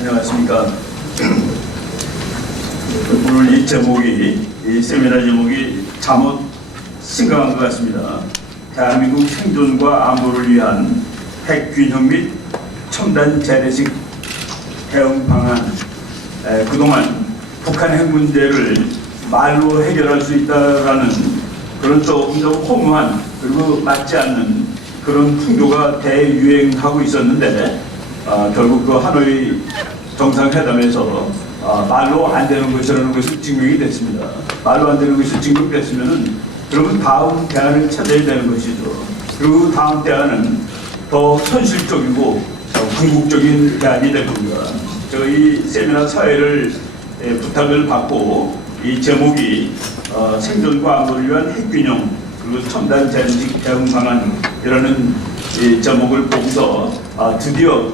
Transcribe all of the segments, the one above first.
안녕하십니까. 오늘 이 제목이, 이 세미나 제목이 잘못 심각한 것 같습니다. 대한민국 생존과 안보를 위한 핵균형 및 첨단 재래식 대응 방안. 그동안 북한 핵 문제를 말로 해결할 수 있다라는 그런 조금 더 허무한 그리고 맞지 않는 그런 풍조가 대유행하고 있었는데 결국 그 하노이 정상회담에서 말로 안 되는 것이라는 것이 증명이 됐습니다. 말로 안 되는 것이 증명됐으면은 그러면 다음 대안을 찾아야 되는 것이죠. 그리고 다음 대안은 더 현실적이고 궁극적인 대안이 될 겁니다. 저희 세미나 사회를 부탁을 받고 이 제목이 생존과 안보를 위한 핵균형 그리고 첨단 재래식 대응 방안이라는 이 제목을 보고서 드디어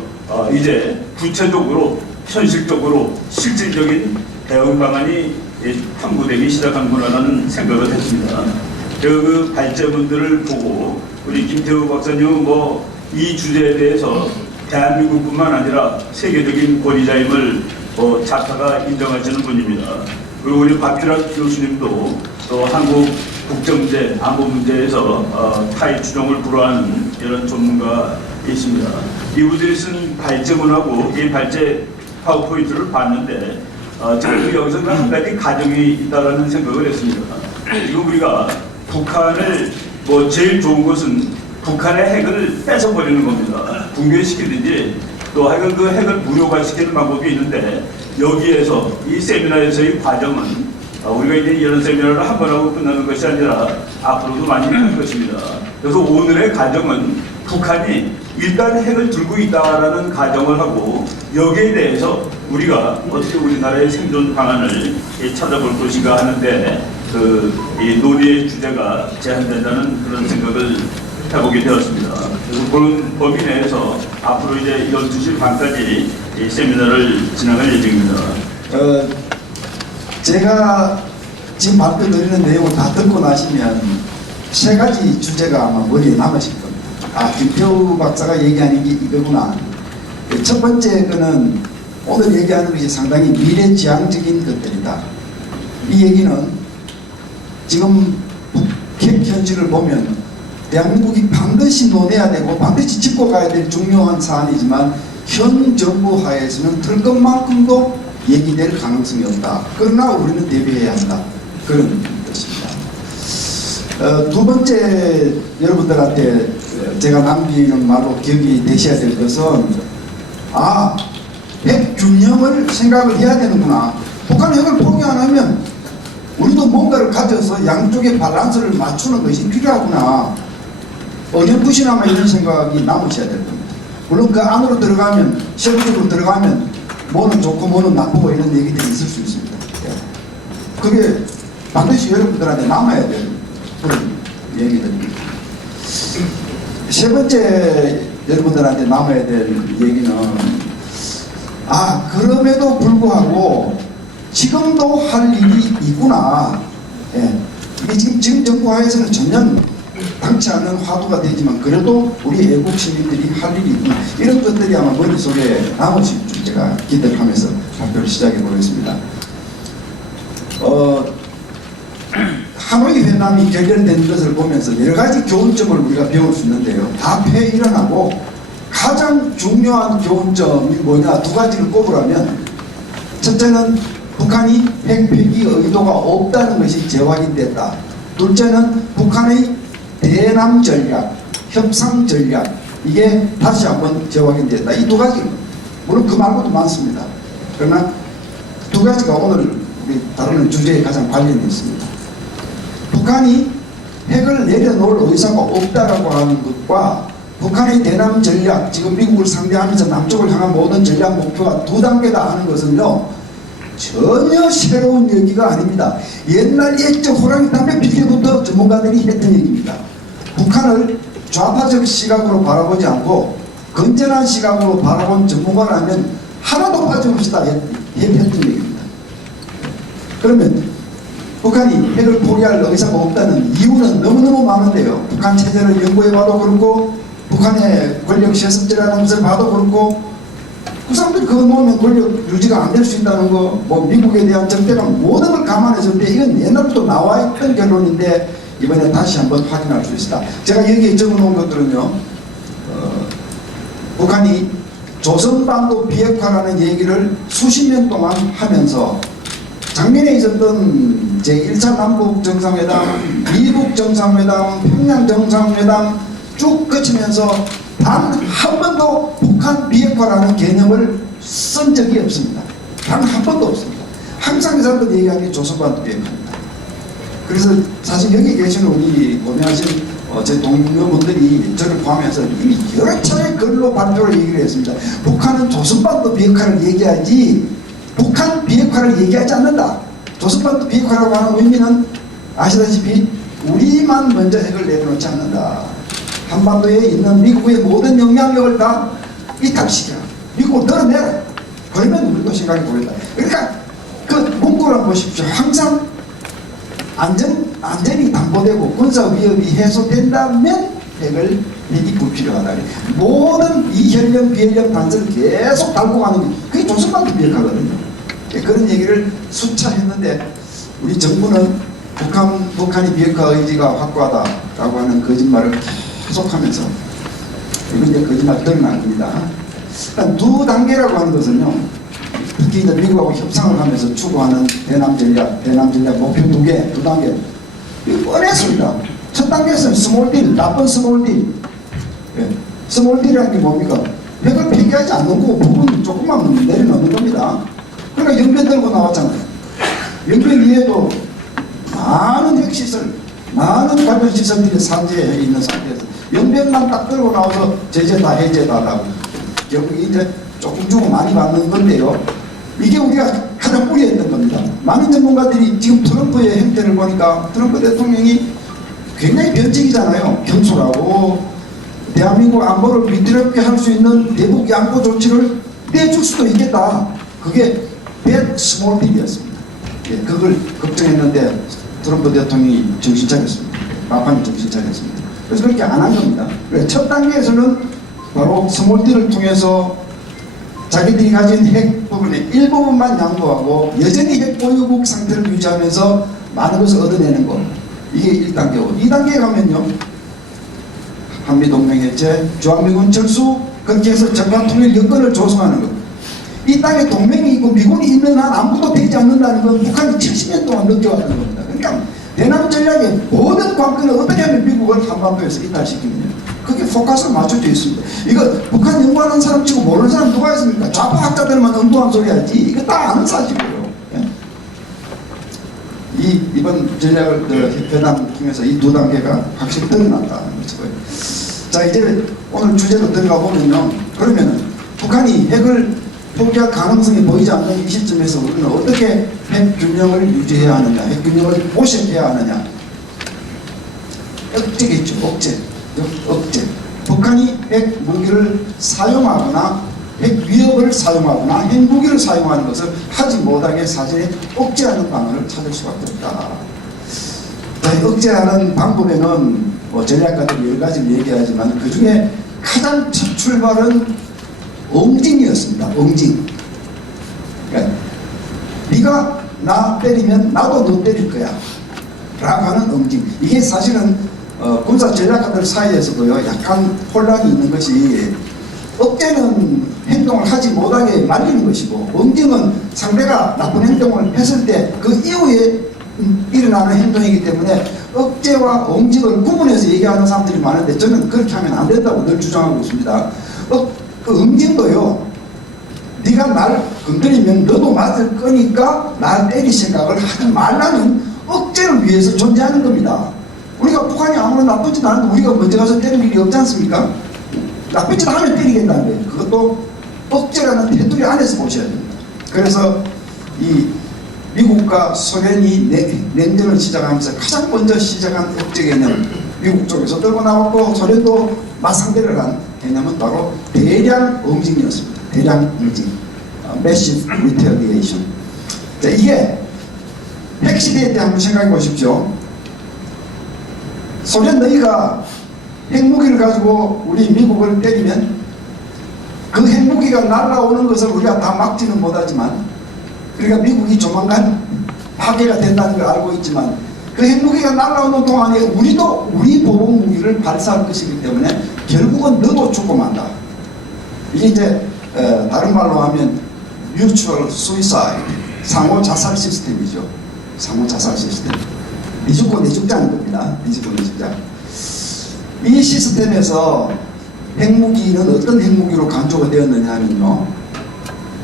이제 구체적으로 현실적으로 실질적인 대응 방안이 탐구되기 시작하는구나라는 생각을 했습니다. 그 발제문들을 보고 우리 김태우 박사님은 이 주제에 대해서 대한민국뿐만 아니라 세계적인 권위자임을 자타가 인정하시는 분입니다. 그리고 우리 박규락 교수님도 또 한국 국제문제, 안보 문제에서 타의 추종을 불허하는 이런 전문가이십니다. 이분들이 쓴 발제문하고 이 발제 파워포인트를 봤는데 저는 여기서 한 가지 가정이 있다라는 생각을 했습니다. 지금 우리가 북한을 제일 좋은 것은 북한의 핵을 뺏어버리는 겁니다. 붕괴시키든지 또 하여간 그 핵을 무력화시키는 방법이 있는데 여기에서 이 세미나에서의 과정은 우리가 이제 이런 세미나를 한 번 하고 끝나는 것이 아니라 앞으로도 많이 할 것입니다. 그래서 오늘의 가정은 북한이 일단 핵을 들고 있다라는 가정을 하고 여기에 대해서 우리가 어떻게 우리나라의 생존 방안을 찾아볼 것인가 하는데 이 논의의 주제가 제한된다는 그런 생각을 해보게 되었습니다. 그래서 그런 범위 내에서 앞으로 이제 12시 반까지 이 세미나를 진행할 예정입니다. 제가 지금 발표 드리는 내용을 다 듣고 나시면 세 가지 주제가 아마 머리에 남으실 겁니다. 김태우 박사가 얘기하는 게 이거구나. 첫 번째 거는 오늘 얘기하는 것이 상당히 미래지향적인 것들이다. 이 얘기는 지금 북핵 현실을 보면 대한민국이 반드시 논해야 되고 반드시 짚고 가야 될 중요한 사안이지만 현 정부 하에서는 들 것만큼도 얘기될 가능성이 없다. 그러나 우리는 대비해야 한다. 그런 것입니다. 두 번째 여러분들한테 제가 남기는 말로 기억이 되셔야 될 것은 핵균형을 생각을 해야 되는구나. 북한 핵을 포기 안 하면 우리도 뭔가를 가져서 양쪽의 밸런스를 맞추는 것이 필요하구나. 어렴풋이나마 이런 생각이 남으셔야 될 겁니다. 물론 그 안으로 들어가면 세부적으로 들어가면 뭐는 좋고 뭐는 나쁘고 이런 얘기들이 있을 수 있습니다. 그게 반드시 여러분들한테 남아야 될 그런 얘기들입니다. 세 번째 여러분들한테 남아야 될 얘기는 그럼에도 불구하고 지금도 할 일이 있구나. 이게 지금 정부 하에서는 전혀 당치 않는 화두가 되지만 그래도 우리 애국 시민들이 할 일이 있구나. 이런 것들이 아마 머릿속에 남으실 줄 제가 기대를 하면서 발표를 시작해 보겠습니다. 하노이 회담이 결렬된 것을 보면서 여러 가지 교훈점을 우리가 배울 수 있는데요. 다폐 일어나고 가장 중요한 교훈점이 뭐냐, 두 가지를 꼽으라면 첫째는 북한이 핵 폐기 의도가 없다는 것이 재확인됐다. 둘째는 북한의 대남 전략, 협상 전략, 이게 다시 한번 재확인됐다. 이 두 가지, 물론 그 말고도 많습니다. 그러나 두 가지가 오늘 우리 다루는 주제에 가장 관련이 있습니다. 북한이 핵을 내려놓을 의사가 없다라고 하는 것과 북한의 대남 전략, 지금 미국을 상대하면서 남쪽을 향한 모든 전략 목표가 두 단계다 하는 것은요, 전혀 새로운 얘기가 아닙니다. 옛날 옛적 호랑이 담배 필 때부터 전문가들이 했던 얘기입니다. 북한을 좌파적 시각으로 바라보지 않고 건전한 시각으로 바라본 전문가라면 하나도 빠짐없이 다 했던 얘기입니다. 그러면 북한이 핵을 포기할 의사가 없다는 이유는 너무너무 많은데요. 북한 체제를 연구해봐도 그렇고 북한의 권력 세습제라는 것을 봐도 그렇고 그 사람들이 그거 놓으면 권력 유지가 안 될 수 있다는 거, 뭐 미국에 대한 적대감 모든 걸 감안했을 때 이건 옛날부터 나와 있던 결론인데 이번에 다시 한번 확인할 수 있다. 제가 여기에 적어놓은 것들은요, 북한이 조선반도 비핵화라는 얘기를 수십 년 동안 하면서 작년에 있었던 제1차 남북 정상회담, 미국 정상회담, 평양 정상회담 쭉 거치면서 단 한 번도 북한 비핵화라는 개념을 쓴 적이 없습니다. 단 한 번도 없습니다. 항상 이 사람들 얘기하는 게 조선반도 비핵화입니다. 그래서 사실 여기 계시는 우리 고민하신 제 동료분들이 저를 포함해서 이미 여러 차례 글로 발표를 얘기를 했습니다. 북한은 조선반도 비핵화를 얘기하지 북한 비핵화를 얘기하지 않는다. 조선반도 비핵화라고 하는 의미는 아시다시피 우리만 먼저 핵을 내려놓지 않는다. 한반도에 있는 미국의 모든 영향력을 다 이탈시켜 미국을 늘어내라. 그러면 우리도 생각해 보겠다. 그러니까 그 문구를 한번 보십시오. 항상 안전이 담보되고 군사 위협이 해소된다면 핵이 불필요하다. 모든 이현령 비현령 단서를 계속 달고 가는 게 그게 조선반도 비핵화거든요. 그런 얘기를 수차 했는데 우리 정부는 북한이 비핵화 의지가 확고하다라고 하는 거짓말을 계속하면서 이건 이제 거짓말 드러난 겁니다. 두 단계라고 하는 것은요, 특히 이제 미국하고 협상을 하면서 추구하는 대남 전략 목표 두 단계. 이거 뻔했습니다. 첫 단계에서는 스몰 딜, 나쁜 스몰 딜. 예. 스몰 딜이라는 게 뭡니까? 핵을 폐기하지 않는 거고 부분 조금만 내려놓는 겁니다. 그러니까 영변 들고 나왔잖아요. 영변 이외에도 많은 핵시설, 많은 관련시설들이 산지에 있는 상태에서 영변만 딱 들고 나와서 제재 다 해제다라고. 결국 이제 조금 주고 많이 받는 건데요. 이게 우리가 가장 우려했던 겁니다. 많은 전문가들이 지금 트럼프의 행태를 보니까 트럼프 대통령이 굉장히 변칙이잖아요. 경솔하고 대한민국 안보를 위태롭게 할 수 있는 대북 양보 조치를 내줄 수도 있겠다. 그게 bad small deal이었습니다. 예, 그걸 걱정했는데 트럼프 대통령이 정신 차렸습니다. 막판에 정신 차렸습니다. 그래서 그렇게 안 한 겁니다. 그래서 첫 단계에서는 바로 스몰 딜을 통해서 자기들이 가진 핵 부분의 일부분만 양보하고 여전히 핵 보유국 상태를 유지하면서 많은 것을 얻어내는 것. 이게 1단계고 2단계에 가면요. 한미동맹 해체, 주한미군 철수, 그렇게 해서 전반통일 여건을 조성하는 것. 이 땅에 동맹이 있고 미군이 있는 한 아무것도 되지 않는다는 건 북한이 70년 동안 느껴왔던 겁니다. 그러니까 대남 전략의 모든 관건을 어떻게 하면 미국을 한반도에서 이탈시키느냐. 그게 포커스를 맞춰져 있습니다. 이거 북한 연구하는 사람 치고 모르는 사람 누가 있습니까? 좌파 학자들만 엉뚱한 소리 하지. 이거 다 아는 사실이에요. 예? 이번 전략을 회담 통해서 이 두 단계가 확실히 드러난다는 거죠. 자, 이제 오늘 주제로 들어가 보면요. 그러면 북한이 핵을 포기할 가능성이 보이지 않는 이 시점에서 우리는 어떻게 핵 균형을 유지해야 하느냐, 핵 균형을 모색해야 하느냐. 억제겠죠, 억제. 북한이 핵 무기를 사용하거나 핵 위협을 사용하거나 핵 무기를 사용하는 것을 하지 못하게 사전에 억제하는 방안을 찾을 수밖에 없다. 억제하는 방법에는 뭐 전략가들이 여러 가지를 얘기하지만 그 중에 가장 첫 출발은 엉징이었습니다. 엉징. 그러니까 네가 나 때리면 나도 너 때릴 거야 라고 하는 엉징. 이게 사실은 군사 전략가들 사이에서도요 약간 혼란이 있는 것이 억제는 행동을 하지 못하게 말리는 것이고 엉징은 상대가 나쁜 행동을 했을 때 그 이후에 일어나는 행동이기 때문에 억제와 엉징을 구분해서 얘기하는 사람들이 많은데 저는 그렇게 하면 안 된다고 늘 주장하고 있습니다. 그 엉징도요 네가 날 건드리면 너도 맞을 거니까 날 때릴 생각을 하지 말라는 억제를 위해서 존재하는 겁니다. 우리가 북한이 아무런 나쁜 짓 안 하는데 우리가 먼저 가서 때릴 일이 없지 않습니까? 나쁜 짓 하면 때리겠다는 거예요. 그것도 억제라는 테두리 안에서 보셔야 됩니다. 그래서 이 미국과 소련이 냉전을 시작하면서 가장 먼저 시작한 억제 개념 미국 쪽에서 들고 나왔고 소련도 맞상대를 한 개념은 바로 대량 응징이었습니다. 대량 응징, Massive Retaliation. 자, 이게 핵시대에 대해 한번 생각해 보십시오. 소련 너희가 핵무기를 가지고 우리 미국을 때리면 그 핵무기 핵무기가 날아오는 것을 우리가 다 막지는 못하지만, 그러니까 미국이 조만간 파괴가 된다는 걸 알고 있지만, 그 핵무기가 날아오는 동안에 우리도 우리 보복무기를 발사할 것이기 때문에 결국은 너도 죽고 만다. 이게 이제 다른 말로 하면 mutual suicide, 상호 자살 시스템이죠. 상호 자살 시스템. 니 죽고 내 죽자는 겁니다. 니 죽고 내 죽자. 이 시스템에서 핵무기는 어떤 핵무기로 간주가 되었느냐 하면요,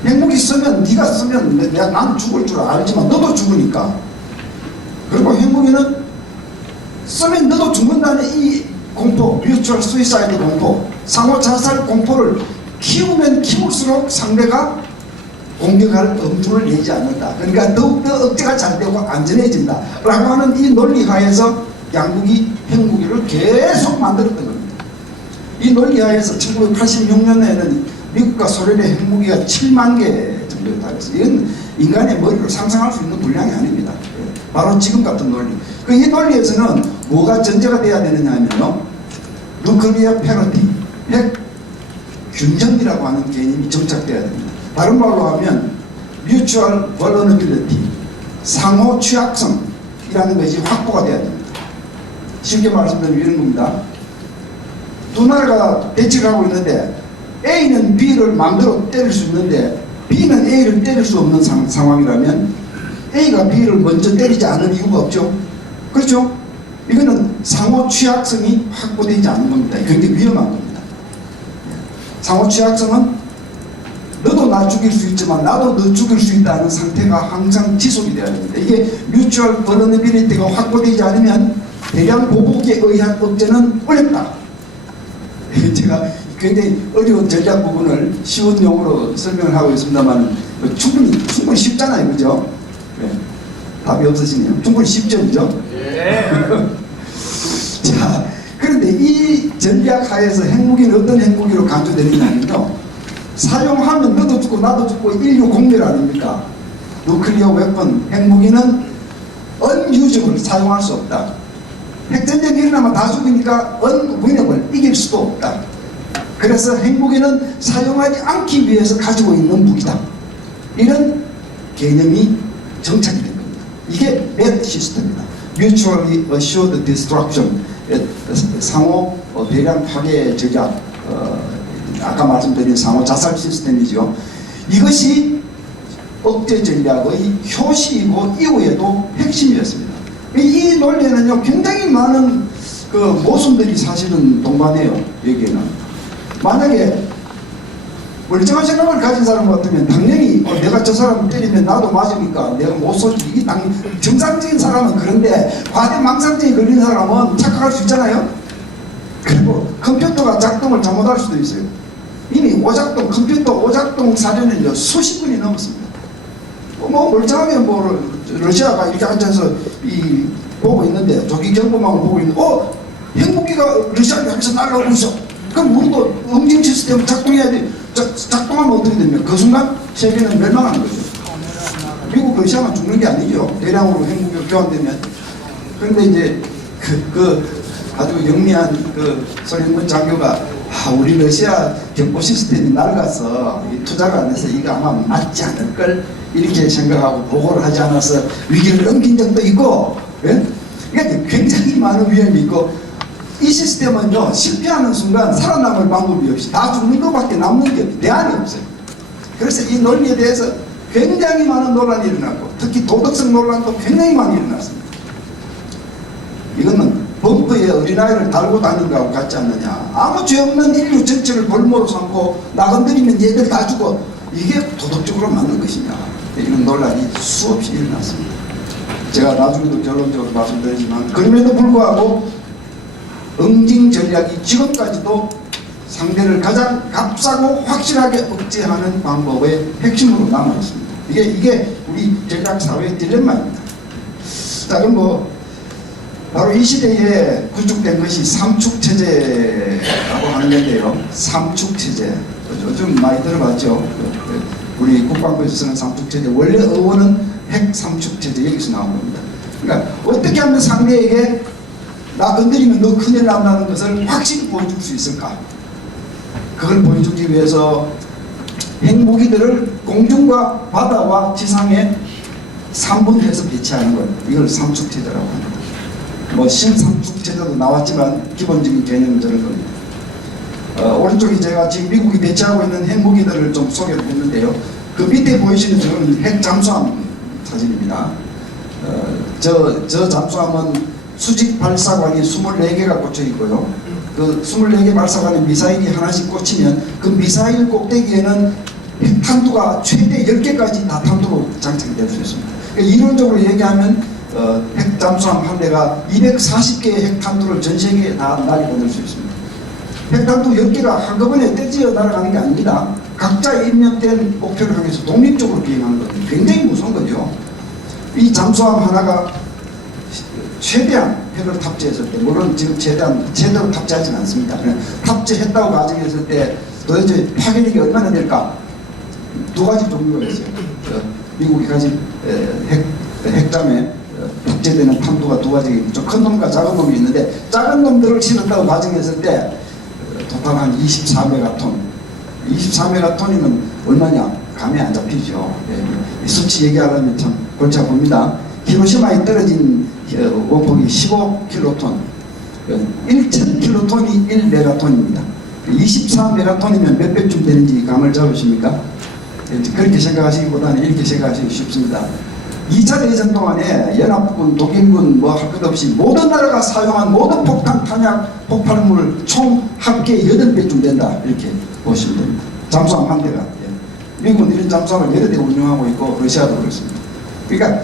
핵무기 쓰면 네가 쓰면 난 죽을 줄 알지만 너도 죽으니까. 그리고 핵무기는 쓰면 너도 죽는다는 이 공포, 뮤추얼 수이사이드 공포, 상호 자살 공포를 키우면 키울수록 상대가 공격할 엄두를 내지 않는다. 그러니까 더욱더 억제가 잘 되고 안전해진다 라고 하는 이 논리하에서 양국이 핵무기를 계속 만들었던 겁니다. 이 논리하에서 1986년에는 미국과 소련의 핵무기가 7만 개 정도에 달했어요. 이건 인간의 머리로 상상할 수 있는 분량이 아닙니다. 바로 지금 같은 논리. 이 논리에서는 뭐가 전제가 돼야 되느냐 하면요, 누클리어 패러티, 핵 균형이라고 하는 개념이 정착돼야 됩니다. 다른 말로 하면 mutual vulnerability, 상호 취약성이라는 것이 확보가 돼야 됩니다. 쉽게 말씀드리면 이런 겁니다. 두 나라가 대치를 하고 있는데 A는 B를 마음대로 때릴 수 있는데 B는 A를 때릴 수 없는 상황이라면 A가 B를 먼저 때리지 않을 이유가 없죠. 그렇죠? 이거는 상호 취약성이 확보되지 않는 겁니다. 굉장히 위험한 겁니다. 상호 취약성은 너도 나 죽일 수 있지만 나도 너 죽일 수 있다는 상태가 항상 지속이 되어야 됩니다. 이게 뮤추얼 버너너빌리티가 확보되지 않으면 대량 보복에 의한 억제는 어렵다. 제가 굉장히 어려운 전략 부분을 쉬운 용어로 설명을 하고 있습니다만 충분히 쉽잖아요. 그죠? 네. 답이 없으시네요. 충분히 쉽죠. 그죠? 예. 자, 그런데 이 전략 하에서 핵무기는 어떤 핵무기로 간주되느냐 하면요, 사용하면 너도 죽고 나도 죽고 인류 공멸 아닙니까? 누클리어 웨폰, 핵무기는 unusable, 사용할 수 없다. 핵전쟁이 일어나면 다 죽으니까 unwinnable, 이길 수도 없다. 그래서 핵무기는 사용하지 않기 위해서 가지고 있는 무기다. 이런 개념이 정착이 된 겁니다. 이게 MED 시스템입니다. Mutually Assured Destruction, 상호 대량 파괴 제작, 아까 말씀드린 상호 자살 시스템이죠. 이것이 억제 전략의 효시이고 이후에도 핵심이었습니다. 이 논리에는요, 굉장히 많은 그 모순들이 사실은 동반해요. 여기에는 만약에 멀쩡한 생각을 가진 사람 같으면 당연히 내가 저 사람 때리면 나도 맞으니까 내가 못 쏘지. 이게 당연히 정상적인 사람은 그런데 과대망상증이 걸린 사람은 착각할 수 있잖아요. 그리고 컴퓨터가 작동을 잘못할 수도 있어요. 이미 오작동, 컴퓨터 오작동 사례는 수십 건이 넘었습니다. 뭐 멀쩡하게 뭐 러시아가 이렇게 앉아서 보고 있는데, 조기 경보망을 보고 있는데 핵무기가 러시아 향해서 날아오고 있어. 그럼 우리도 응징 시스템을 작동해야 돼. 작동하면 어떻게 됩니까? 그 순간 세계는 멸망하는 거죠. 미국, 러시아만 죽는 게 아니죠. 대량으로 핵무기가 교환되면. 그런데 이제 아주 영리한 소련군 장교가 우리 러시아 경보 시스템이 낡아서 투자를 안 해서 이거 아마 맞지 않을 걸 이렇게 생각하고 보고를 하지 않아서 위기를 넘긴 적도 있고, 예? 그러니까 굉장히 많은 위험이 있고, 이 시스템은요, 실패하는 순간 살아남을 방법이 없이 다 죽는 것밖에 남는 게 대안이 없어요. 그래서 이 논리에 대해서 굉장히 많은 논란이 일어났고, 특히 도덕성 논란도 굉장히 많이 일어났습니다. 이거는 범퍼에 어린아이를 달고 다니는 거하고 같지 않느냐. 아무 죄 없는 인류 전체를 볼모로 삼고 나건드리면 얘들 다 죽어. 이게 도덕적으로 맞는 것이냐. 이런 논란이 수없이 일어났습니다. 제가 나중에도 결론적으로 말씀드리지만, 그럼에도 불구하고 응징 전략이 지금까지도 상대를 가장 값싸고 확실하게 억제하는 방법의 핵심으로 남아있습니다. 이게 우리 전략 사회의 딜레마입니다. 자, 그럼 바로 이 시대에 구축된 것이 삼축체제라고 하는 건데요. 삼축체제. 요즘 많이 들어봤죠. 우리 국방부에서 쓰는 삼축체제. 원래 어원은 핵삼축체제, 여기서 나온 겁니다. 그러니까 어떻게 하면 상대에게 나 건드리면 너 큰일 난다는 것을 확실히 보여줄 수 있을까? 그걸 보여주기 위해서 핵무기들을 공중과 바다와 지상에 3분해서 배치하는 것, 이걸 삼축체제라고 합니다. 뭐 신삼축체제도 나왔지만 기본적인 개념은 저런 겁니다. 오른쪽에 제가 지금 미국이 배치하고 있는 핵무기들을 좀 소개를 했는데요. 그 밑에 보이시는 저는 핵 잠수함 사진입니다. 저 잠수함은 수직 발사관이 24개가 꽂혀 있고요. 그 24개 발사관에 미사일이 하나씩 꽂히면 그 미사일 꼭대기에는 핵탄두가 최대 10개까지 다탄두로 장착이 될 수 있습니다. 그러니까 이론적으로 얘기하면 핵 잠수함 한 대가 240개의 핵탄두를 전 세계에 다 날려보낼 수 있습니다. 핵탄두 10개가 한꺼번에 떼지어 날아가는 게 아닙니다. 각자 입력된 목표를 향해서 독립적으로 비행하는 겁니다. 굉장히 무서운 거죠. 이 잠수함 하나가 최대한 핵을 탑재했을 때, 물론 지금 최대한 제대로 탑재하지는 않습니다. 탑재했다고 가정했을 때 도대체 파괴력이 얼마나 될까? 두 가지 종류가 있어요. 미국이 가진 핵잠에 탑재되는 탄두가 두 가지, 좀 큰 놈과 작은 놈이 있는데, 작은 놈들을 실었다고 가정했을 때 토탈 한 24메가톤. 24메가톤이면 얼마냐? 감이 안 잡히죠. 이 수치 얘기하려면 참 골치 아픕니다. 히로시마에 떨어진 원폭이 15킬로톤, 1000킬로톤이 1메가톤입니다. 24메가톤이면 몇 배쯤 되는지 감을 잡으십니까? 그렇게 생각하시기보다는 이렇게 생각하시기 쉽습니다. 2차 대전 동안에 연합군, 독일군 뭐 할 것 없이 모든 나라가 사용한 모든 폭탄, 탄약, 폭발물 총 합계 8배쯤 된다, 이렇게 보시면 됩니다. 잠수함 한 대가. 미국은 이런 잠수함을 여러 대 운영하고 있고 러시아도 그렇습니다. 그러니까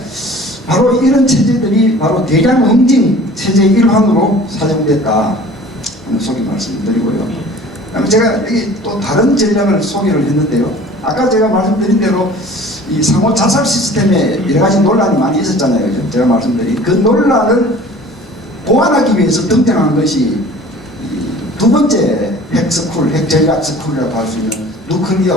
바로 이런 체제들이 바로 대량 응징 체제의 일환으로 사용됐다 하는 소개 말씀드리고요. 제가 여기 또 다른 전략을 소개를 했는데요. 아까 제가 말씀드린 대로 이 상호 자살 시스템에 여러 가지 논란이 많이 있었잖아요. 그죠? 제가 말씀드린 그 논란을 보완하기 위해서 등장한 것이 두 번째 핵스쿨, 핵전략 스쿨이라고 할 수 있는 누클리어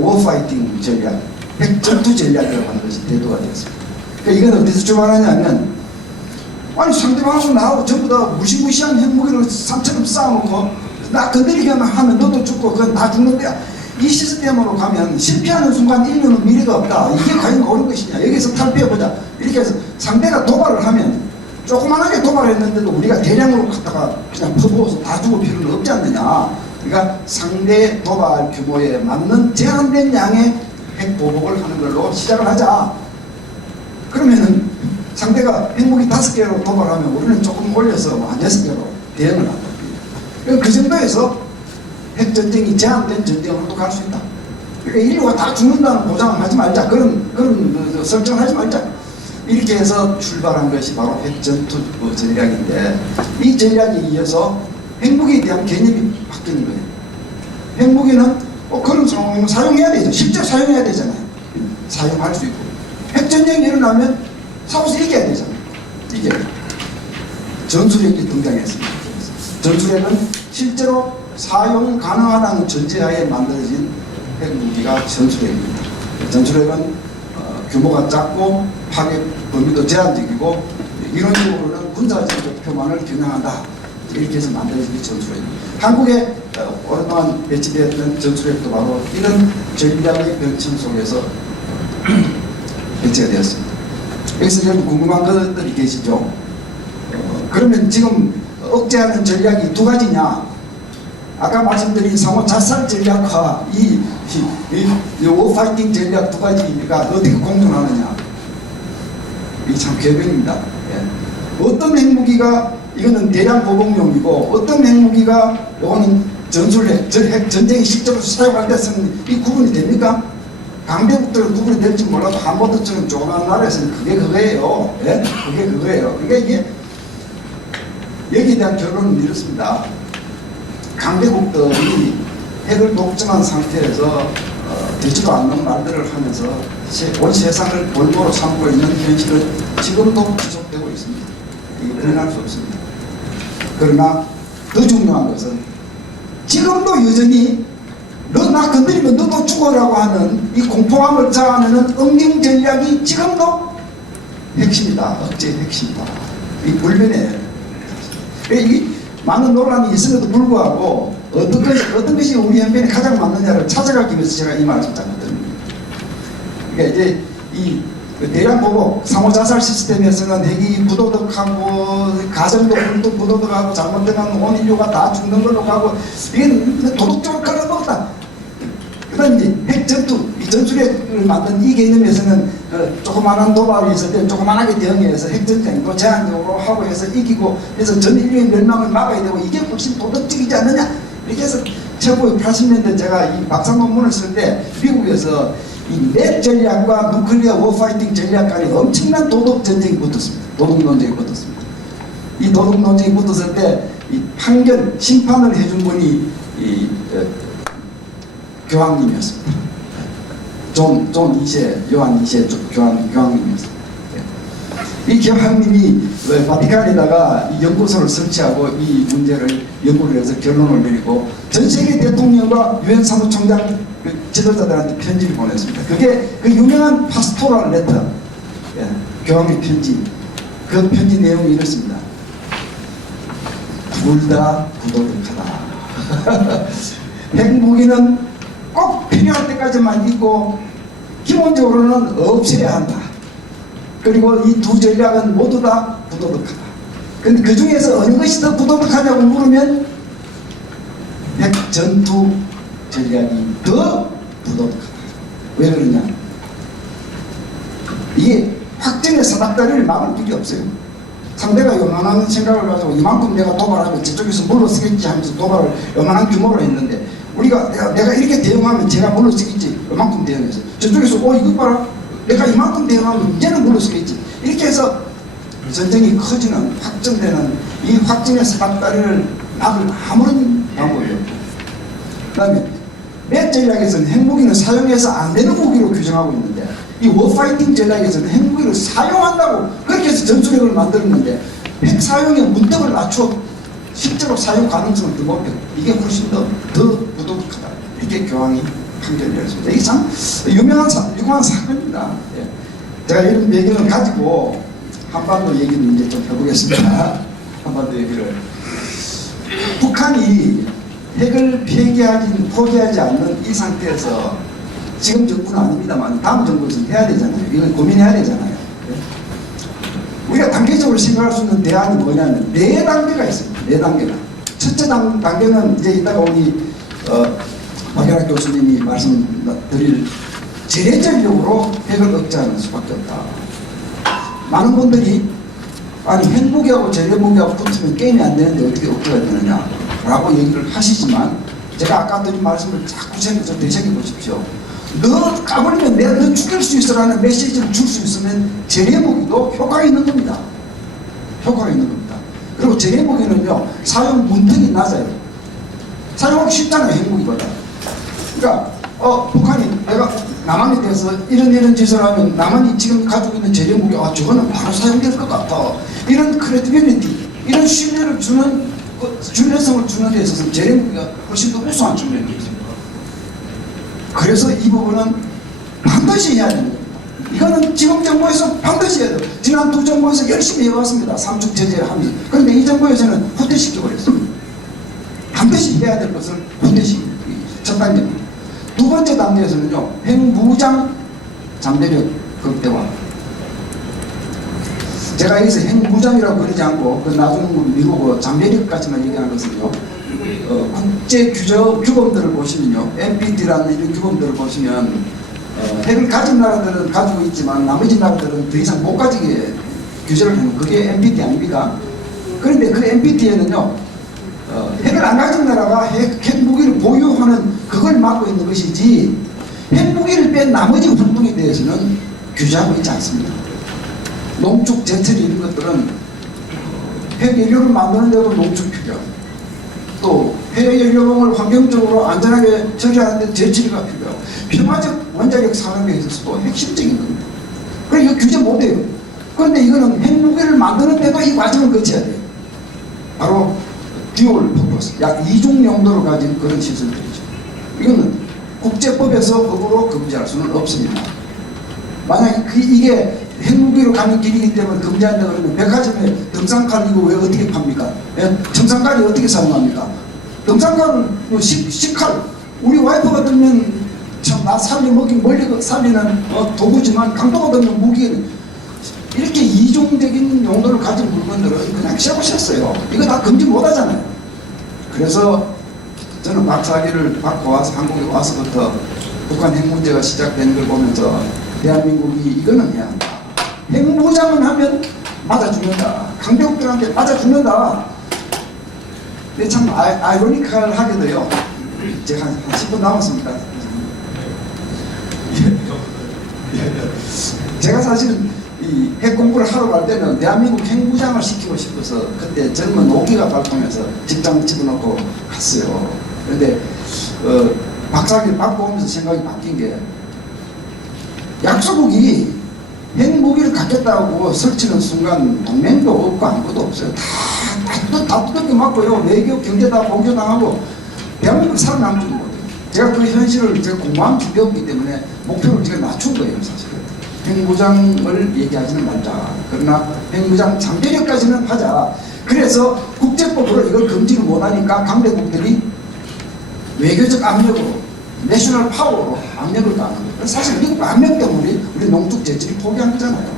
워파이팅 전략, 핵전투 전략이라고 하는 것이 대두가 되었습니다. 그러니까 이건 어디서 출발하냐면, 아니 상대방하고 나하고 전부 다 무시무시한 핵무기를 산처럼 쌓아놓고 나 건드리기만 하면 너도 죽고 그건 다 죽는데, 이 시스템으로 가면 실패하는 순간 인류는 미래가 없다. 이게 과연 옳은 것이냐. 여기서 탈피해보자. 이렇게 해서 상대가 도발을 하면 조그만하게 도발했는데도 우리가 대량으로 갖다가 그냥 퍼부어서 다 죽을 필요는 없지 않느냐. 그러니까 상대 도발 규모에 맞는 제한된 양의 핵 보복을 하는 걸로 시작을 하자. 그러면은 상대가 핵무기 5개로 도발하면 우리는 조금 올려서 한 6개로 대응을 한다. 그 정도에서 핵전쟁이 제한된 전쟁으로도 갈 수 있다. 그러니까 인류가 다 죽는다는 보장을 하지 말자. 그런 설정을 하지 말자. 이렇게 해서 출발한 것이 바로 핵전투 전략인데, 이 전략에 이어서 핵무기에 대한 개념이 바뀌는 거예요. 핵무기는 그런 상황이면 사용해야 되죠. 실제 사용해야 되잖아요. 사용할 수 있고. 핵전쟁이 일어나면 싸워서 이겨야 되잖아요. 이게 전술핵이 등장했습니다. 전술핵은 실제로 사용 가능하다는 전제하에 만들어진 핵무기가 전술핵입니다. 전술핵은 규모가 작고 파괴 범위도 제한적이고 이론적으로는 군사적 표만을 겨냥한다. 이렇게 해서 만들어진 게 전술핵입니다. 한국에 오랫동안 배치되었던 전술핵도 바로 이런 전략의 변천 속에서 배치가 되었습니다. 여기서 여러분 궁금한 것들이 계시죠? 그러면 지금 억제하는 전략이 두 가지냐? 아까 말씀드린 상호 자살 전략과 이 워파이팅 전략 두 가지가 어떻게 공존하느냐? 이게 참 괴변입니다. 예. 어떤 핵무기가 이거는 대량 보복용이고 어떤 핵무기가 이거는 전술핵, 전쟁이 실제로 사용할 때 쓰는 이 구분이 됩니까? 강대국들은 구분이 될지 몰라도 한반도처럼 조그마한 나라에서는 그게 그거예요. 예? 그게 그거예요. 그러니까 이게 여기에 대한 결론은 이렇습니다. 강대국들이 핵을 독점한 상태에서 되지도 않는 말들을 하면서 온 세상을 볼모로 삼고 있는 현실은 지금도 지속되고 있습니다. 이게 부인할 수 없습니다. 그러나 더 중요한 것은 지금도 여전히 너 나 건드리면 너도 죽어라고 하는 이 공포감을 자아내는 응징 전략이 지금도 핵심이다. 억제의 핵심이다. 이 불변의 이 많은 논란이 있음에도 불구하고 어떤 것이 우리 형편에 가장 맞느냐를 찾아가기 위해서 제가 이 말을 잠깐 드립니다. 그러니까 이제 이 대량 보복 상호자살 시스템에서는 핵이 부도덕하고 가정도 부도덕하고 잘못되면 온 인류가 다 죽는 걸로 가고 이게 도덕적으로 걸어먹었다. 그다음 이제 핵 전투, 이 전술핵을 만든 이 개념에서는 조그마한 도발이 있을 때 조그만하게 대응해서 핵 전쟁도 제한적으로 하고 해서 이기고 해서 전 인류의 멸망을 막아야 되고 이게 훨씬 도덕적이지 않느냐 이렇게 해서 1980년대 제가 이 박사 논문을 쓸 때 미국에서 이 넷 전략과 누클리어 워파이팅 전략 간에 엄청난 도덕 전쟁이 붙었습니다. 도덕 논쟁이 붙었습니다. 이 도덕 논쟁이 붙었을 때 이 판결 심판을 해준 분이 교황님이었습니다. 존 2세, 요한 2세 교황님이었습니다. 이 교황님이 바티칸에다가 이 연구소를 설치하고 이 문제를 연구를 해서 결론을 내리고 전 세계 대통령과 유엔 사무총장 지도자들한테 편지를 보냈습니다. 그게 그 유명한 파스토랄 레터, 교황의 편지. 그 편지 내용이 이렇습니다. 둘 다 부도덕하다. 핵무기는 꼭 필요할 때까지만 있고 기본적으로는 없애야 한다. 그리고 이 두 전략은 모두 다 부도덕하다. 근데 그 중에서 어느 것이 더 부도덕하냐고 물으면 핵 전투 전략이 더 부도덕하다. 왜 그러냐? 이게 확전의 사닥다리를 막을 길이 없어요. 상대가 요만한 생각을 가지고 이만큼 내가 도발하면 저쪽에서 물러서겠지 하면서 도발을 요만한 규모로 했는데 우리가 내가 이렇게 대응하면 제가 물러서겠지 요만큼 대응해서 저쪽에서 이거 봐라 내가 이만큼 대응하면 이제는 물러서겠지 이렇게 해서 전쟁이 커지는 확전되는 이 확전의 사닥다리를 막을 아무런 방법이 없고 그 다음에 넷 전략에서는 핵무기는 사용해서 안 되는 무기로 규정하고 있는데 이 워파이팅 전략에서는 핵무기를 사용한다고 그렇게 해서 전술핵을 만들었는데 핵 사용의 문턱을 낮춰 실제로 사용 가능성을 더 높여 이게 훨씬 더 부도덕하다 이렇게 교황이 판결을 내렸습니다. 이게 참 유명한 사건입니다. 제가 이런 배경을 가지고 한반도 얘기를 이제 좀 해보겠습니다. 한반도 얘기를 북한이 핵을 포기하지 않는 이 상태에서 지금 정부는 아닙니다만 다음 정부에서는 해야 되잖아요. 이건 고민해야 되잖아요. 우리가 단계적으로 생각할 수 있는 대안이 뭐냐면 네 단계가 있습니다. 네 단계가. 첫째 단계는 이제 이따가 우리 박연학 교수님이 말씀드릴 제재적으로 핵을 억제하는 수밖에 없다. 많은 분들이 아니 핵무기하고 제재무기하고 붙으면 게임이 안 되는데 어떻게 억제가 되느냐 라고 얘기를 하시지만 제가 아까 드린 말씀을 자꾸 되새겨 보십시오. 너 까불면 내가 너 죽일 수 있어라는 메시지를 줄 수 있으면 제재무기도 효과가 있는 겁니다. 효과가 있는 겁니다. 그리고 제재무기는요 사용 문턱이 낮아요. 사용하기 쉽잖아요. 핵무기보다. 그러니까 북한이 내가 남한에 대해서 이런 짓을 하면 남한이 지금 가지고 있는 제재무기 저거는 바로 사용될 것 같아. 이런 크레디빌리티 이런 신뢰를 주는 신뢰성을 주는 데 있어서 제재무기가 훨씬 더 우수한 측면이 있습니다. 그래서 이 부분은 반드시 해야 됩니다. 이거는 지금 정부에서 반드시 해야 돼요. 지난 두 정부에서 열심히 해왔습니다. 삼축 제재를 하면서. 그런데 이 정부에서는 후퇴시켜버렸습니다. 반드시 해야 될 것을 후퇴시키는 첫 단계입니다. 두 번째 단계에서는요. 핵무장 잠재력 극대화. 제가 여기서 핵무장이라고 그러지 않고 그 나중에 미국 잠재력까지만 얘기하는 것은요. 국제 규범들을 보시면요. NPT라는 이런 규범들을 보시면 핵을 가진 나라들은 가지고 있지만 나머지 나라들은 더 이상 못 가지게 규제를 해놓은 그게 NPT 아닙니까? 그런데 그 NPT에는요. 핵을 안 가진 나라가 핵무기를 보유하는 그걸 막고 있는 것이지 핵무기를 뺀 나머지 활동에 대해서는 규제하고 있지 않습니다. 농축, 제철 이런 것들은 핵연료를 만드는 데도 농축 필요합니다. 또 핵연료봉을 환경적으로 안전하게 처리하는 데 제철이가 필요하고 평화적 원자력 산업에 있어서도 핵심적인 겁니다. 그러니까 이거 규제 못해요. 그런데 이거는 핵무기를 만드는 데도 이 과정을 거쳐야 돼요. 바로 듀얼 퍼포스, 약 2중 용도를 가진 그런 시설들이죠. 이거는 국제법에서 법으로 금지할 수는 없습니다. 만약 이게 핵무기로 가는 길이기 때문에 금지한다 그러면 백화점에 등산칼 이거 왜 어떻게 팝니까? 청산칼이 어떻게 사용합니까? 등산가는 뭐 식칼, 우리 와이프가 들면 참 나 살려먹긴 멀리 살리는 도구지만 강도가 들면 무기는 이렇게 이중적인 용도를 가진 물건들은 그냥 씌워셨어요. 이거 다 금지 못하잖아요. 그래서 저는 박사학위를 받고 와서 한국에 와서부터 북한 핵 문제가 시작되는 걸 보면서 대한민국이 이거는 해야 한다. 핵무장을 하면 맞아 죽는다. 강대국들한테 맞아 죽는다. 근데 참 아이러니컬하게도요. 제가 한 10분 남았습니다. 제가 사실은 이 핵 공부를 하러 갈 때는 대한민국 핵무장을 시키고 싶어서 그때 젊은 5기가 발동해서 직장 집어넣고 갔어요. 그런데 박사학위를 받고 오면서 생각이 바뀐 게 약소국이 핵무기를 갖겠다고 설치는 순간 동맹도 없고 아무것도 없어요. 다 두껍게 맞고요. 외교, 경제 다 봉쇄당하고 대한민국 살아남지 못해요. 제가 그 현실을 제가 공부하면서 배웠기 때문에 목표를 제가 낮춘 거예요. 사실은. 핵무장을 얘기하지는 말자. 그러나 핵무장 잠재력까지는 하자. 그래서 국제법으로 이걸 금지를 못하니까 강대국들이 외교적 압력으로 내셔널 파워로 압력을 가는 거예요. 사실 미국 압력 때문에 우리 농축 재질이 포기한 거잖아요.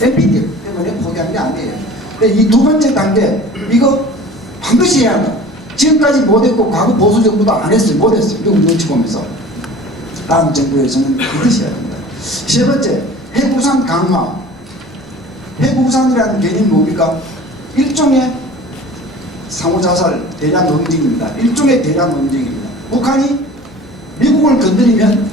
NPT 때문에 포기한 게 아니에요. 근데 이 두 번째 단계 이거 반드시 해야 한다. 지금까지 못했고 과거 보수 정부도 안 했어요. 못했어요. 미국 눈치 보면서. 다음 정부에서는 반드시 해야 합니다. 세 번째, 핵우산 강화. 핵우산이라는 개념이 뭡니까? 일종의 상호자살 대량 응징입니다. 일종의 대량 응징입니다. 북한이 미국을 건드리면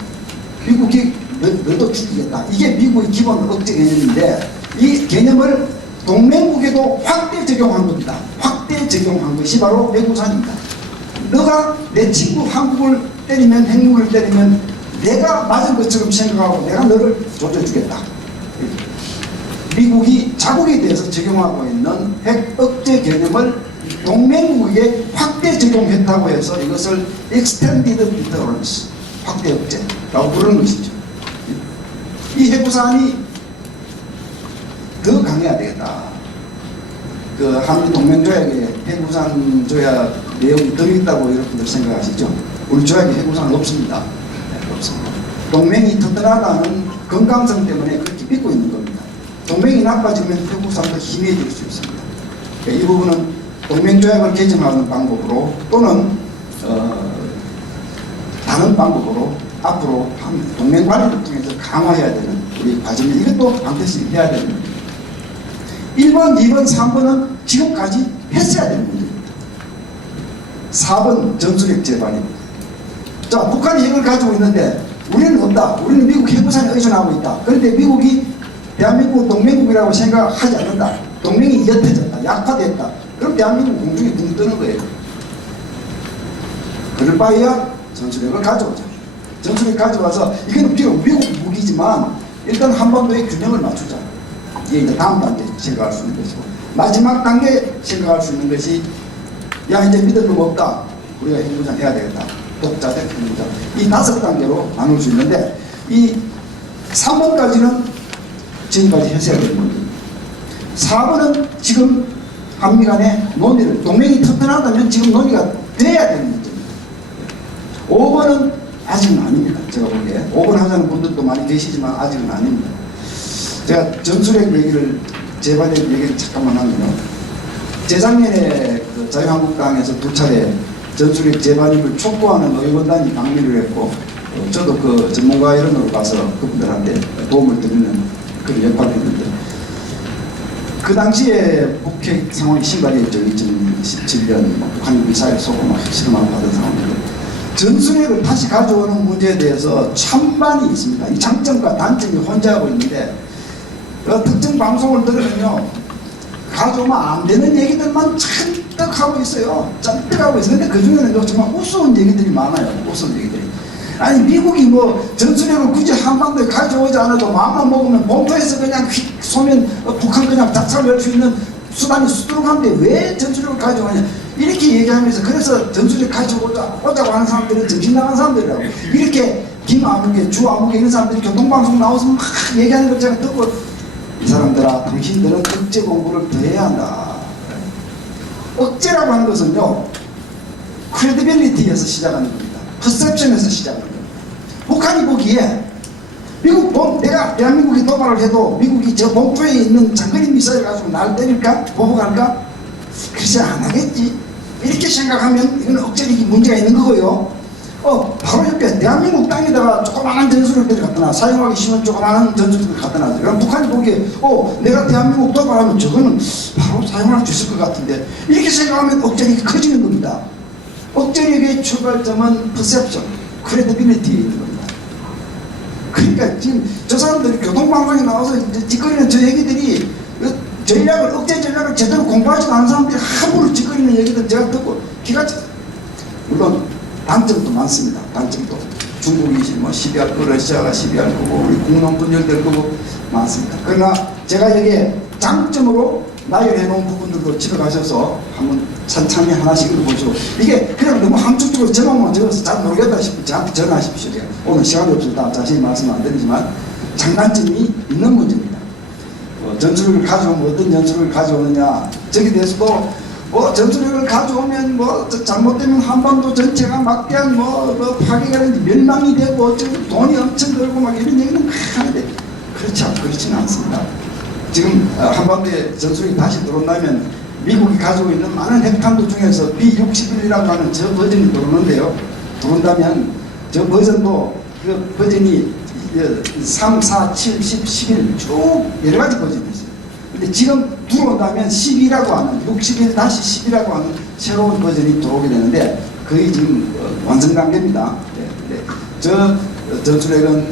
미국이 너도 죽이겠다. 이게 미국의 기본 억제 개념인데 이 개념을 동맹국에도 확대 적용한 겁니다. 확대 적용한 것이 바로 핵우산입니다. 너가 내 친구 한국을 때리면 핵무기를 때리면 내가 맞은 것처럼 생각하고 내가 너를 조져주겠다. 미국이 자국에 대해서 적용하고 있는 핵 억제 개념을 동맹국에게 확대 적용했다고 해서 이것을 Extended Deterrence, 확대 억제라고 부르는 것이죠. 이 핵우산이 더 강해야 되겠다. 그 한미 동맹조약에 핵우산 조약 내용이 들어있다고 여러분들 생각하시죠? 우리 조약에 핵우산은 없습니다. 없습니다. 동맹이 튼튼하다는 건강성 때문에 그렇게 믿고 있는 겁니다. 동맹이 나빠지면 핵우산도 희미해질 수 있습니다. 이 부분은 동맹조약을 개정하는 방법으로 또는 다른 방법으로 앞으로 동맹 관리를 통해서 강화해야 되는 우리 과정이 이것도 반드시 해야 되는 겁니다. 1번, 2번, 3번은 지금까지 했어야 되는 문제입니다. 4번 전술핵 재반입니다. 자, 북한이 핵을 가지고 있는데 우리는 없다. 우리는 미국 핵우산에 의존하고 있다. 그런데 미국이 대한민국 동맹국이라고 생각하지 않는다. 동맹이 옅어졌다. 약화됐다. 그럼 대한민국 공중에 붕 뜨는 거예요. 그럴 바에야 전술핵을 가져오자. 전술핵 가져와서 이건 비록 미국 무기지만 일단 한반도의 균형을 맞추자. 이게 이제 다음 단계 생각할 수 있는 것이고 마지막 단계 생각할 수 있는 것이 야 이제 믿을 놈 없다. 우리가 핵무장 해야 되겠다. 독자적 핵무장. 이 5단계로 나눌 수 있는데 이 3번까지는 지금까지 했어야 되는 겁니다. 4번은 지금 한미 간의 논의를 동맹이 튼튼하다면 지금 논의가 돼야 되는 문제입니다. 5번은 아직은 아닙니다. 제가 보기에 5번 하자는 분들도 많이 계시지만 아직은 아닙니다. 제가 전술핵 얘기를 재반핵 얘기를 잠깐만 하면요. 재작년에 그 자유한국당에서 2차례 전술핵 재반입을 촉구하는 의원단이 방미를 했고 저도 그 전문가 일원으로 가서 그분들한테 도움을 드리는 그런 역할을 했는데 그 당시에 북핵 상황이 심각했죠. 2017년 북한 미사일 쏘고 막 실험을 받은 상황인데 전술핵을 다시 가져오는 문제에 대해서 찬반이 있습니다. 이 장점과 단점이 혼재하고 있는데 특정 방송을 들으면요 가져오면 안 되는 얘기들만 잔뜩 하고 있어요. 잔뜩 하고 있어요. 근데 그 중에는 정말 우스운 얘기들이 많아요. 우스운 얘기들이. 아니 미국이 뭐 전술핵을 굳이 한반도에 가져오지 않아도 마음만 먹으면 본토에서 그냥 휙 쏘면 북한 그냥 작살낼 수 있는 수단이 수두룩한데 왜 전술핵을 가져오냐 이렇게 얘기하면서 그래서 전술핵 가져오자고 하는 사람들은 정신 나간 사람들이라고 이렇게 김아무개 주아무개 이런 사람들이 교통방송 나와서 막 얘기하는 걸 제가 듣고 이 사람들아 당신들은 억제 공부를 더 해야 한다. 억제라고 하는 것은요 크레디빌리티에서 시작하는 겁니다. 퍼셉션에서 시작하는 겁니다. 북한이 보기에 내가 대한민국이 도발을 해도 미국이 저 봉투에 있는 장거리 미사일 가지고 날 때릴까? 보복할까? 그러지 안 하겠지. 이렇게 생각하면 이건 억제력이 문제가 있는 거고요. 바로 옆에 대한민국 땅에다가 조그마한 전술핵들을 갖다 놔. 사용하기 쉬운 조그마한 전술핵들을 갖다 놔. 그럼 북한이 보기에 내가 대한민국 도발하면 저거는 바로 사용할 수 있을 것 같은데, 이렇게 생각하면 억제력이 커지는 겁니다. 억제력의 출발점은 퍼셉션, 크레디빌리티에 있는 겁니다. 그러니까 지금 저 사람들이 교통방송에 나와서 짓거리는 저 얘기들이 억제 전략을 제대로 공부하지 않은 사람들이 함부로 짓거리는 얘기들 제가 듣고 기가 차. 물론 단점도 많습니다. 단점도 중국이 시비할 거고 러시아가 시비할 거고 우리 국론 분열될 거고 많습니다. 그러나 제가 여기에 장점으로 나열해 놓은 부분들도 집에 가셔서 한번 찬찬히 하나씩 읽어보시고, 이게 그냥 너무 함축적으로 제목만 적어서 잘 모르겠다 싶으면 저한테 전화하십시오. 제가 오늘 시간이 없어서 다 자세히 말씀 안 드리지만 장단점이 있는 문제입니다. 전술을 가져오면 어떤 전술을 가져오느냐, 저기 대해서도 전술핵을 가져오면 잘못되면 한반도 전체가 막대한 파괴가 멸망이 되고 돈이 엄청 들고 막 이런 얘기는 하는데 그렇지는 않습니다. 지금 한반도에 전술핵이 다시 들어온다면 미국이 가지고 있는 많은 핵탄두 중에서 B-61이라고 하는 저 버전이 들어오는데요. 들어온다면 저 버전도 그 버전이 3, 4, 7, 10, 11 쭉 여러 가지 버전이 있어요. 근데 지금 들어온다면 10이라고 하는 61-10이라고 하는 새로운 버전이 들어오게 되는데 거의 지금 완성 단계입니다. 저 전술핵은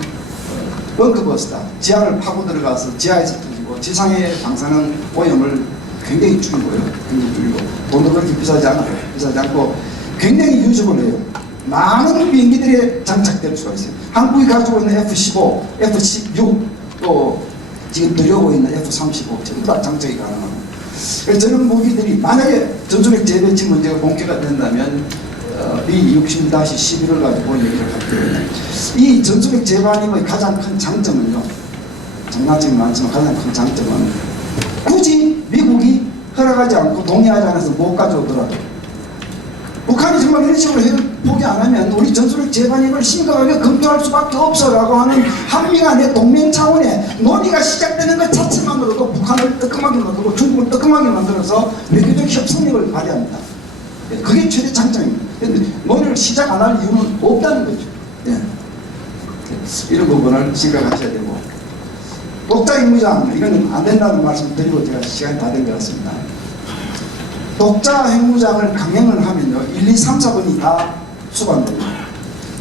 벙커버스다. 지하를 파고 들어가서 지하에서 터지고 지상의 방사능 오염을 굉장히 줄이고요. 굉장히 줄이고 돈도 그렇게 비싸지 않고 굉장히 유적을 해요. 많은 비행기들이 장착될 수가 있어요. 한국이 가지고 있는 F-15, F-16, 또 지금 들여오고 있는 F-35 전부 다 장착이 가능합니다. 저런 무기들이 만약에 전술핵 재배치 문제가 본격화 된다면 B-60-11을 가지고 얘기를 할게요. 이 전술핵 재반입의 가장 큰 장점은요, 장단점이 많지만 가장 큰 장점은 굳이 미국이 허락하지 않고 동의하지 않아서 못 가져오더라도 북한이 정말 이런 식으로 핵을 포기 안 하면 우리 전술핵 재반입을 심각하게 검토할 수밖에 없어라고 하는 한미 간의 동맹 차원의 논의가 시작되는 것 자체만으로도 북한을 뜨끔하게 만들고 중국을 뜨끔하게 만들어서 외교적 협상력을 발휘합니다. 그게 최대 장점입니다. 그런데 논의를 시작 안 할 이유는 없다는 거죠. 이런 부분을 생각하셔야 되고, 독자 핵무장 이건 안 된다는 말씀 드리고 제가 시간이 다 된 것 같습니다. 독자 핵무장을 강행을 하면요 1, 2, 3, 4번이 다 수반됩니다.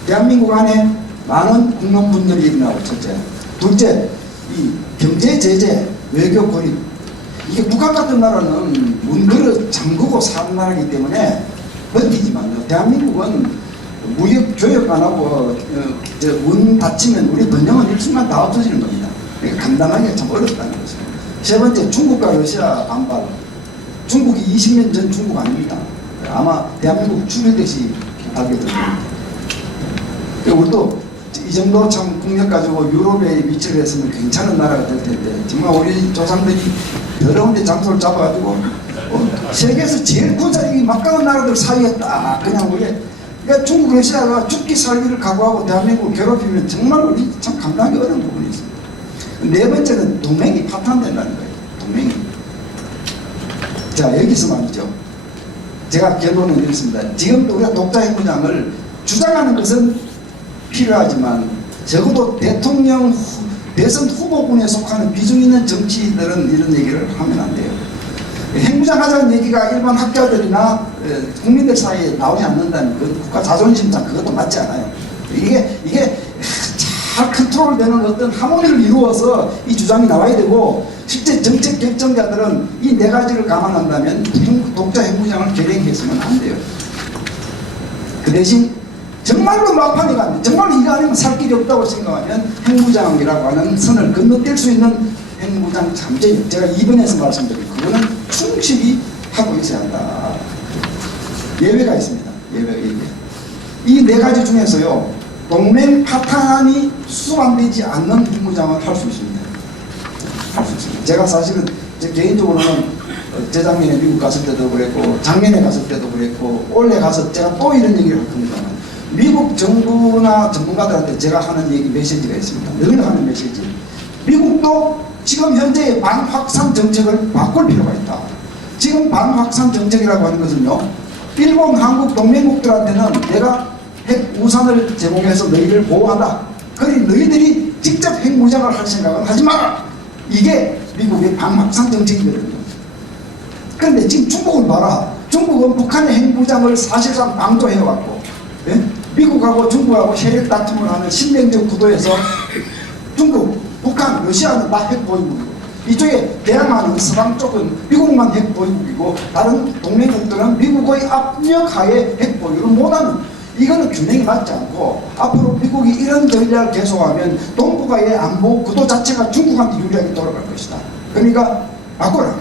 대한민국 안에 많은 국론 분열이 일어나고, 첫째. 둘째, 이 경제 제재, 외교 고립. 이게 북한 같은 나라는 문 걸어 잠그고 사는 나라이기 때문에 버티지만요, 대한민국은 무역 교역 안 하고 문 닫히면 우리 번영은 일순간 다 없어지는 겁니다. 그러니까 감당하기가 참 어렵다는 거죠. 세 번째, 중국과 러시아 반발. 중국이 20년 전 중국 아닙니다. 아마 대한민국 죽일듯이 알게 될 겁니다. 우리도 이 정도 참 국력 가지고 유럽에 위치를 했으면 괜찮은 나라가 될 텐데, 정말 우리 조상들이 더러운 데 장소를 잡아가지고 세계에서 제일 군사력이 막강한 나라들 사이에 딱 그냥 그러니까 중국, 러시아가 죽기 살기를 각오하고 대한민국을 괴롭히면 정말 우리 참 감당하기 어려운 부분이 있습니다. 네 번째는 동맹이 파탄된다는 거예요. 동맹이. 자, 여기서 말이죠. 제가 결론은 이렇습니다. 지금도 우리가 독자 핵무장을 주장하는 것은 필요하지만 적어도 대통령 대선 후보군에 속하는 비중 있는 정치인들은 이런 얘기를 하면 안 돼요. 핵무장하자는 얘기가 일반 학자들이나 국민들 사이에 나오지 않는다면 그 국가 자존심상 그것도 맞지 않아요. 이게 잘 컨트롤되는 어떤 하모니를 이루어서 이 주장이 나와야 되고, 실제 정책 결정자들은 이 네 가지를 감안한다면 독자 핵무장을 결행해서는 안 돼요. 그 대신 정말로 막판에 가면, 정말로 이거 아니면 살 길이 없다고 생각하면 핵무장이라고 하는 선을 건너뛸 수 있는 핵무장 잠재, 제가 2번에서 말씀드린 그거는 충실히 하고 있어야 한다. 예외가 있습니다. 예외. 이 네 가지 중에서요, 동맹 파탄이 수반되지 않는 핵무장을 할 수 있습니다. 할 수 있습니다. 제가 사실은 제 개인적으로는 재작년에 미국 갔을 때도 그랬고 작년에 갔을 때도 그랬고 올해 가서 제가 또 이런 얘기를 할 겁니다. 미국 정부나 전문가들한테 제가 하는 얘기 메시지가 있습니다. 늘 하는 메시지. 미국도 지금 현재의 반확산 정책을 바꿀 필요가 있다. 지금 반확산 정책이라고 하는 것은요, 일본, 한국 동맹국들한테는 내가 핵 우산을 제공해서 너희를 보호한다. 그러니 너희들이 직접 핵무장을 할 생각은 하지 마라. 이게 미국의 반확산 정책이거든요. 그런데 지금 중국을 봐라. 중국은 북한의 핵무장을 사실상 방조해왔고, 예? 미국하고 중국하고 세력 다툼을 하는 신냉전 구도에서 중국, 북한, 러시아는 다 핵보유국이고, 이쪽에 대항하는 서방 쪽은 미국만 핵보유국이고, 다른 동맹국들은 미국의 압력하에 핵보유를 못하는, 이거는 균형이 맞지 않고, 앞으로 미국이 이런 전략을 계속하면 동북아의 안보 구도 자체가 중국한테 유리하게 돌아갈 것이다. 그러니까 바꿔라.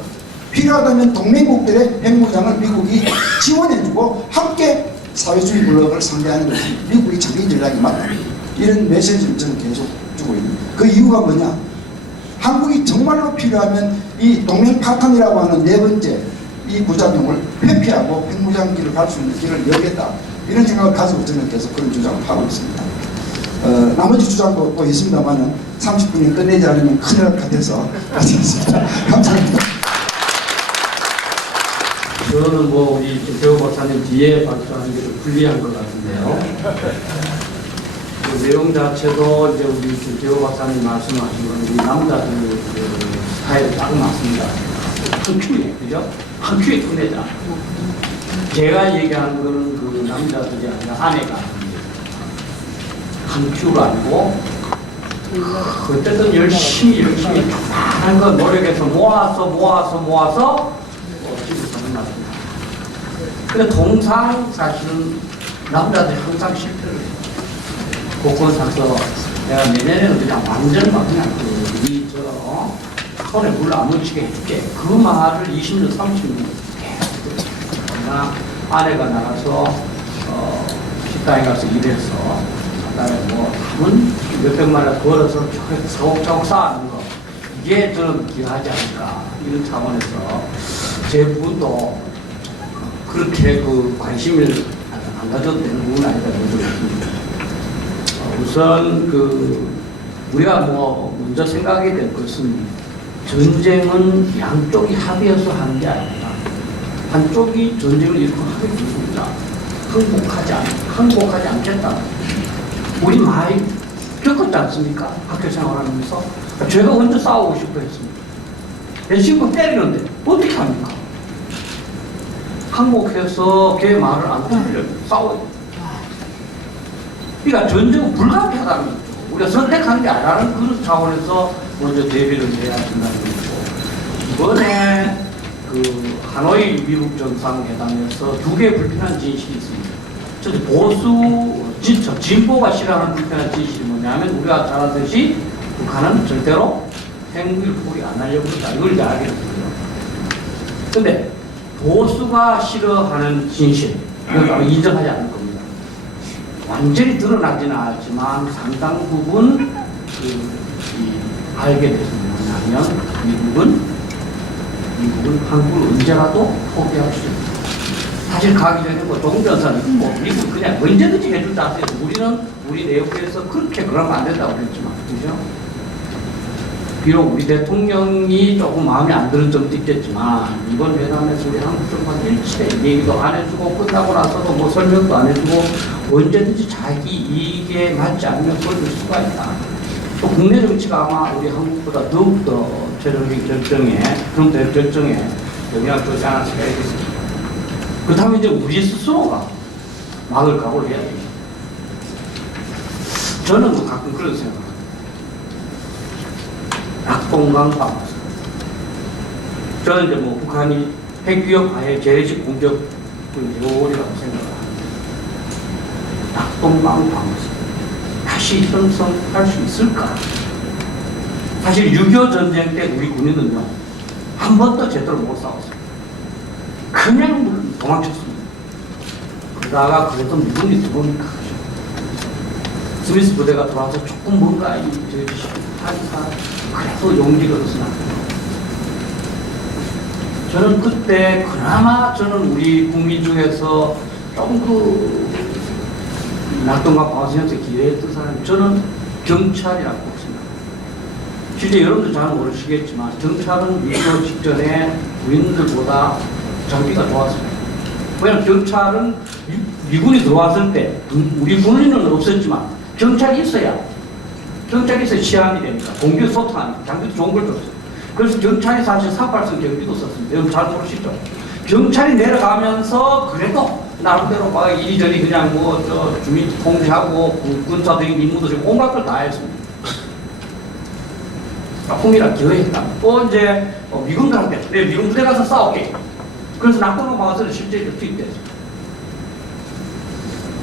필요하다면 동맹국들의 핵무장을 미국이 지원해주고 함께 사회주의 블록을 상대하는 것이 미국의 장기 전략이 맞다. 이런 메시지를 저는 계속 주고 있는. 그 이유가 뭐냐? 한국이 정말로 필요하면 이 동맹 파탄이라고 하는 네 번째 이 부작용을 회피하고 핵무장기를 갈 수 있는 길을 열겠다. 이런 생각을 가지고 저는 계속 그런 주장을 하고 있습니다. 나머지 주장도 또 있습니다만은 30분이 끝내지 않으면 큰일 날 것 같아서 마치겠습니다. 감사합니다. 저는 뭐 우리 김태호 박사님 뒤에 발표하는 게 좀 불리한 것 같은데요. 그 내용 자체도 이제 우리 김태호 박사님 말씀하신 건 우리 남자들 그 스타일에 딱 맞습니다. 한 큐에, 그죠? 한 큐에 끝내자. 제가 얘기하는 거는 그 남자들이 아니라 아내가 한 큐가 아니고 그때는 열심히 많은 거 노력해서 모아서 지구상을 맞습니다. 근데 통상 사실은 남자들이 항상 실패를 해요. 곳곳에서 내가 내년에는 그냥 완전 막 그냥 우리처럼 손에 물 안 묻히게 해줄게. 그 말을 20년, 30년 계속 그러나 아내가 나가서 식당에 가서 일해서 그다음에 뭐 돈 몇백만 원 벌어서 차곡차곡 쌓는 거, 이게 좀 귀하지 않을까 이런 차원에서 제 부분도 그렇게 그 관심을 안 가져도 되는 부분은 아니다 생각합니다. 우선 그 우리가 뭐 먼저 생각해야 될 것은 전쟁은 양쪽이 합의해서 하는 게 아닙니다. 한쪽이 전쟁을 일으키고 하게 됩니다. 항복하지 않겠다. 우리 많이 겪었지 않습니까? 학교 생활하면서 제가 먼저 싸우고 싶어 했습니다. 내 친구 때리는데 어떻게 합니까? 항복해서 걔 말을 안 들으려고 싸워요. 그러니까 전쟁은 불가피하다는 거죠. 우리가 선택하는 게 아니라는 그런 차원에서 먼저 대비를 해야 된다는 거고, 이번에 그 하노이 미국 정상회담에서 두 개의 불편한 진실이 있습니다. 첫 보수, 진보가 싫어하는 불편한 진실이 뭐냐면, 우리가 잘 알듯이 북한은 절대로 핵무기를 포기 안 하려고 한다. 이걸 이제 알게 됐거든요. 근데 보수가 싫어하는 진실, 이걸 인정하지 않을 겁니다. 완전히 드러나지는 않았지만 상당 부분 알게 됐습니다. 뭐냐면 미국은 한국을 언제라도 포기할 수 있습니다. 사실 가기 전에 뭐 동전사는 뭐 미국 그냥 언제든지 해줄 줄 아세요. 우리 내역에서 그렇게 그러면 안 된다고 그랬지만, 그죠? 비록 우리 대통령이 조금 마음에 안 드는 점도 있겠지만, 이번 회담에서 우리 한국 정부가 일치돼 얘기도 안 해주고 끝나고 나서도 뭐 설명도 안 해주고 언제든지 자기 이익에 맞지 않으면 걸릴 수가 있다. 또 국내 정치가 아마 우리 한국보다 더욱더 최종적인 결정에 영향을 주지 않았을까 했습니다. 그렇다면 이제 우리 스스로가 막을 각오를 해야 됩니다. 저는 뭐 가끔 그런 생각을 합니다. 낙동강 방어선. 저는 이제 뭐 북한이 핵위협 하에 재래식 공격 요리라고 생각을 합니다. 낙동강 방어선 다시 형성할 수 있을까? 사실 6.25 전쟁 때 우리 군인은요, 한 번도 제대로 못 싸웠어요. 그냥 도망쳤습니다. 그러다가 그래도 미군이 들어오니까 스미스 부대가 들어와서 조금 뭔가 하니까 그래도 용기를 얻었으나 저는 그때 그나마 저는 우리 국민 중에서 좀 낙동과 방송에서 기회했던 사람이 저는 경찰이라고 봅니다. 실제 여러분들 잘 모르시겠지만 경찰은 유교 직전에 우리들보다 장비가 좋았습니다. 왜냐하면 경찰은 미군이 들어왔을 때 우리 군인은 없었지만 경찰이 있어야 치안이 됩니다. 공개 소탕 장비도 좋은 걸 줬어요. 그래서 경찰이 사실 3.8성 경비도 썼습니다. 여러분 잘 모르시죠? 경찰이 내려가면서 그래도 나름대로 막 이리저리 그냥 주민 통제하고 군사적인 임무도 좀 온갖 걸 다 했습니다. 작품이라 기여했다. 또 이제 미군들한테 미군들에 가서 싸울게. 그래서 낙동강 방어선을 실제 투입됐습니다.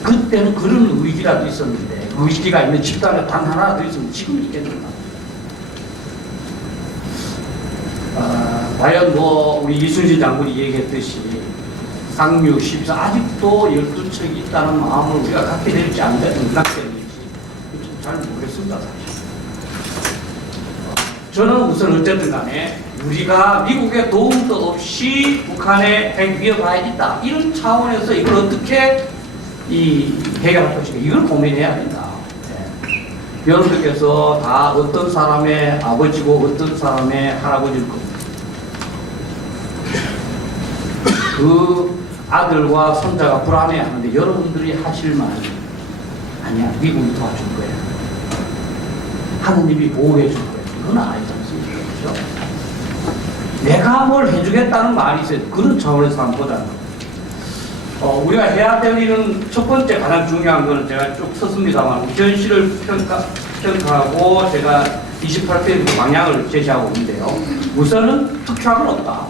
그때는 그런 의지라도 있었는데 의지가 있는 집단에 단 하나라도 있으면 지금 있겠는가. 과연 우리 이순신 장군이 얘기했듯이 상류 14 아직도 12척이 있다는 마음을 우리가 갖게 될지 안 되는지 잘 모르겠습니다. 사실. 저는 우선 어쨌든 간에 우리가 미국의 도움도 없이 북한의 핵 위협을 하야겠다 이런 차원에서 이걸 어떻게 해결할 것인가 이걸 고민해야 된다. 네. 여러분들께서 다 어떤 사람의 아버지고 어떤 사람의 할아버지일 겁니다. 그 아들과 손자가 불안해하는데 여러분들이 하실 말이 아니야 미국이 도와줄 거야. 하느님이 보호해 줄 거야. 그건 아니지 않습니까? 그렇죠? 내가 뭘 해주겠다는 말이 있어요. 그런 차원에서 한번 보자. 우리가 해야 될 일은 첫 번째 가장 중요한 거는 제가 쭉 썼습니다만 현실을 평가하고 제가 28페이지 방향을 제시하고 있는데요. 우선은 특효학은 없다.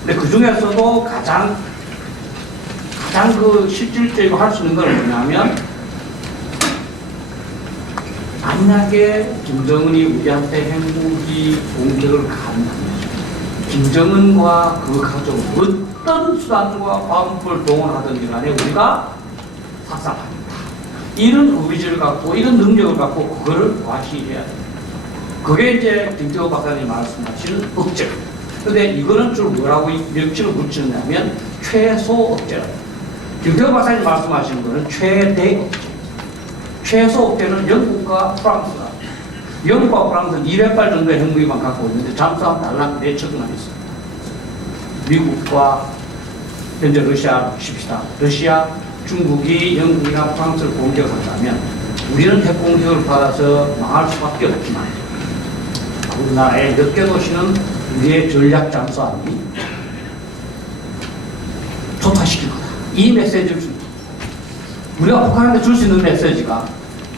근데 그 중에서도 가장 실질적이고 할 수 있는 건 뭐냐면 만약에 김정은이 우리한테 핵무기 공격을 가한다면 김정은과 그 가족은 어떤 수단과 방법을 동원하든지 간에 우리가 삭삭합니다. 이런 의지를 갖고 이런 능력을 갖고 그거를 과시해야 됩니다. 그게 이제 김태호 박사님 말씀하시는 억제. 근데 이거는 좀 뭐라고 명칭을 붙이느냐면 최소 억제라. 김태호 박사님 말씀하시는 거는 최대 억제. 최소 억제는 영국과 프랑스다. 영국과 프랑스는 200발 정도의 핵무기만 갖고 있는데 잠수함 달랑 4척만 있습니다. 미국과 현재 러시아 칩시다. 러시아, 중국이 영국이나 프랑스를 공격한다면 우리는 핵 공격을 받아서 망할 수밖에 없지만 우리나라의 몇 개 도시는 우리의 전략 잠수함이 초토화시킬 거다. 이 메시지를 줍니다. 우리가 북한한테 줄 수 있는 메시지가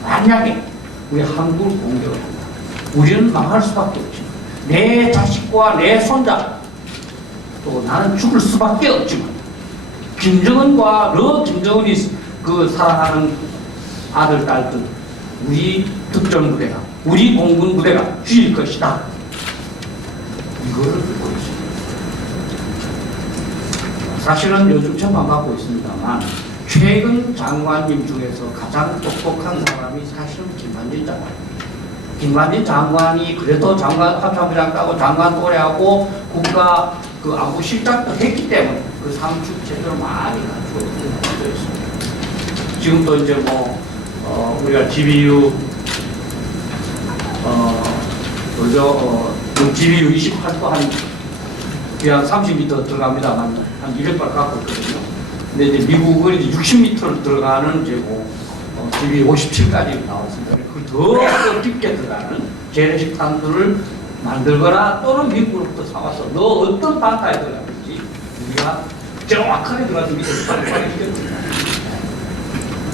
만약에 우리 한국을 공격을 한다. 우리는 망할 수밖에 없지만 내 자식과 내 손자 또 나는 죽을 수밖에 없지만 김정은과 김정은이 사랑하는 아들, 딸들 우리 특전 부대가 우리 공군 부대가 죽일 것이다. 이거를 듣고 있습니다. 사실은 요즘 처음 갖고 있습니다만 최근 장관님 중에서 가장 똑똑한 사람이 사실은 김관진 장관입니다. 김관진 장관이 그래도 장관 합참부장 따고 장관 또래하고 국가 안보실장도 했기 때문에 그 상축 제대로 많이 갖추고 있습니다. 지금도 이제 우리가 GBU GBU 28도 한 30m 들어갑니다만 한 200발 갖고 있거든요. 근데 이제 미국은 이제 60m 들어가는 GBU 57까지 나왔습니다. 그 더 깊게 들어가는 재래식 탄두를 만들거나 또는 미국으로부터 사와서 너 어떤 단가에 들어가는지 우리가 정확하게 들어가서 밑에서 빨리빨리 이겼습니다.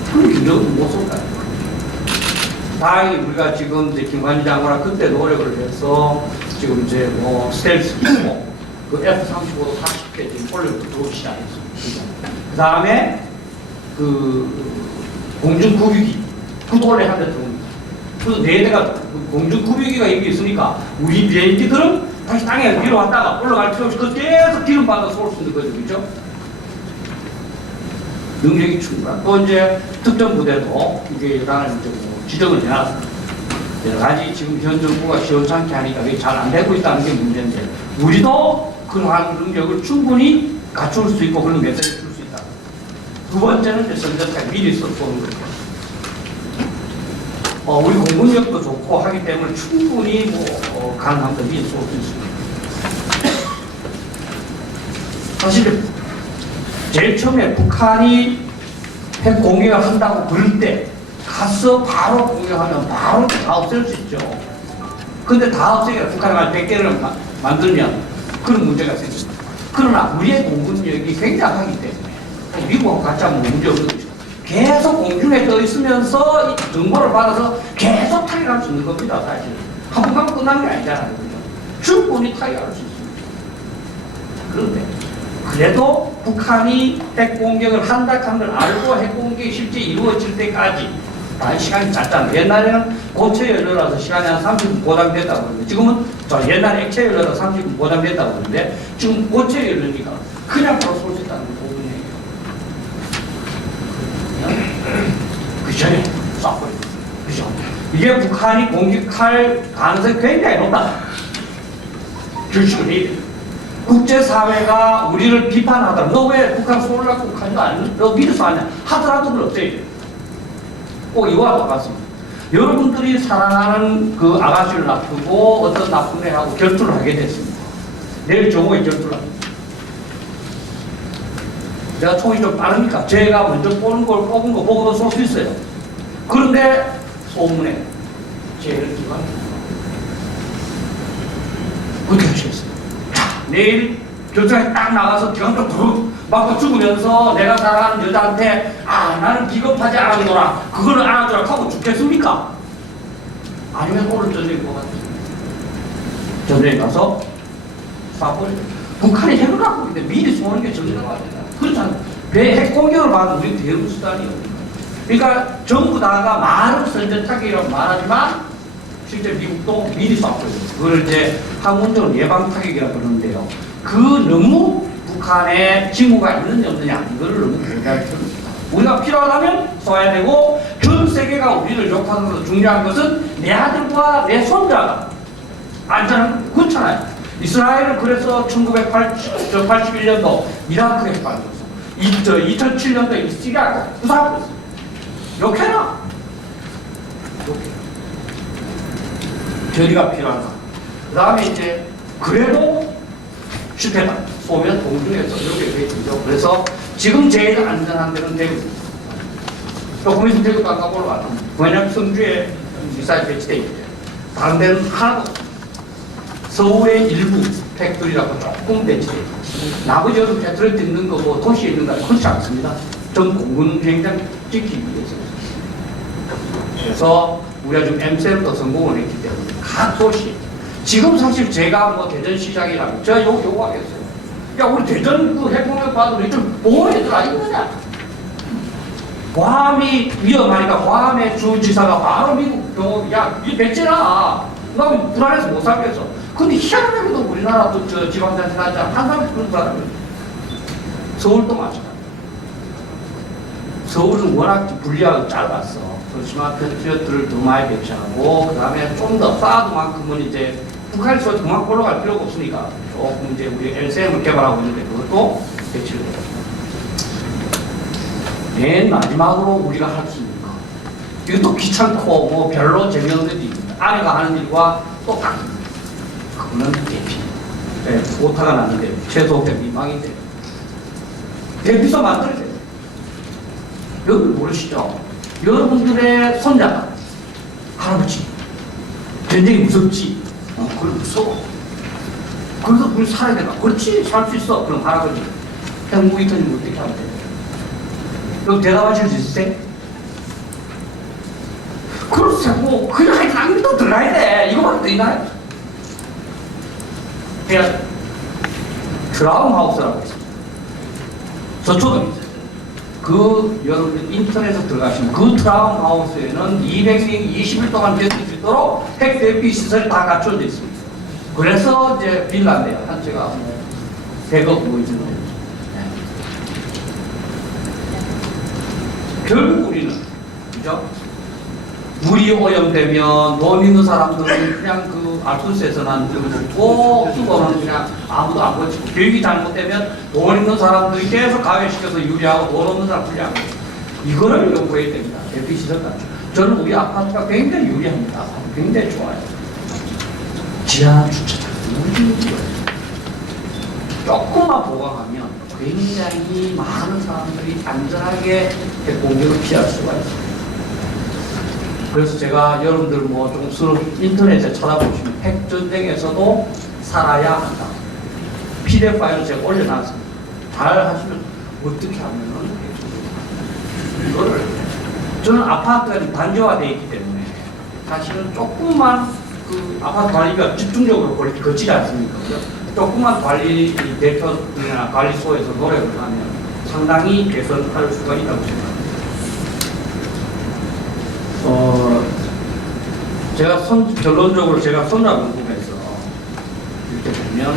참 김정은 못 쏜다. 다행히 우리가 지금 이제 김관진 장관과 그때 노력을 해서 지금 이제 스텔스 그 F-35도 40개 지금 올려서 들어오기 시작했습니다. 그 다음에 공중급유기 그도 원래 한 대 들어옵니다. 그래서 4대가 공중급유기가 이미 있으니까 우리 비행기들은 다시 땅에 위로 왔다가 올라갈 필요 없이 계속 기름 받아서 쏠 수 있는 거죠. 그렇죠? 능력이 충분한. 또 이제 특전부대도 이게 나는 지정을 해놨습니다. 여러 가지 지금 현 정부가 시원찮게 하니까 이게 잘 안 되고 있다는 게 문제인데 우리도 그러한 능력을 충분히 갖출 수 있고 그런 메시지를 줄 수 있다. 두 번째는 이제 선전타에 미리 쏘는 거죠. 우리 공군력도 좋고 하기 때문에 충분히 가능합니다. 미리 쏠 수 있습니다. 사실 제일 처음에 북한이 핵 공격을 한다고 그럴 때 가서 바로 공격하면 바로 다 없앨 수 있죠. 근데 다 없애기가 북한이 만 100개를 만들면 그런 문제가 생깁니다. 그러나 우리의 공군력이 굉장하기 때문에 미국하고 같이 하면 문제 없는 거죠. 계속 공중에 떠 있으면서 정보를 받아서 계속 타격할 수 있는 겁니다. 사실 한 번 가면 끝난 게 아니잖아요. 충분히 타격할 수 있습니다. 그런데 그래도 북한이 핵공격을 한다 하는 걸 알고 핵공격이 실제 이루어질 때까지 시간이 짧잖아요. 옛날에는 고체 연료라서 시간이 한 30분 보장됐다고 그러는데 지금은 옛날에 액체 연료라서 30분 보장됐다고 그러는데 지금 고체 연료니까 그냥 바로 쏠 수 있다는 부분이에요. 그 전에 쏴버려요. 그죠? 이게 북한이 공격할 가능성이 굉장히 높다. 규칙을 해야 돼요. 국제사회가 우리를 비판하더라도 너 왜 북한 쏠라고 하는 거 아니야? 너 믿어서 하냐? 하더라도 그걸 없애야 돼요. 꼭 이와 똑같습니다. 여러분들이 사랑하는 그 아가씨를 놔두고 어떤 나쁜 애하고 결투를 하게 됐습니다. 내일 정오에 결투를 합니다. 내가 총이 좀 빠르니까 제가 먼저 뽑은 거 보고도 쏠 수 있어요. 그런데 소문에 죄를 지고 그렇게 하시겠어요. 내일 결투에 딱 나가서 경도 부르 맞고 죽으면서 내가 사랑하는 여자한테 나는 비겁하지 않았노라 그거를 알아주라 하고 죽겠습니까? 아니면 오늘 저녁에 뭐가 전쟁에 가서 쏴버리죠. 북한이 핵을 갖고 있는데 미리 쏘는 게 전쟁을 가야 된다. 그렇잖아요. 배 핵 공격을 받은 우리 대응 수단이요. 그러니까 전부 다가 말은 선전타격이라고 말하지만 실제 미국도 미리 쏴버려요. 그걸 이제 항문적으로 예방타격이라고 그러는데요. 그 너무 북한에 징후가 있느냐 없느냐 이거를 너무 굉장히 듭니다. 우리가 필요하다면 쏴야 되고 전 세계가 우리를 욕하는 것도 중요한 것은 내 아들과 내 손자가 안전한 거 그렇잖아요. 이스라엘은 그래서 1981년도 이라크에 빠졌어. 2007년도에 시리아가 부사했어. 욕해라. 욕해. 결의가 필요하다. 그 다음에 이제 그래도 실패다. 쏘면 공중에서 이렇게 되죠. 그래서 지금 제일 안전한 데는 대구입니다. 조금있으면 대구 깜깜 올라가요. 왜냐하면 성주에 미사일 배치되어 있기 때문에. 다른 데는 하나도 없어요. 서울의 일부 팩토리라고 조금 배치되어 있어요. 나머지 여름 팩토리 있는 거 뭐 도시에 있는 거 그렇지 않습니다. 전 공군 행장 지키기 위해서. 그래서 우리가 지금 MCL도 성공을 했기 때문에 각 도시 지금 사실 제가 뭐 대전시장이라고 제가 요구하겠어요. 야 우리 대전 그 핵공격 받으면 좀 보호해줘라 이거냐. 괌이 위험하니까 괌의 주지사가 바로 미국 경호 야이 배째라 나 불안해서 못 살겠어. 근데 희한하게도 우리나라도 저 지방자치 하자 한 사람도 그런 사람이 서울도 마찬가지. 서울은 워낙 분리하고 짧았어. 그렇지만 패트리어트를 더 많이 배치하고 그 다음에 좀 더 사드만큼은 이제 북한에서 그만 올라갈 필요가 없으니까 조금 이제 우리 LCM을 개발하고 있는데 그것도 배치를 해요. 맨 마지막으로 우리가 할 수 있는 거 이것도 귀찮고 뭐 별로 재미없는 일입니다. 아내가 하는 일과 똑같습니다. 그거는 대피. 네, 오타가 났는데 최소한 민망인데 대피소 만들어야 돼요. 여러분 모르시죠? 여러분들의 손자가 할아버지 전쟁이 무섭지? 그걸 무서워. 그래서 우리 살아야 되나? 그렇지 살 수 있어. 그럼 할아버지 핵무기 던지면 어떻게 하면 돼? 그럼 대답하실 수 있으세요? 글쎄 뭐 그냥 강의도 들어가야 돼. 이거밖에 더 있나요? 그냥 트라움 하우스라고 있습니다. 저쪽은 있어요. 그 여러분 인터넷에 들어가시면 그 트라움 하우스에는 200명 20일 동안 계실 수 있도록 핵 대피 시설이 다 갖춰져 있습니다. 그래서 이제 핀란드에 한 제가 뭐 100억 뭐 있는데 결국 우리는 그죠? 물이 오염되면 돈 있는 사람들은 그냥 그 알프스에서 난 꼭 수고는 그냥 아무도 안 고치고, 교육이 잘못되면 돈 있는 사람들이 계속 가외시켜서 유리하고 돈 없는 사람 불리하고, 이거를 연구해야 됩니다. 대피 시설가. 저는 우리 아파트가 굉장히 유리합니다. 굉장히 좋아요. 지하 주차장 너무 좋아요. 조금만 보강하면 굉장히 많은 사람들이 안전하게 공격을 피할 수가 있습니다. 그래서 제가 여러분들 뭐 좀 서로 인터넷에 찾아보시면 핵전쟁에서도 살아야 한다. PDF 파일을 제가 올려놨습니다. 잘 하시면 어떻게 하면은 이거를, 저는 아파트가 단지화되어 있기 때문에 사실은 조금만 그 아파트 관리가 집중적으로 거치지 않습니까? 조금만 관리 대표나 관리소에서 노력을 하면 상당히 개선할 수가 있다고 생각합니다. 제가 결론적으로 제가 손자병법에서 이렇게 보면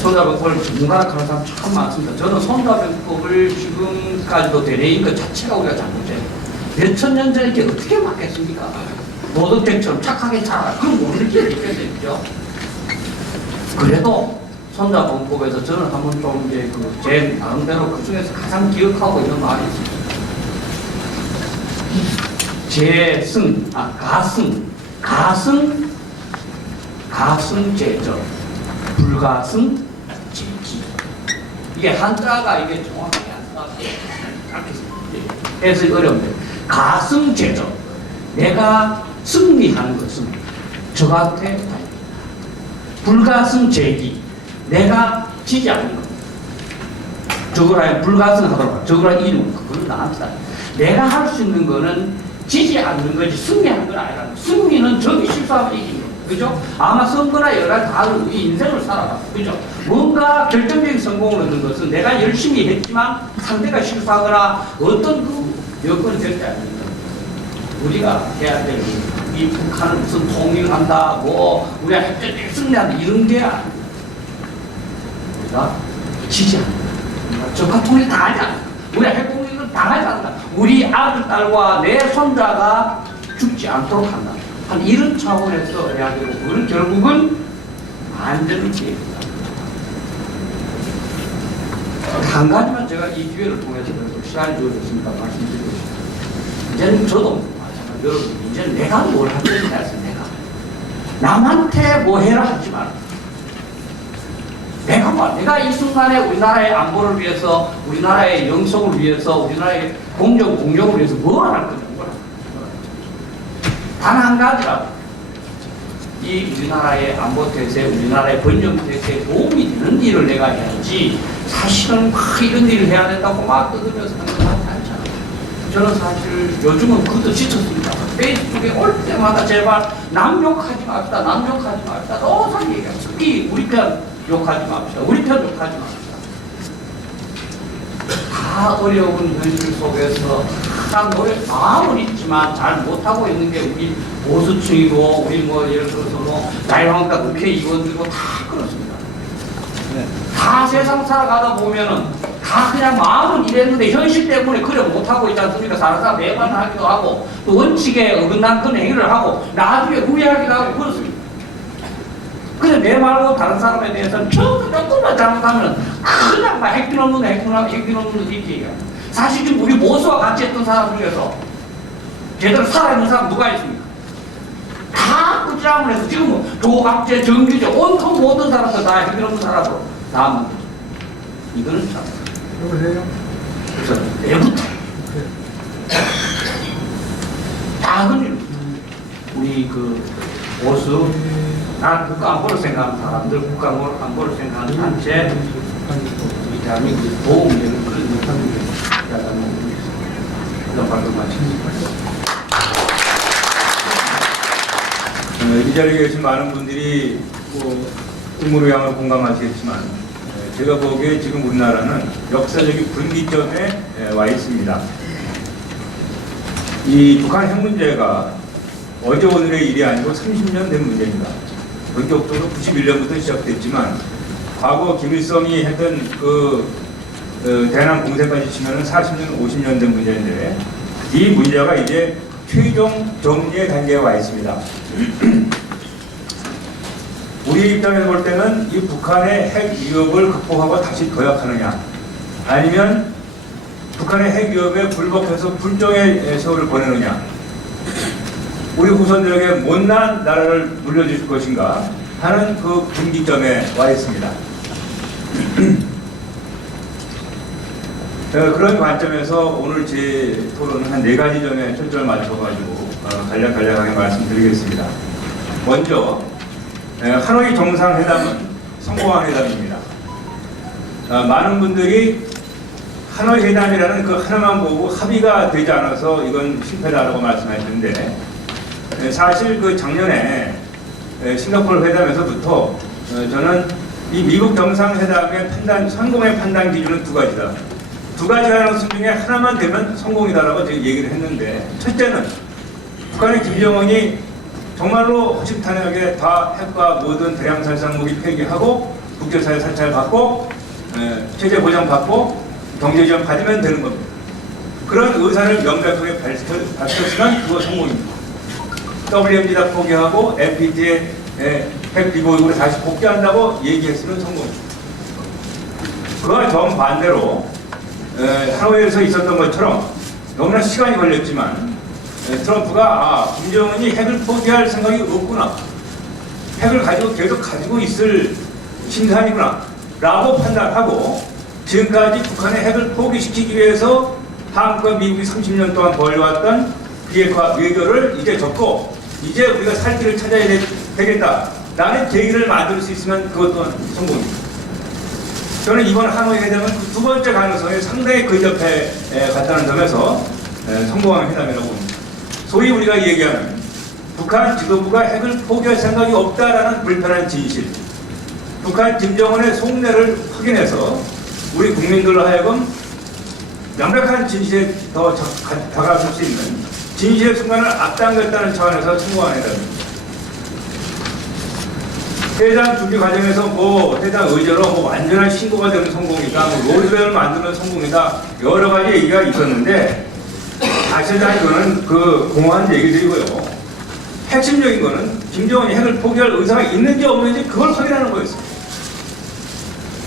손자병법을 전문가라 하는 사람 참 많습니다. 저는 손자병법을 지금까지도 되뇌인 것 자체가 우리가 잘못해요. 몇천 년 전에 이게 어떻게 맞겠습니까? 도덕책처럼 착하게 살아. 그럼 모르는 게 있겠죠. 그래도 손자병법에서 저는 한번 좀 이제 제 나름대로 그 중에서 가장 기억하고 있는 말이 있습니다. 가승제적, 불가승 제기. 이게 한자가 이게 정확하게 해석이 어려운데, 가승제적, 내가 승리하는 것은 적한테 불가승 제기, 내가 지지 않는 것. 적을 하여 불가승하도록, 적을 하여 이루는 것. 그건 나한테. 내가 할 수 있는 거는 지지 않는 거지 승리하는 건 아니라, 승리는 적이 실수하면 이기는 거. 그죠? 아마 선거나 여러 가지 다른 우리 인생을 살아봤어. 그죠? 뭔가 결정적인 성공을 얻는 것은 내가 열심히 했지만 상대가 실수하거나 어떤 그 여건이 될 때 아닙니까? 우리가 해야 될 이 북한은 무슨 통일한다, 뭐 우리가 핵전쟁 승리한다, 이런 게 아닙니다. 우리가 지지 않는다. 적화 통일 다 하지 않는다. 우리가 핵통일을 당하지 않는다. 우리 아들, 딸과 내 손자가 죽지 않도록 한다. 한 이런 차원에서 해야 되고, 그건 결국은 안전을 기획한다. 한 가지만 제가 이 기회를 통해서 시간이 주어졌으니까 말씀드리고 싶습니다. 이제는 저도 마찬가지로 여러분, 이제는 내가 뭘 할 때는 됐어요. 남한테 뭐 해라 하지 마라. 내가 이 순간에 우리나라의 안보를 위해서, 우리나라의 영성을 위해서, 우리나라의 공정을 위해서 뭘 할 거냐. 단 한 가지라도 이 우리나라의 안보 태세, 우리나라의 번영 태세에 도움이 되는 일을 내가 해야지, 사실은 막 이런 일을 해야 된다고 막 뜯으면서 하는 거 하지 않잖아요. 저는 사실 요즘은 그것도 지쳤습니다. 페이스북에 올 때마다 제발 남 욕하지 맙시다, 남 욕하지 맙시다. 항상 얘기해요. 특히 우리 편 욕하지 맙시다, 우리 편 욕하지 맙시다. 다 어려운 현실 속에서 다 마음은 있지만 잘 못하고 있는 게 우리 보수층이고, 우리 뭐 예를 들어서 뭐 자유한국당 국회의원들이고 다 그렇습니다. 네. 다 세상 살아가다 보면은 다 그냥 마음은 이랬는데 현실 때문에 그래 못하고 있지 않습니까? 사는 사람 매반하기도 하고, 또 원칙에 어긋난 그런 행위를 하고, 나중에 후회하기도 하고 그렇습니다. 근데 내 말고 다른 사람에 대해서는 조금만 잘못하면 그냥 막 핵균 없는 얘기예요. 사실 지금 우리 모수와 같이 했던 사람 중에서 제대로 살아있는 사람 누가 있습니까? 다 꾸지람을 해서 지금 조갑제, 정규제, 온통 모든 사람들 다 핵균 없는 사람으로 다 만들죠. 이거는 참. 그래서 내부터 작은 일, 우리 그 보수, 나는 국가 안보를 생각하는 사람들, 국가 안보를 생각하는 단체, 이 대한민국에 도움이 되는 그런 못하는 게 야당을 모르겠습니다. 그런 발언 마칩니다. 이 자리에 계신 많은 분들이 뭐 의무로양을 공감하시겠지만, 제가 보기에 지금 우리나라는 역사적인 분기점에 와 있습니다. 이 북한 핵 문제가 어제 오늘의 일이 아니고 30년 된 문제입니다. 본격적으로 91년부터 시작됐지만, 과거 김일성이 했던 대남 공세까지 치면 40년, 50년 된 문제인데, 이 문제가 이제 최종 정리의 단계에 와 있습니다. 우리 입장에서 볼 때는 이 북한의 핵 위협을 극복하고 다시 도약하느냐, 아니면 북한의 핵 위협에 불복해서 불정의 세월을 보내느냐, 우리 후손들에게 못난 나라를 물려줄 것인가 하는 그 분기점에 와 있습니다. 그런 관점에서 오늘 제 토론은 한 4가지 점에 초점을 맞춰가지고 간략하게 말씀드리겠습니다. 먼저 하노이 정상회담은 성공한 회담입니다. 많은 분들이 하노이 회담이라는 그 하나만 보고 합의가 되지 않아서 이건 실패다라고 말씀하셨는데, 사실 그 작년에 싱가포르 회담에서부터 저는 이 미국 정상회담의 성공의 판단 기준은 2가지다. 2가지 가능성 중에 하나만 되면 성공이다라고 제가 얘기를 했는데, 첫째는 북한의 김정은이 정말로 허심탄회하게 다 핵과 모든 대량 살상 무기 폐기하고 국제사회 사찰 받고 체제 보장 받고 경제 지원 받으면 되는 겁니다. 그런 의사를 명백하게 밝혔으면 그거 성공입니다. WMD 다 포기하고 NPT의 핵 비보이국으로 다시 복귀한다고 얘기했으면 성공입니다. 그와 정반대로 하노이에서 있었던 것처럼 너무나 시간이 걸렸지만 트럼프가 김정은이 핵을 포기할 생각이 없구나, 핵을 계속 가지고 있을 심산이구나 라고 판단하고, 지금까지 북한의 핵을 포기시키기 위해서 한국과 미국이 30년 동안 벌여왔던 비핵화 외교를 이제 접고 이제 우리가 살 길을 찾아야 되겠다라는 계기를 만들 수 있으면 그것 또한 성공입니다. 저는 이번 하노이 회담은 그 2번째 가능성에 상당히 근접해 갔다는 점에서 성공한 회담이라고 봅니다. 소위 우리가 얘기하는 북한 지도부가 핵을 포기할 생각이 없다라는 불편한 진실, 북한 김정은의 속내를 확인해서 우리 국민들로 하여금 명백한 진실에 더 다가설 수 있는 진실의 순간을 앞당겼다는 차원에서 성공한 회담입니다. 회담 준비 과정에서 회담 의제로 완전한 신고가 되는 성공이다, 로드맵을 만드는 성공이다, 여러 가지 얘기가 있었는데, 사실상 이거는 그 공허한 얘기들이고요. 핵심적인 거는 김정은이 핵을 포기할 의사가 있는지 없는지 그걸 확인하는 거였어요.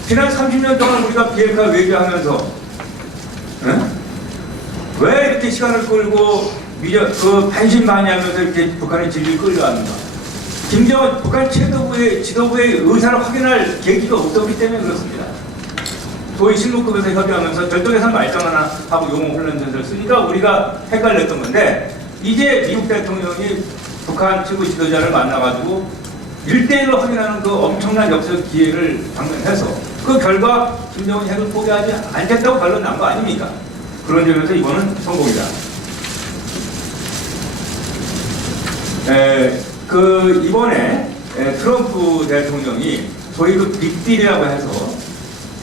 지난 30년 동안 우리가 비핵화 외교하면서 왜 이렇게 시간을 끌고 반신반의하면서 이렇게 북한의 진리를 끌려왔는가? 김정은 북한 지도부의 의사를 확인할 계기가 없었기 때문에 그렇습니다. 소위 실무급에서 협의하면서 절도계산 말장 하나 하고 용어 혼란전설을 쓰니까 우리가 헷갈렸던 건데, 이제 미국 대통령이 북한 최고 지도자를 만나가지고 1대1로 확인하는 그 엄청난 역사적 기회를 방문해서 그 결과 김정은이 핵을 포기하지 않겠다고 결론 난 거 아닙니까? 그런 점에서 이번은 성공이다. 이번에 트럼프 대통령이 소위 그 빅딜이라고 해서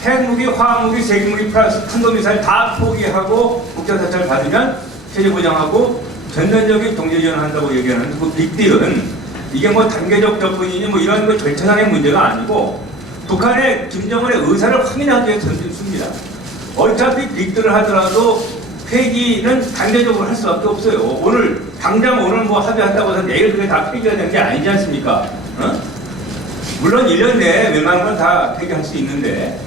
핵무기, 화학무기, 세계무기 플러스 탄도미사일 다 포기하고 국제사찰 받으면 체제 보장하고 전면적인 경제 지원한다고 얘기하는 그 빅딜은 이게 단계적 접근이니 이런 거 절차상의 문제가 아니고 북한의 김정은의 의사를 확인하기 위해 던진 수입니다. 어차피 빅딜을 하더라도 폐기는 단계적으로 할 수밖에 없어요. 당장 오늘 합의한다고 해서 내일 그게 다 폐기가 되는 게 아니지 않습니까? 물론 1년 내에 웬만한 건 다 폐기할 수 있는데,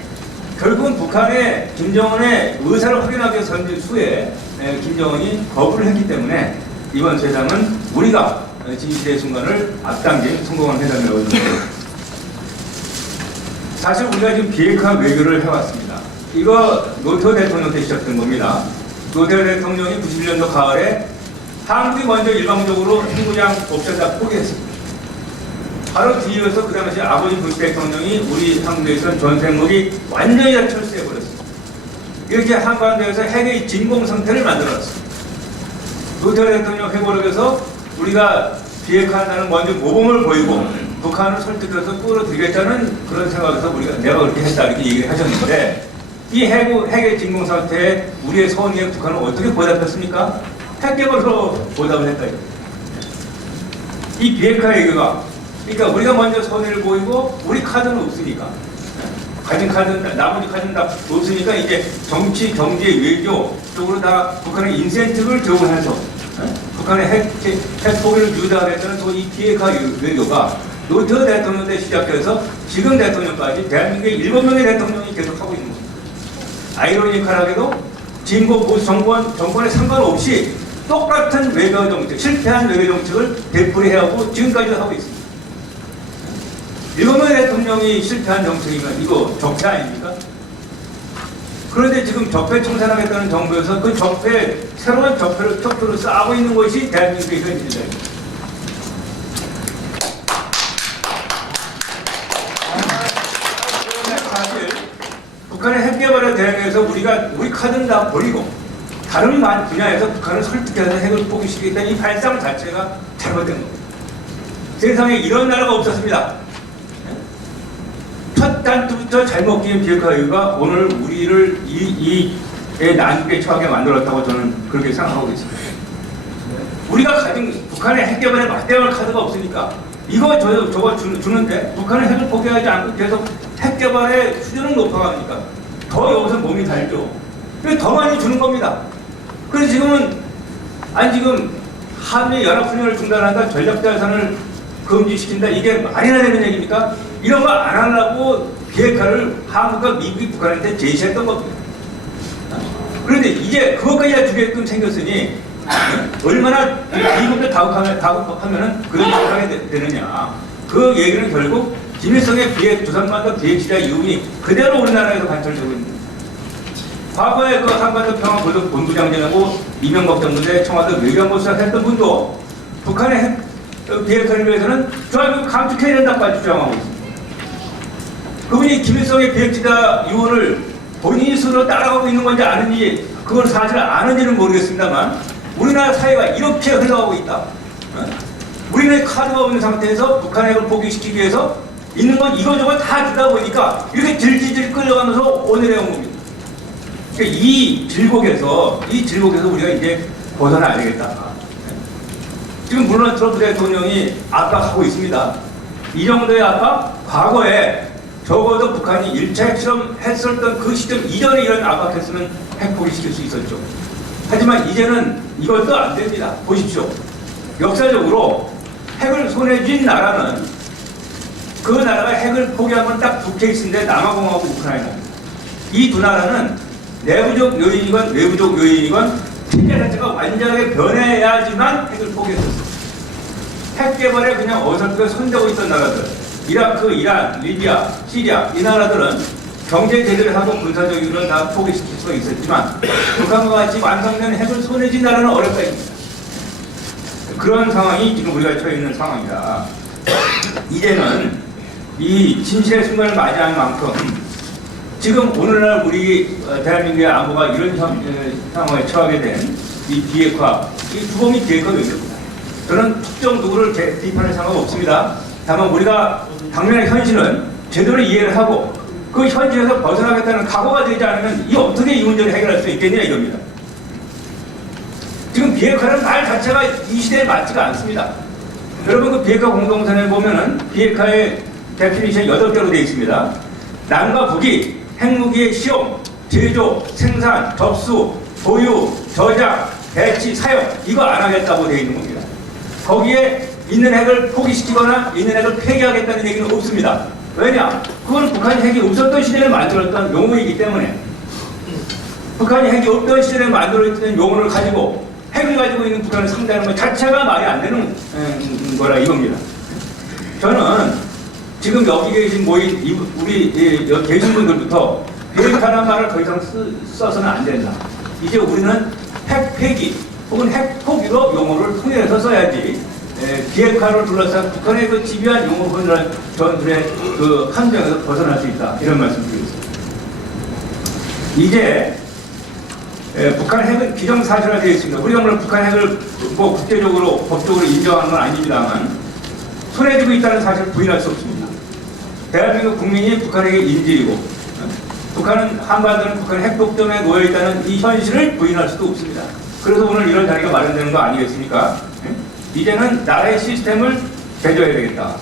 결국은 북한의 김정은의 의사를 확인하기 위해서 던진 수에 김정은이 거부를 했기 때문에 이번 회담은 우리가 진실의 순간을 앞당긴 성공한 회담이라고 생각합니다. 사실 우리가 지금 비핵화 외교를 해왔습니다. 이거 노태우 대통령 때 시작된 겁니다. 노태우 대통령이 91년도 가을에 한국이 먼저 일방적으로 핵무장 옵션 다 포기했습니다. 바로 뒤이어서 그 당시 아버지 부시 대통령이 우리 한국에서는 전생물이 완전히 다 철수해버렸습니다. 이렇게 한반도에서 핵의 진공 상태를 만들어놨습니다. 노태우 대통령 회고록에서 우리가 비핵화한다는 먼저 모범을 보이고 북한을 설득해서 끌어들이겠다는 그런 생각에서 내가 그렇게 했다 이렇게 얘기를 하셨는데, 이 핵의 진공 상태에 우리의 서원에 북한은 어떻게 보답했습니까? 핵개발로 보답을 했다. 이 비핵화 얘기가, 그러니까 우리가 먼저 선의를 보이고 우리 카드는 없으니까, 가진 카드는 나머지 카드는 다 없으니까 이제 정치, 경제, 외교 쪽으로 다 북한의 인센티브를 제공해서 북한의 핵 포기를 유도하겠다는 이 비핵화 외교가 노태우 대통령 때 시작해서 지금 대통령까지 대한민국의 7명의 대통령이 계속하고 있는 겁니다. 아이러니컬하게도 진보 보수 정권에 상관없이 똑같은 외교 정책, 실패한 외교 정책을 되풀이해오고 지금까지도 하고 있습니다. 7명의 대통령이 실패한 정책이면 이거 적폐 아닙니까? 그런데 지금 적폐 청산하겠다는 정부에서 그 새로운 척도를 쌓고 있는 것이 대한민국의 현실입니다. 사실 북한의 핵 개발에 대해서 우리 카드는 다 버리고 다른 분야에서 북한을 설득해서 핵을 포기시키겠다는 이 발상 자체가 잘못된 겁니다. 세상에 이런 나라가 없었습니다. 첫 단추부터 잘못 끼인 비핵화 외교가 오늘 우리를 이 난국에 처하게 만들었다고 저는 그렇게 생각하고 있습니다. 우리가 가진 북한의 핵 개발에 맞대응할 카드가 없으니까 이거 저거 주는데 북한의 핵을 포기하지 않고 계속 핵 개발의 수준을 높아가니까 더 여기서 몸이 달죠. 더 많이 주는 겁니다. 그래서 지금 한미 연합훈련을 중단한다, 전략자산을 금지시킨다, 이게 말이나 되는 얘기입니까? 이런 거 안 하려고 비핵화를 한국과 미국이 북한한테 제시했던 겁니다. 그런데 이제 그것까지 주게끔 생겼으니 얼마나 미국을 다급하면은 그런 식으로 하게 되느냐. 그 얘기는 결국 김일성의 조선반도 비핵시자 이후이 그대로 우리나라에서 관철되고 있는 겁니다. 과거에 그 한반도 평화 본부장관하고 이명박 정부 때 청와대 외교안보수사 했던 분도 북한의 비핵화를 위해서는 조합을 감축해야 된다고 주장하고 있습니다. 그분이 김일성의 비핵시자 유언을 본인이 스스로 따라가고 있는 건지 아는지 그걸 사실 아는지는 모르겠습니다만 우리나라 사회가 이렇게 흘러가고 있다. 우리는 카드가 없는 상태에서 북한의 핵을 포기시키기 위해서 있는 건 이거저거 다 주다 보니까 이렇게 질질질 끌려가면서 오늘에 온 겁니다. 그러니까 이 질곡에서 우리가 이제 벗어나야 되겠다. 지금 물론 트럼프 대통령이 압박하고 있습니다. 이 정도의 압박, 과거에 적어도 북한이 1차 핵실험 했었던 그 시점 이전에 이런 압박했으면 핵포기시킬 수 있었죠. 하지만 이제는 이것도 안 됩니다. 보십시오. 역사적으로 핵을 손에 쥔 나라는 그 나라가 핵을 포기한 건 딱 두 케이스인데 남아공하고 우크라이나입니다. 이 두 나라는 내부적 요인이건 외부적 요인이건 체제 자체가 완전하게 변해야지만 핵을 포기했었어요. 핵 개발에 그냥 어설프게 손대고 있던 나라들, 이라크, 이란, 리비아, 시리아 이 나라들은 경제 제재를 하고 군사적으로는 다 포기시킬 수가 있었지만 북한과 같이 완성된 핵을 손에 쥔 나라는 어렵다. 그런 상황이 지금 우리가 처해 있는 상황이다. 이제는 이 진실의 순간을 맞이한 만큼 지금 오늘날 우리 대한민국의 안보가 이런 상황에 처하게 된 이 비핵화, 이 주범이 비핵화 외교입니다. 저는 특정 누구를 비판할 생각 없습니다. 다만 우리가 당면의 현실은 제대로 이해를 하고 그 현실에서 벗어나겠다는 각오가 되지 않으면 어떻게 이 문제를 해결할 수 있겠냐 이겁니다. 지금 비핵화라는 말 자체가 이 시대에 맞지가 않습니다. 여러분 그 비핵화 공동선에 보면은 비핵화의 데피니션 8개로 되어 있습니다. 남과 북이 핵무기의 시험, 제조, 생산, 접수, 보유, 저장, 배치, 사용 이거 안 하겠다고 되어 있는 겁니다. 거기에 있는 핵을 포기시키거나 있는 핵을 폐기하겠다는 얘기는 없습니다. 왜냐? 그건 북한이 핵이 없었던 시절에 만들었던 용어이기 때문에 북한이 핵이 없던 시절에 만들어있던 용어를 가지고 핵을 가지고 있는 북한을 상대하는 것 자체가 말이 안 되는 거라 이겁니다. 저는 지금 여기 계신 우리 계신 분들부터 비핵화라는 말을 더 이상 써서는 안 된다. 이제 우리는 핵 폐기 혹은 핵 포기로 용어를 통일해서 써야지 비핵화를 둘러싼 북한의 그 집요한 용어를 전술의 그 함정에서 벗어날 수 있다. 이런 말씀 드리겠습니다. 이제 북한 핵은 기정사실화되어 있습니다. 우리가 물론 북한 핵을 뭐 국제적으로 법적으로 인정하는 건 아닙니다만 손에 쥐고 있다는 사실을 부인할 수 없습니다. 대한민국 국민이 북한에게 인질이고 북한은 한반도는 북한의 핵 독점에 놓여 있다는 이 현실을 부인할 수도 없습니다. 그래서 오늘 이런 자리가 마련되는 거 아니겠습니까? 이제는 나라의 시스템을 개조해야 되겠다.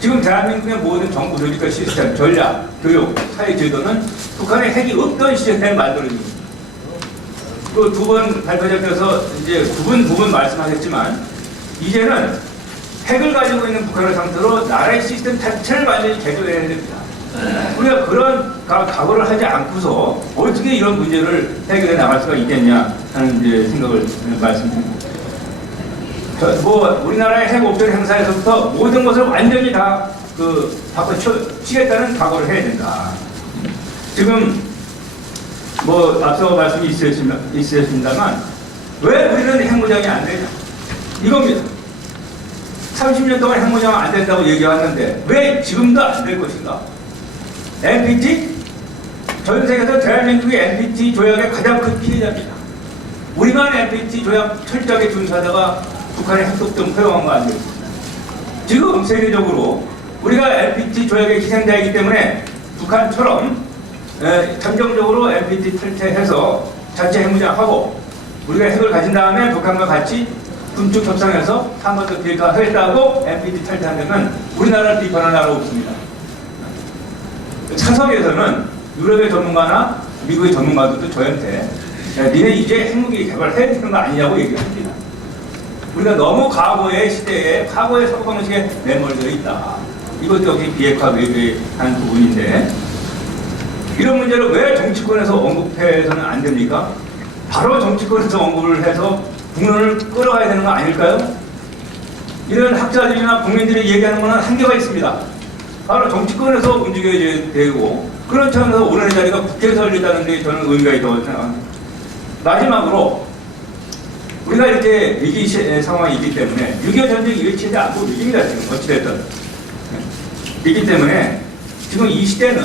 지금 대한민국의 모든 정부 조직과 시스템, 전략, 교육, 사회 제도는 북한의 핵이 없던 시스템을 만들어줍니다. 그 두 번 발표자께서 이제 부분 말씀하셨지만 이제는 핵을 가지고 있는 북한을 상대로 나라의 시스템 자체를 완전히 개조해야 됩니다. 우리가 그런 각오를 하지 않고서 어떻게 이런 문제를 해결해 나갈 수가 있겠냐 하는 이제 생각을 말씀드립니다. 우리나라의 핵 옵션 행사에서부터 모든 것을 완전히 다 바꿔치겠다는 각오를 해야 된다. 지금 앞서 말씀이 있으셨습니다만 왜 우리는 핵무장이 안 되냐 이겁니다. 30년 동안 핵무장 안 된다고 얘기했는데 왜 지금도 안 될 것인가? NPT? 전 세계에서 대한민국이 NPT 조약의 가장 큰 피해자입니다. 우리만 NPT 조약 철저하게 준수하다가 북한의 핵독점 허용한 거 아니에요? 지금 세계적으로 우리가 NPT 조약의 희생자이기 때문에 북한처럼 잠정적으로 NPT 탈퇴해서 자체 핵무장하고 우리가 핵을 가진 다음에 북한과 같이 군축 협상해서 한 번 더 기회가 하겠다고 NPT 탈퇴하면 우리나라를 비판할 나라 없습니다. 차석에서는 유럽의 전문가나 미국의 전문가들도 저한테 니네 이제 핵무기 개발해야 되는 거 아니냐고 얘기합니다. 우리가 너무 과거의 시대에 과거의 사고방식에 내몰려 있다. 이것도 역시 비핵화 외교한 부분인데 이런 문제를 왜 정치권에서 언급해서는 안 됩니까? 바로 정치권에서 언급을 해서 국론을 끌어가야 되는 거 아닐까요? 이런 학자들이나 국민들이 얘기하는 것은 한계가 있습니다. 바로 정치권에서 움직여야 되고 그렇지 않아서 오늘의 자리가 국회에서 열린다는 데 저는 의미가 있다고 생각합니다. 마지막으로 우리가 이렇게 위기 상황이 있기 때문에 6.25 전쟁이 일치되지 않고 위기입니다. 지금 어찌됐든 있기 때문에 지금 이 시대는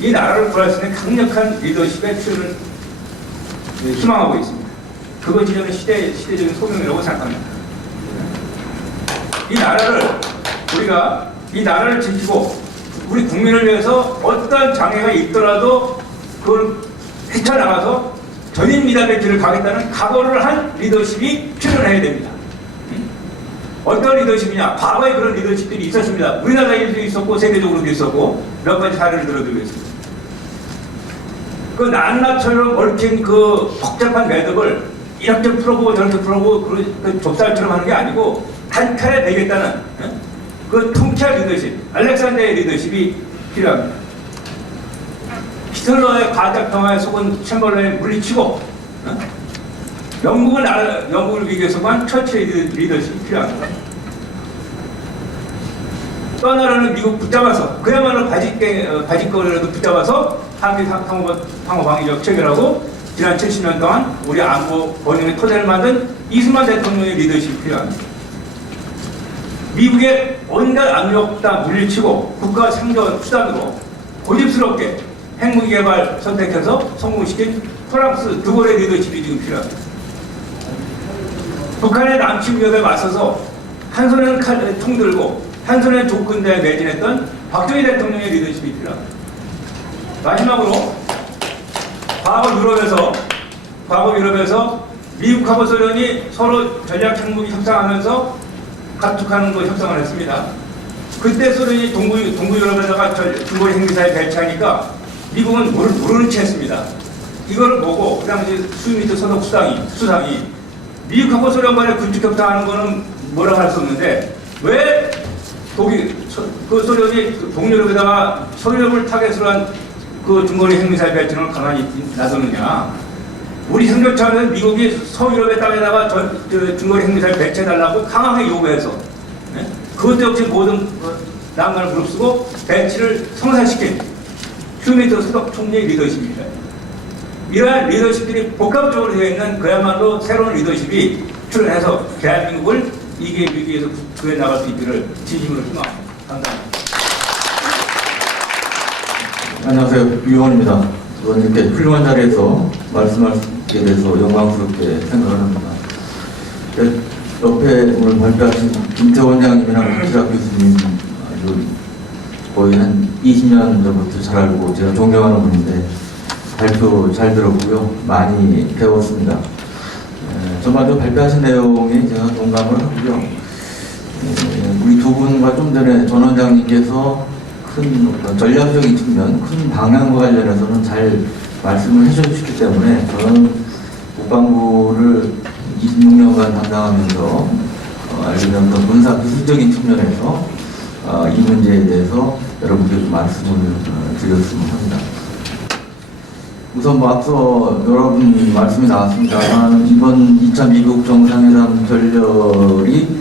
이 나라를 구할 수 있는 강력한 리더십의 필요를 희망하고 있습니다. 그것이 저는 시대적인 소명이라고 생각합니다. 이 나라를 지키고 우리 국민을 위해서 어떤 장애가 있더라도 그걸 헤쳐나가서 전인 미담의 길을 가겠다는 각오를 한 리더십이 출연해야 됩니다. 어떤 리더십이냐? 과거에 그런 리더십들이 있었습니다. 우리나라에도 있었고 세계적으로도 있었고 몇 가지 사례를 들어드리겠습니다. 그 낱낱처럼 얽힌 그 복잡한 매듭을 이렇게 풀어보고 저렇게 풀어보고 그 좁쌀처럼 하는 게 아니고 단칼에 되겠다는 그 통쾌한 리더십, 알렉산더의 리더십이 필요합니다. 히틀러의 가짜평화에 속은 챔벌런을 물리치고 영국을 위기에서만 처치의 리더십이 필요합니다. 또 하나는 미국 붙잡아서 그야말로 바짓거리라도 붙잡아서 한미 상호 방위적 체결하고 지난 70년 동안 우리 안보 번영의 토대를 만든 이승만 대통령의 리더십이 필요합니다. 미국의 온갖 압력 다 물리치고 국가 상전 수단으로 고집스럽게 핵무기 개발 선택해서 성공시킨 프랑스 드골의 리더십이 지금 필요합니다. 북한의 남침 위협에 맞서서 한 손에는 총 들고 한 손에는 조건대에 매진했던 박정희 대통령의 리더십이 필요합니다. 마지막으로 과거 유럽에서 미국하고 소련이 서로 전략 핵무기 협상하면서 각축하는 거 협상을 했습니다. 그때 소련이 동부 유럽에다가 중거리 핵미사일 배치하니까 미국은 모르는 채 했습니다. 이걸 보고 그 당시 스미트 서독 수상이 미국하고 소련 간에 군축 협상하는 거는 뭐라고 할 수 없는데 왜 그 소련이 동유럽에다가 서유럽을 타겟으로 한 그 중거리 핵미사일 배치를 가만히 나서느냐? 우리 생각처럼 미국이 서유럽의 땅에다가 중거리 핵미사일 배치해달라고 강하게 요구해서 그것도 역시 모든 난관을 무릅쓰고 배치를 성사시킨 슈미트 서독 총리의 리더십입니다. 이러한 리더십들이 복합적으로 되어 있는 그야말로 새로운 리더십이 출연해서 대한민국을 이게 위기에서 구해 나갈 수 있기를 진심으로 희망합니다. 감사합니다. 안녕하세요. 유원입니다. 저는 이렇게 훌륭한 자리에서 말씀할 수 있게 돼서 영광스럽게 생각을 합니다. 옆에 오늘 발표하신 김태 원장님이랑 박지락 교수님 아주 거의 한 20년 전부터 잘 알고 제가 존경하는 분인데 발표 잘 들었고요. 많이 배웠습니다. 저마저 발표하신 내용에 제가 동감을 하고요. 우리 두 분과 좀 전에 전 원장님께서 큰 전략적인 측면, 큰 방향과 관련해서는 잘 말씀을 해주셨기 때문에 저는 국방부를 26년간 담당하면서 알려진 어떤 군사 기술적인 측면에서 이 문제에 대해서 여러분께 좀 말씀을 드렸으면 합니다. 우선 뭐 앞서 여러분 말씀이 나왔습니다만 이번 2차 미국 정상회담 결렬이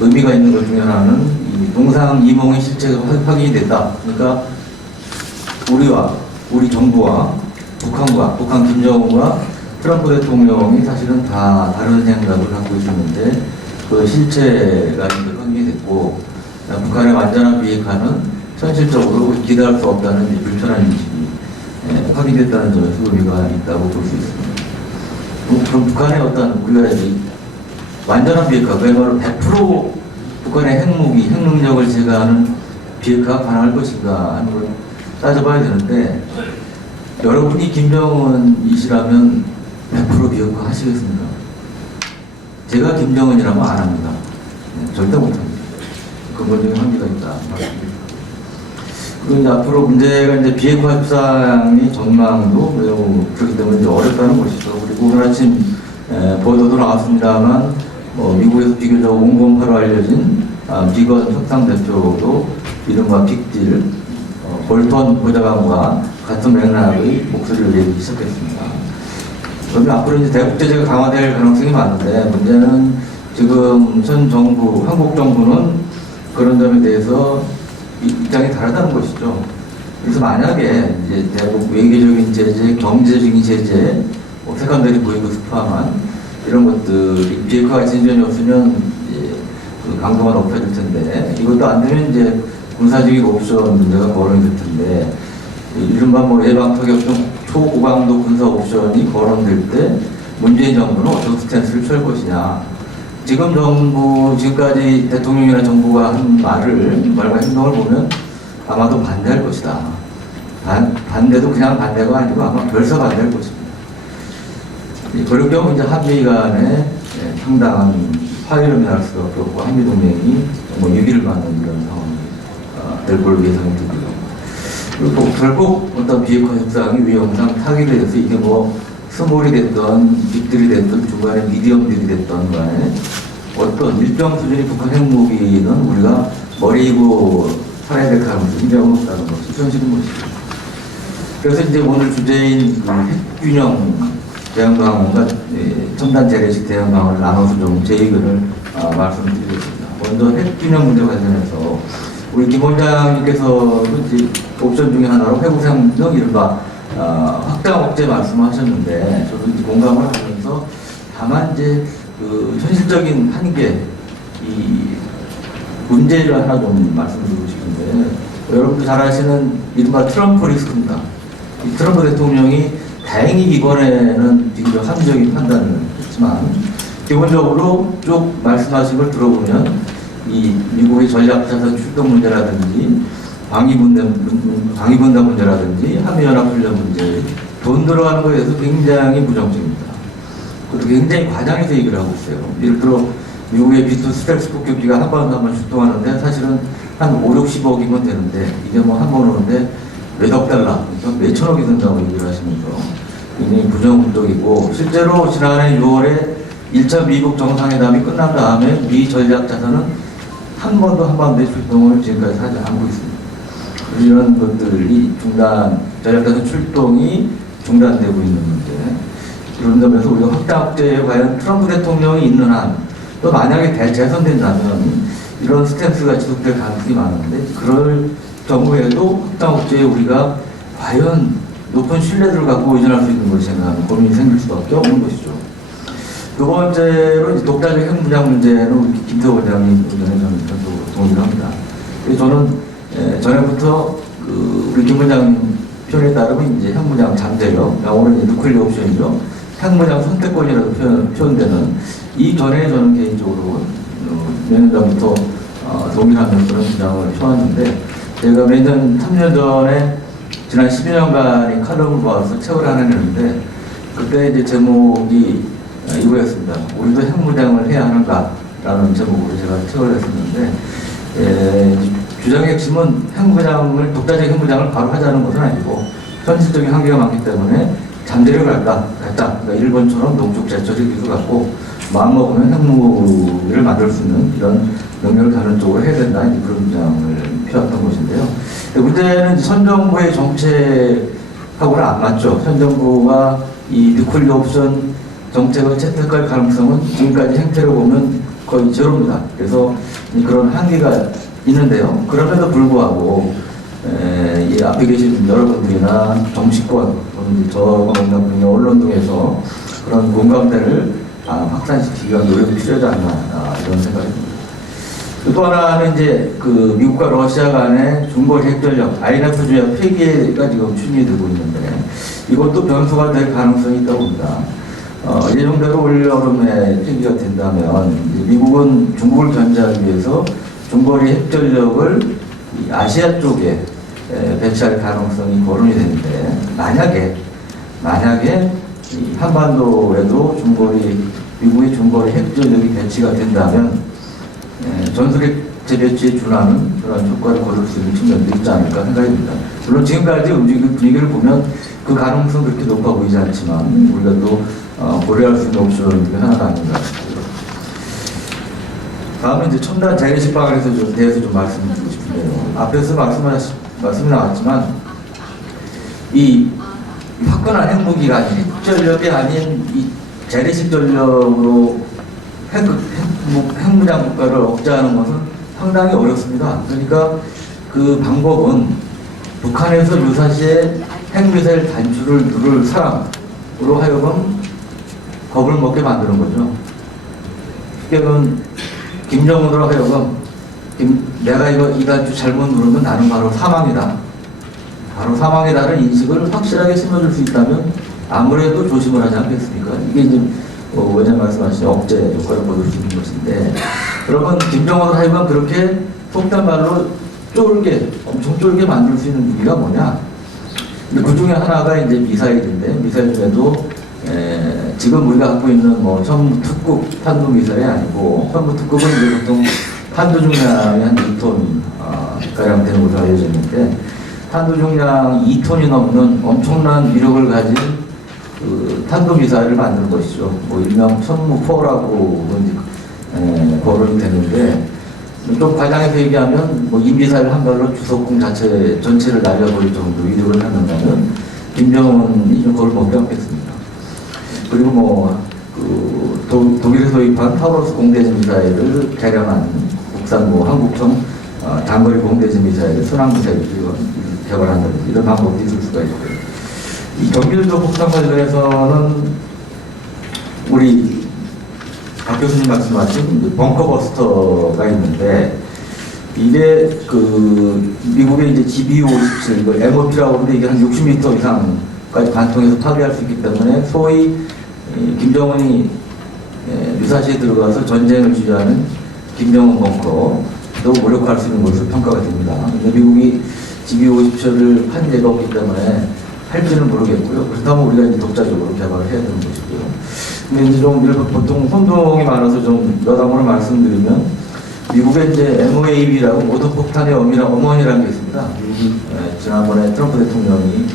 의미가 있는 것 중에 하나는 이 동상 이몽의 실체가 확인이 됐다. 그러니까 우리 정부와 북한 김정은과 트럼프 대통령이 사실은 다 다른 생각을 갖고 있었는데 그 실체가 확인이 됐고 북한의 완전한 비핵화는 현실적으로 기대할 수 없다는 불편한 인식이 확인됐다는 점에서 의미가 있다고 볼 수 있습니다. 그럼 북한의 어떤 우리가 완전한 비핵화, 그야말로 100% 북한의 핵무기, 핵능력을 제거하는 비핵화가 가능할 것인가 하는 걸 따져봐야 되는데 여러분이 김정은이시라면 100% 비핵화 하시겠습니까? 제가 김정은이라면 안 합니다. 절대 못합니다. 근본적인 한계가 있다. 그리고 이제 앞으로 문제가 이제 비핵화 협상의 전망도 매우 그렇기 때문에 이제 어렵다는 것이죠. 그리고 오늘 아침 보도도 나왔습니다만 미국에서 비교적 온건파로 알려진 비건 협상 대표도 이른바 빅딜 볼턴 보좌관과 같은 맥락의 목소리를 내기 시작했습니다. 그러면 앞으로 이제 대북 제재가 강화될 가능성이 많은데 문제는 지금 현 정부, 한국 정부는 그런 점에 대해서 입장이 다르다는 것이죠. 그래서 만약에 이제 대북 외교적인 제재, 경제적인 제재, 세컨더리 보이고스 포함한 이런 것들이 비핵화가 진전이 없으면 이제 그 강도가 높아질 텐데 이것도 안 되면 이제 군사적인 옵션 문제가 거론이 될 텐데 이른바 예방 타격등 초고강도 군사 옵션이 거론될 때 문재인 정부는 어떤 스탠스를 취할 것이냐. 지금 정부, 지금까지 대통령이나 정부가 한 말과 행동을 보면 아마도 반대할 것이다. 반대도 그냥 반대가 아니고 아마 벌써 반대할 것입니다. 그럴 경우 이제 한미 간에 상당한 파열음이 날 수밖에 없고 한미 동맹이 위기를 맞는 이런 상황이 될 걸로 예상이 되고요. 그리고 결국 어떤 비핵화 협상이 위험상 타결이 돼서 이게 스몰이 됐던 빅들이 됐던 중간에 미디엄들이 됐던 간에 어떤 일정 수준의 북한 핵무기는 우리가 머리고 살아야 될 가능성이 굉장히 높다는 것이 현실인 것이죠. 그래서 이제 오늘 주제인 핵균형 대응방안과 첨단 재래식 대응방안을 나눠서 좀 제 의견을 말씀드리겠습니다. 먼저 핵균형 문제 관련해서 우리 김 원장님께서 옵션 중에 하나로 회구상정 이른바 확장 억제 말씀하셨는데 저도 이제 공감을 하면서 다만 이제 그 현실적인 한계 이 문제를 하나 좀 말씀드리고 싶은데 여러분도 잘 아시는 이른바 트럼프 리스크입니다. 이 트럼프 대통령이 다행히 이번에는 비교적 합리적인 판단을 했지만 기본적으로 쭉 말씀하신 걸 들어보면 이 미국의 전략자산 출동 문제라든지 방위분담 문제라든지 한미연합훈련 문제, 돈 들어가는 거에 대해서 굉장히 부정적입니다. 그리고 굉장히 과장해서 얘기를 하고 있어요. 예를 들어 미국의 B2 스텔스 폭격기가 한 번 출동하는데 사실은 한 5, 60억이면 되는데 이게 한 번 오는데 몇억 달러, 그러니까 몇천억이 된다고 얘기를 하시면서 굉장히 부정적이고 실제로 지난해 6월에 1차 미국 정상회담이 끝난 다음에 미 전략자산은 한 번도 한반도에 출동을 지금까지 하지 않고 있습니다. 이런 것들이 전략자산 출동이 중단되고 있는 문제. 이런 점에서 우리가 확장 억제에 과연 트럼프 대통령이 있는 한, 또 만약에 재선된다면 이런 스탠스가 지속될 가능성이 많은데, 그럴 경우에도 확장 억제에 우리가 과연 높은 신뢰도를 갖고 의존할 수 있는 것인가 하는 고민이 생길 수밖에 없는 것이죠. 두 번째로 이제 독자적 핵무장 문제는 우리 김태호 원장님 의견에 저는 전적으로 동의를 합니다. 저는 전에부터 우리 김 원장님 표현에 따르면 이제 핵무장 잠재력, 오늘 이제 누클리어 옵션이죠. 핵무장 선택권이라고 표현되는 이 전에 저는 개인적으로 몇 년 전부터 동의하면서 그런 주장을 해왔는데 제가 매년 3년 전에 지난 12년간의 칼럼을 모아서 책을 하나 냈는데 그때 이제 제목이 이거였습니다. 우리도 핵무장을 해야 하는가라는 제목으로 제가 책을 냈었는데 주장의 핵심은 독자적 핵무장을 바로 하자는 것은 아니고 현실적인 한계가 많기 때문에 잠재를 갈까? 그러니까 일본처럼 농축 제철이 기술 갖고 마음먹으면 핵무기를 만들 수 있는 이런 능력을 다른 쪽으로 해야 된다. 이제 그런 주장을 펴왔던 것인데요. 문제는 현 정부의 정책하고는 안 맞죠. 현 정부가 이 뉴클리어 옵션 정책을 채택할 가능성은 지금까지 행태를 보면 거의 제로입니다. 그래서 그런 한계가 있는데요. 그럼에도 불구하고 이 앞에 계신 여러분들이나 정치권, 저와 언론 등에서 그런 공감대를 확산시키기 위한 노력이 필요하지 않나 이런 생각입니다. 또 하나는 이제 그 미국과 러시아 간의 중거리 핵전력 INF 조약 폐기가 지금 추진되고 있는데 이것도 변수가 될 가능성이 있다고 봅니다. 예정대로 올여름에 폐기가 된다면 미국은 중국을 견제하기 위해서 중거리 핵전력을 이 아시아 쪽에 배치할 가능성이 거론이 되는데 만약에 이 한반도에도 미국의 중거리 핵전력이 배치가 된다면 전술핵 재배치에 준하는 그런 효과를 거둘 수 있는 측면도 있지 않을까 생각입니다. 물론 지금까지 움직이는 분위기를 보면 그 가능성 그렇게 높아 보이지 않지만 우리가 또 고려할 수 있는 옵션 중에 하나가 아닌가 싶고요. 다음은 이제 첨단 재래식 방안에 대해서 좀 말씀드리고 싶은데요. 앞에서 말씀이 나왔지만 이 화끈한 핵무기가 아닌 핵전력이 아닌 이 재래식 전력으로 핵무장 국가를 억제하는 것은 상당히 어렵습니다. 그러니까 그 방법은 북한에서 유사시에 핵미사일 단추를 누를 사람으로 하여금 겁을 먹게 만드는 거죠. 그러니까 김정은으로 하여금 내가 이 단추 잘못 누르면 나는 바로 사망이다. 바로 사망이다라는 인식을 확실하게 심어줄 수 있다면 아무래도 조심을 하지 않겠습니까? 이게 이제 원장 말씀하신 억제 효과를 거둘 수 있는 것인데 그러면 김정은으로 하여금 그렇게 속단 말로 엄청 쫄게 만들 수 있는 무기가 뭐냐? 근데 그 중에 하나가 이제 미사일인데 미사일 중에도 지금 우리가 갖고 있는 현무특급 탄도미사일이 아니고 현무특급은 이제 보통 탄도 중량이 한 2톤 가량 되는 것으로 알려져 있는데 탄도 중량 2톤이 넘는 엄청난 위력을 가진 그 탄도미사일을 만드는 것이죠. 일명 천무4라고 거론이 되는데 좀 과장해서 얘기하면 이 미사일 한 발로 주석궁 전체를 날려버릴 정도 위력을 갖는다면 김정은이 좀 그걸 못 겪겠습니다. 그리고 독일에서 도입한 타우러스 공대지 미사일을 개량한 국산 한국형 단거리 공대지 미사일, 순항미사일 개발한다든지 이런 방법도 있을 수가 있고요. 이 경기도적 폭탄 관련해서는 우리 박 교수님 말씀하신 벙커버스터가 있는데 이게 미국의 이제 GBU-57, MOP라고 하는데 이게 한 60m 이상까지 관통해서 파괴할 수 있기 때문에 소위 김정은이 유사시에 들어가서 전쟁을 주재하는 김정은 벙커도 모력할 수 있는 것으로 평가가 됩니다. 근데 미국이 GBU-57을 한 예가 없기 때문에 할지는 모르겠고요. 그렇다면 우리가 이제 독자적으로 개발을 해야 되는 것이고요. 근데 이제 보통 혼동이 많아서 좀 여담으로 말씀드리면 미국의 이제 MOAB라고 모든 폭탄의 어머니라는 게 있습니다. 미국이 지난번에 트럼프 대통령이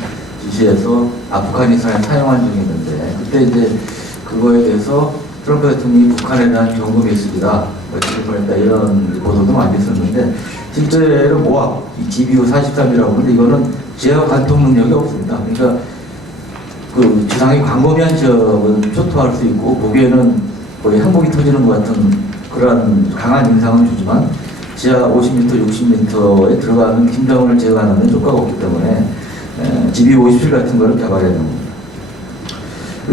지시해서 아프가니스탄에 사용한 적이 있는데 그때 이제 그거에 대해서 트럼프 대통령이 북한에 대한 경고 메시지다, 메시지를 보냈다 이런 보도도 많이 있었는데 실제로 이 GBU-43이라고 하는데 이거는 제어 관통 능력이 없습니다. 그러니까 그 지상의 광범위한 지역은 초토할 수 있고 보기에는 거의 항복이 터지는 것 같은 그러한 강한 인상은 주지만 지하 50m, 60m에 들어가는 김정은을 제어하는 효과가 없기 때문에 GBU-57 같은 걸 개발해야 됩니다.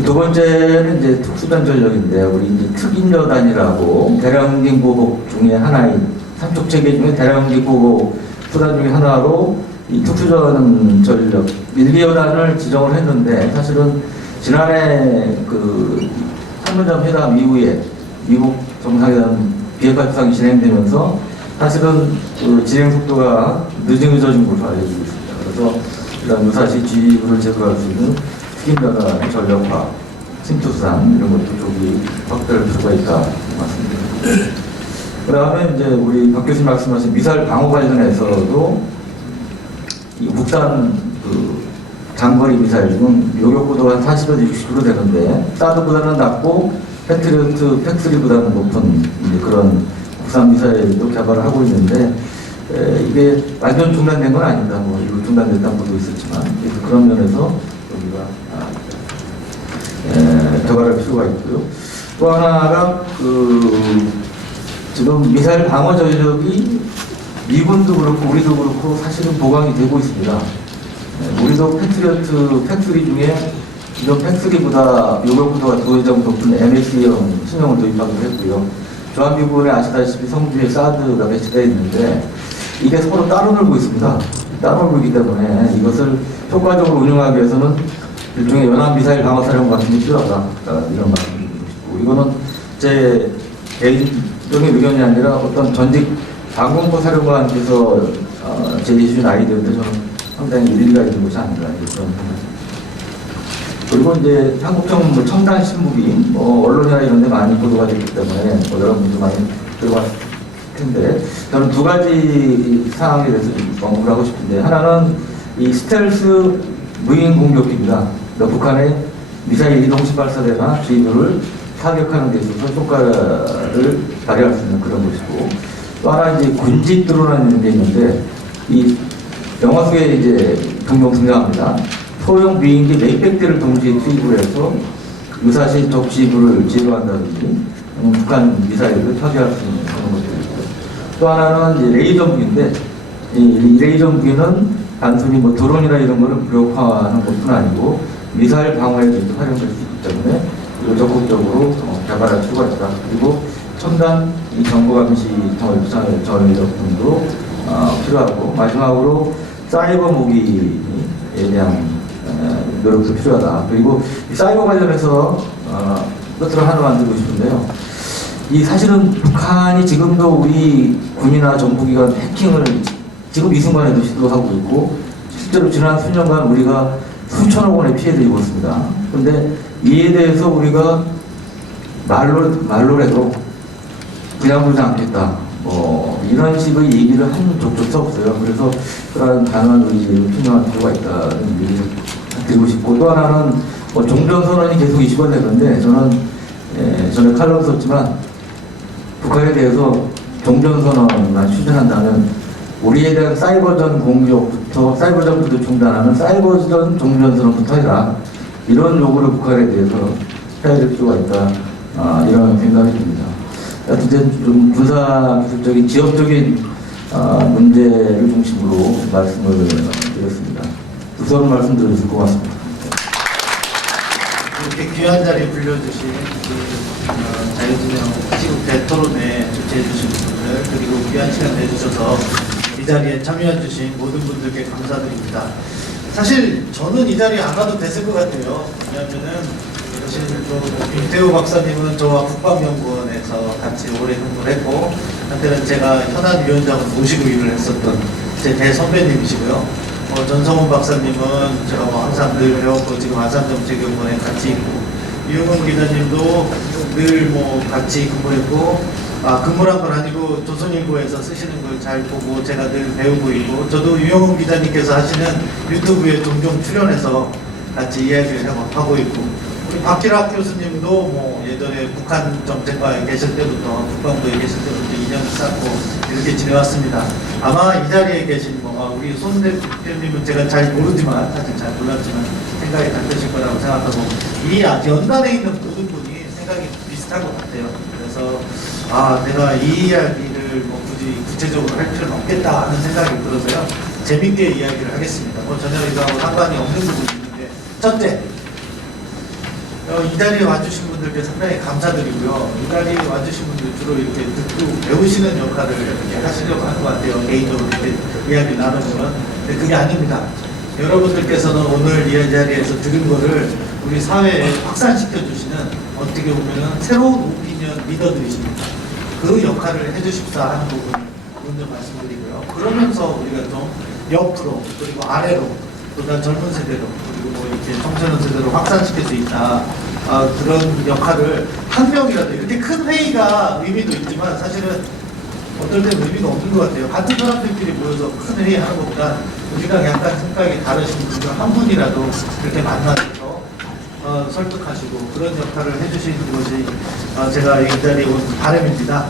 두 번째는 이제 특수전 전력인데 우리 이제 특임여단이라고 대량갱 보복 중에 하나인 삼척 체계 중에 대량갱 보복 수단 중에 하나로 이 특수전 전력 1,2여단을 지정을 했는데 사실은 지난해 판문점 회담 이후에 미국 정상회담 비핵화 협상이 진행되면서 사실은 진행 속도가 늦어진 것으로 알려지고 있습니다. 그래서 이런 유사시 지휘부를 제거할 수 있는 특임여단 전력화, 침투수단 이런 것도 쪽이 확대할 필요가 있다 말씀드립니다. 그 다음에 이제 우리 박 교수님 말씀하신 미사일 방어 관련해서도 이 국산 장거리 미사일 지금 요격고도가 한 40에서 60km 되는데 사드보다는 낮고 패트리어트 팩3보다는 높은 이제 그런 국산 미사일도 개발을 하고 있는데 이게 완전 중단된 건 아닙니다. 뭐 일부 중단됐다는 것도 있었지만 그런 면에서 우리가 개발할 필요가 있고요. 또 하나가 지금 미사일 방어 전력이 미군도 그렇고 우리도 그렇고 사실은 보강이 되고 있습니다. 우리도 패트리어트 팩3 중에 기존 팩3보다 요격고도가 2배 정도 높은 MS형 신형을 도입하기로 했고요. 주한미군에 아시다시피 성주에 사드가 배치되어 있는데 이게 서로 따로 놀고 있습니다. 따로 놀고 있기 때문에 이것을 효과적으로 운영하기 위해서는 일종의 연합미사일 방어사령부 같은 게 필요하다. 이런 말씀을 드리고 싶고 이거는 제 개인적인 의견이 아니라 어떤 전직 방공부 사령관께서 제시해주신 아이디어인데 저는 상당히 일리가 있는 것이 아닌가 그런 생각입니다. 그리고 이제 한국형 뭐 첨단 신무기, 언론이나 이런 데 많이 보도가 됐기 때문에 여러분도 많이 들어봤을 텐데 저는 두 가지 사항에 대해서 좀 언급을 하고 싶은데 하나는 이 스텔스 무인 공격기입니다. 그러니까 북한의 미사일 이동식 발사대나 주의도를 사격하는 데 있어서 효과를 발휘할 수 있는 그런 것이고 또 하나 이제 군지 드론이라는 게 있는데 이 영화 속에 이제 종종 등장합니다. 소형 비행기 몇백 대를 동시에 투입을 해서 유사시 적지구를 제거한다든지 북한 미사일을 타격할 수 있는 그런 것들이 있고 또 하나는 이제 레이저 무기인데 이 레이저 무기는 단순히 뭐 드론이나 이런 거를 무력화하는 것뿐 아니고 미사일 방어에도 활용될 수 있기 때문에 이걸 적극적으로 개발할 필요가 있다. 그리고 첨단 이 정보감시 전력도 필요하고 마지막으로 사이버 무기에 대한 노력도 필요하다. 그리고 사이버 관련해서 끝으로 하나만 드리고 싶은데요. 이 사실은 북한이 지금도 우리 군이나 정부기관 해킹을 지금 이 순간에도 시도하고 있고 실제로 지난 수년간 우리가 수천억 원의 피해를 입었습니다. 그런데 이에 대해서 우리가 말로라도 그냥 두지 않겠다. 뭐 이런 식의 얘기를 한 적조차 없어요. 그래서 그런 단호한 의지를 투명할 필요가 있다는 얘기를 드리고 싶고 또 하나는 뭐 종전선언이 계속 이슈가 되는데 저는 전에 칼럼 썼지만 북한에 대해서 종전선언만 추진한다면 우리에 대한 사이버전 공격부터 사이버전부터 중단하는 사이버전 종전선언부터 해라 이런 요구를 북한에 대해서 해야 될 필요가 있다 이런 생각이 듭니다. 어쨌든 좀 군사기술적인 지역적인 문제를 중심으로 말씀을 드렸습니다. 우선 말씀드려주셔서 고맙습니다. 이렇게 귀한 자리에 불려주신 자유진영 시국대 토론회 주최해주신 분들 그리고 귀한 시간 내주셔서 이 자리에 참여해주신 모든 분들께 감사드립니다. 사실 저는 이 자리에 안 와도 됐을 것 같아요. 왜냐하면은 사실 김태우 박사님은 저와 국방연구원에서 같이 오래 근무를 했고 한때는 제가 현안위원장을 모시고 일을 했었던 제 대선배님이시고요. 전성훈 박사님은 제가 항상 늘 배웠고 지금 아산정책연구원에 같이 있고 유영훈 기자님도 늘 같이 근무했고 근무란 건 아니고 조선일보에서 쓰시는 걸 잘 보고 제가 늘 배우고 있고 저도 유영훈 기자님께서 하시는 유튜브에 종종 출연해서 같이 이야기를 하고 있고 우리 박기락 교수님도 예전에 북한 정책과에 계실 때부터 국방부에 계실 때부터 인연을 쌓고 이렇게 지내왔습니다. 아마 이 자리에 계신 우리 손 대표님은 제가 잘 모르지만 사실 잘 몰랐지만 생각이 같으실 거라고 생각하고 이 연단에 있는 모든 분이 생각이 비슷한 것 같아요. 그래서 내가 이 이야기를 굳이 구체적으로 할 필요는 없겠다 하는 생각이 들어서요. 재밌게 이야기를 하겠습니다. 전혀 이거하고 상관이 없는 부분이 있는데 첫째 이 자리에 와주신 분들께 상당히 감사드리고요. 이 자리에 와주신 분들 주로 이렇게 듣고 배우시는 역할을 이렇게 하시려고 하는 것 같아요. 개인적으로 이렇게 이야기 나누면. 근데 그게 아닙니다. 여러분들께서는 오늘 이 자리에서 들은 거를 우리 사회에 확산시켜 주시는 어떻게 보면 새로운 오피니언 리더들이십니다. 그 역할을 해주십사 하는 부분 먼저 말씀드리고요. 그러면서 우리가 좀 옆으로 그리고 아래로 또다 젊은 세대로 그리고 이렇게 청소년 세대로 확산시킬 수 있다. 그런 역할을 한 명이라도 이렇게 큰 회의가 의미도 있지만 사실은 어떨 때는 의미가 없는 것 같아요. 같은 사람들끼리 모여서 큰 회의 하는 것보다 우리랑 약간 생각이 다르신 분들 한 분이라도 이렇게 만나서 설득하시고 그런 역할을 해주시는 것이 제가 이 자리에 온 바람입니다.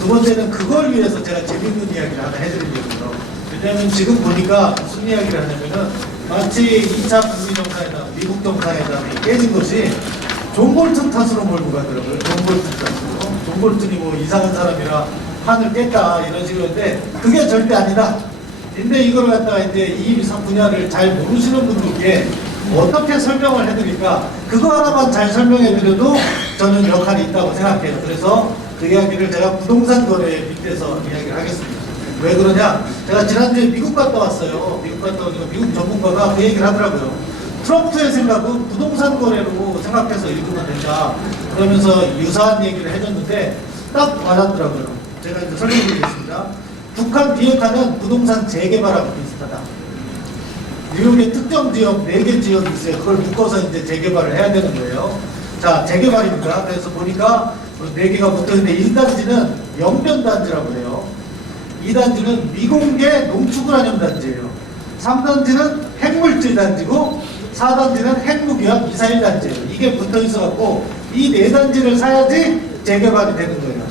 두 번째는 그걸 위해서 제가 재밌는 이야기를 하나 해드리려고요. 왜냐하면 지금 보니까 무슨 이야기를 하냐면은 마치 2차 북미 정상회담, 미국 정상회담이 깨진 것이 존 볼튼 탓으로 몰고 가더라고요. 존 볼튼 탓으로. 존 볼튼이 뭐 이상한 사람이라 판을 깼다 이런 식으로인데 그게 절대 아니다. 근데 이걸 갖다가 이제 이 분야를 잘 모르시는 분들께 어떻게 설명을 해드릴까? 그거 하나만 잘 설명해드려도 저는 역할이 있다고 생각해요. 그래서 그 이야기를 제가 부동산 거래 밑에서 이야기를 하겠습니다. 왜 그러냐? 제가 지난주에 미국 갔다 왔어요. 미국 갔다 오니까 미국 전문가가 그 얘기를 하더라고요. 트럼프의 생각은 부동산 거래로 생각해서 읽으면 된다. 그러면서 유사한 얘기를 해줬는데 딱 와닿더라고요. 제가 이제 설명드리겠습니다. 북한 비핵화는 부동산 재개발하고 비슷하다. 뉴욕의 특정 지역 4개 지역이 있어요. 그걸 묶어서 이제 재개발을 해야 되는 거예요. 자, 재개발입니다. 그래서 보니까 4개가 붙어있는데 1단지는 영변단지라고 해요. 2단지는 미공개 농축우라늄 단지예요. 3단지는 핵물질 단지고 4단지는 핵무기와 미사일 단지예요. 이게 붙어있어갖고 이 4단지를 사야지 재개발이 되는 거예요.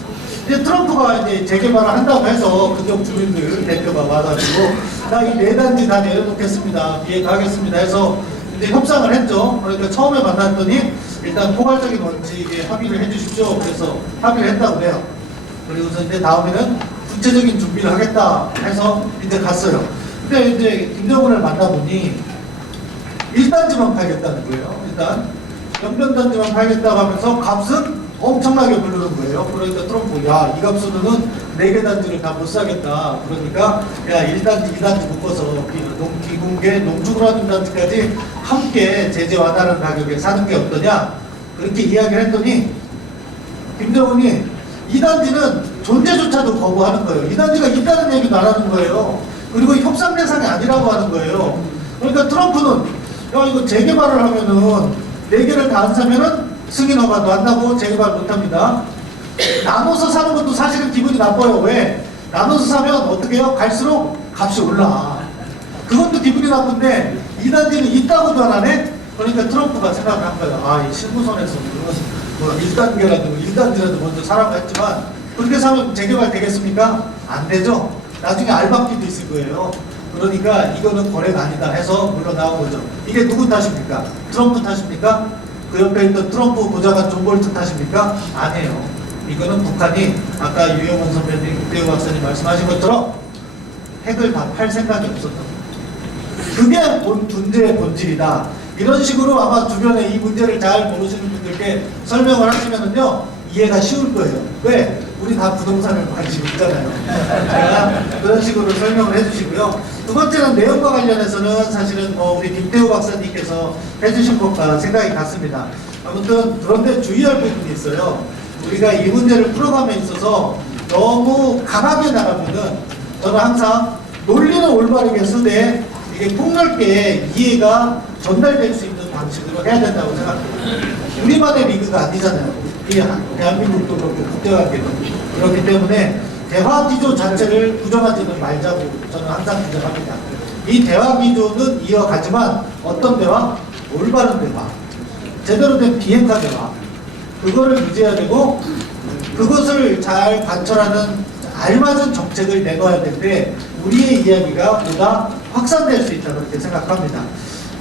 이제 트럼프가 이제 재개발을 한다고 해서 그쪽 주민들 대표가 와가지고 나 이 4단지 다 내려놓겠습니다. 비핵화하겠습니다 해서 이제 협상을 했죠. 그러니까 처음에 만났더니 일단 포괄적인 원칙에 합의를 해주십시오. 그래서 합의를 했다고 해요. 그리고서 이제 다음에는 구체적인 준비를 하겠다 해서 이제 갔어요. 근데 이제 김정은을 만나보니 1단지만 팔겠다는 거예요. 일단 영변단지만 팔겠다고 하면서 값은 엄청나게 부르는 거예요. 그러니까 트럼프, 야, 이 값으로는 4개 단지를 다 못 사겠다. 그러니까, 야, 1단지, 2단지 묶어서 기공개, 농축우라늄 단지까지 함께 제재 완화하는 가격에 사는 게 어떠냐? 그렇게 이야기를 했더니, 김정은이 2단지는 존재조차도 거부하는 거예요. 2단지가 있다는 얘기도 안 하는 거예요. 그리고 협상 대상이 아니라고 하는 거예요. 그러니까 트럼프는, 야, 이거 재개발을 하면은 4개를 다 안 사면은 승인 허가도 안 나고 재개발 못 합니다. 나눠서 사는 것도 사실은 기분이 나빠요. 왜? 나눠서 사면 어떻게 해요? 갈수록 값이 올라. 그것도 기분이 나쁜데 2단지는 있다고도 안 하네? 그러니까 트럼프가 생각을 한 거예요. 아, 이 실무선에서 뭐 1단계라도 1단지라도 먼저 사라고 했지만 그렇게 사면 재개발 되겠습니까? 안 되죠. 나중에 알박기도 있을 거예요. 그러니까 이거는 거래가 아니다 해서 물러나온 거죠. 이게 누구 탓입니까? 트럼프 탓입니까? 그 옆에 있던 트럼프 보좌관 존 볼튼 탓입니까? 아니에요. 이거는 북한이 아까 유영원 선배님, 국대호 박사님 말씀하신 것처럼 핵을 다 팔 생각이 없었던 거예요. 그게 문제의 본질이다. 이런 식으로 아마 주변에 이 문제를 잘 모르시는 분들께 설명을 하시면은요, 이해가 쉬울 거예요. 왜? 우리 다 부동산을 관심 있잖아요. 제가 그런 식으로 설명을 해주시고요. 두 번째는 내용과 관련해서는 사실은 뭐 우리 김태우 박사님께서 해주신 것과 생각이 같습니다. 아무튼 그런데 주의할 부분이 있어요. 우리가 이 문제를 풀어감에 있어서 너무 강하게 나가면은 저는 항상 논리는 올바르게 쓰되 이게 폭넓게 이해가 전달될 수 있는 방식으로 해야 된다고 생각해요. 우리만의 리그가 아니잖아요. 이 대한민국도 그렇고 국제관계도 그렇기 때문에 대화 기조 자체를 부정하지는 말자고 저는 항상 주장합니다. 이 대화 기조는 이어가지만 어떤 대화? 올바른 대화, 제대로 된 비핵화 대화, 그거를 유지해야 되고 그것을 잘 관철하는 알맞은 정책을 내놓아야 되는데 우리의 이야기가 보다 확산될 수 있다 그렇게 생각합니다.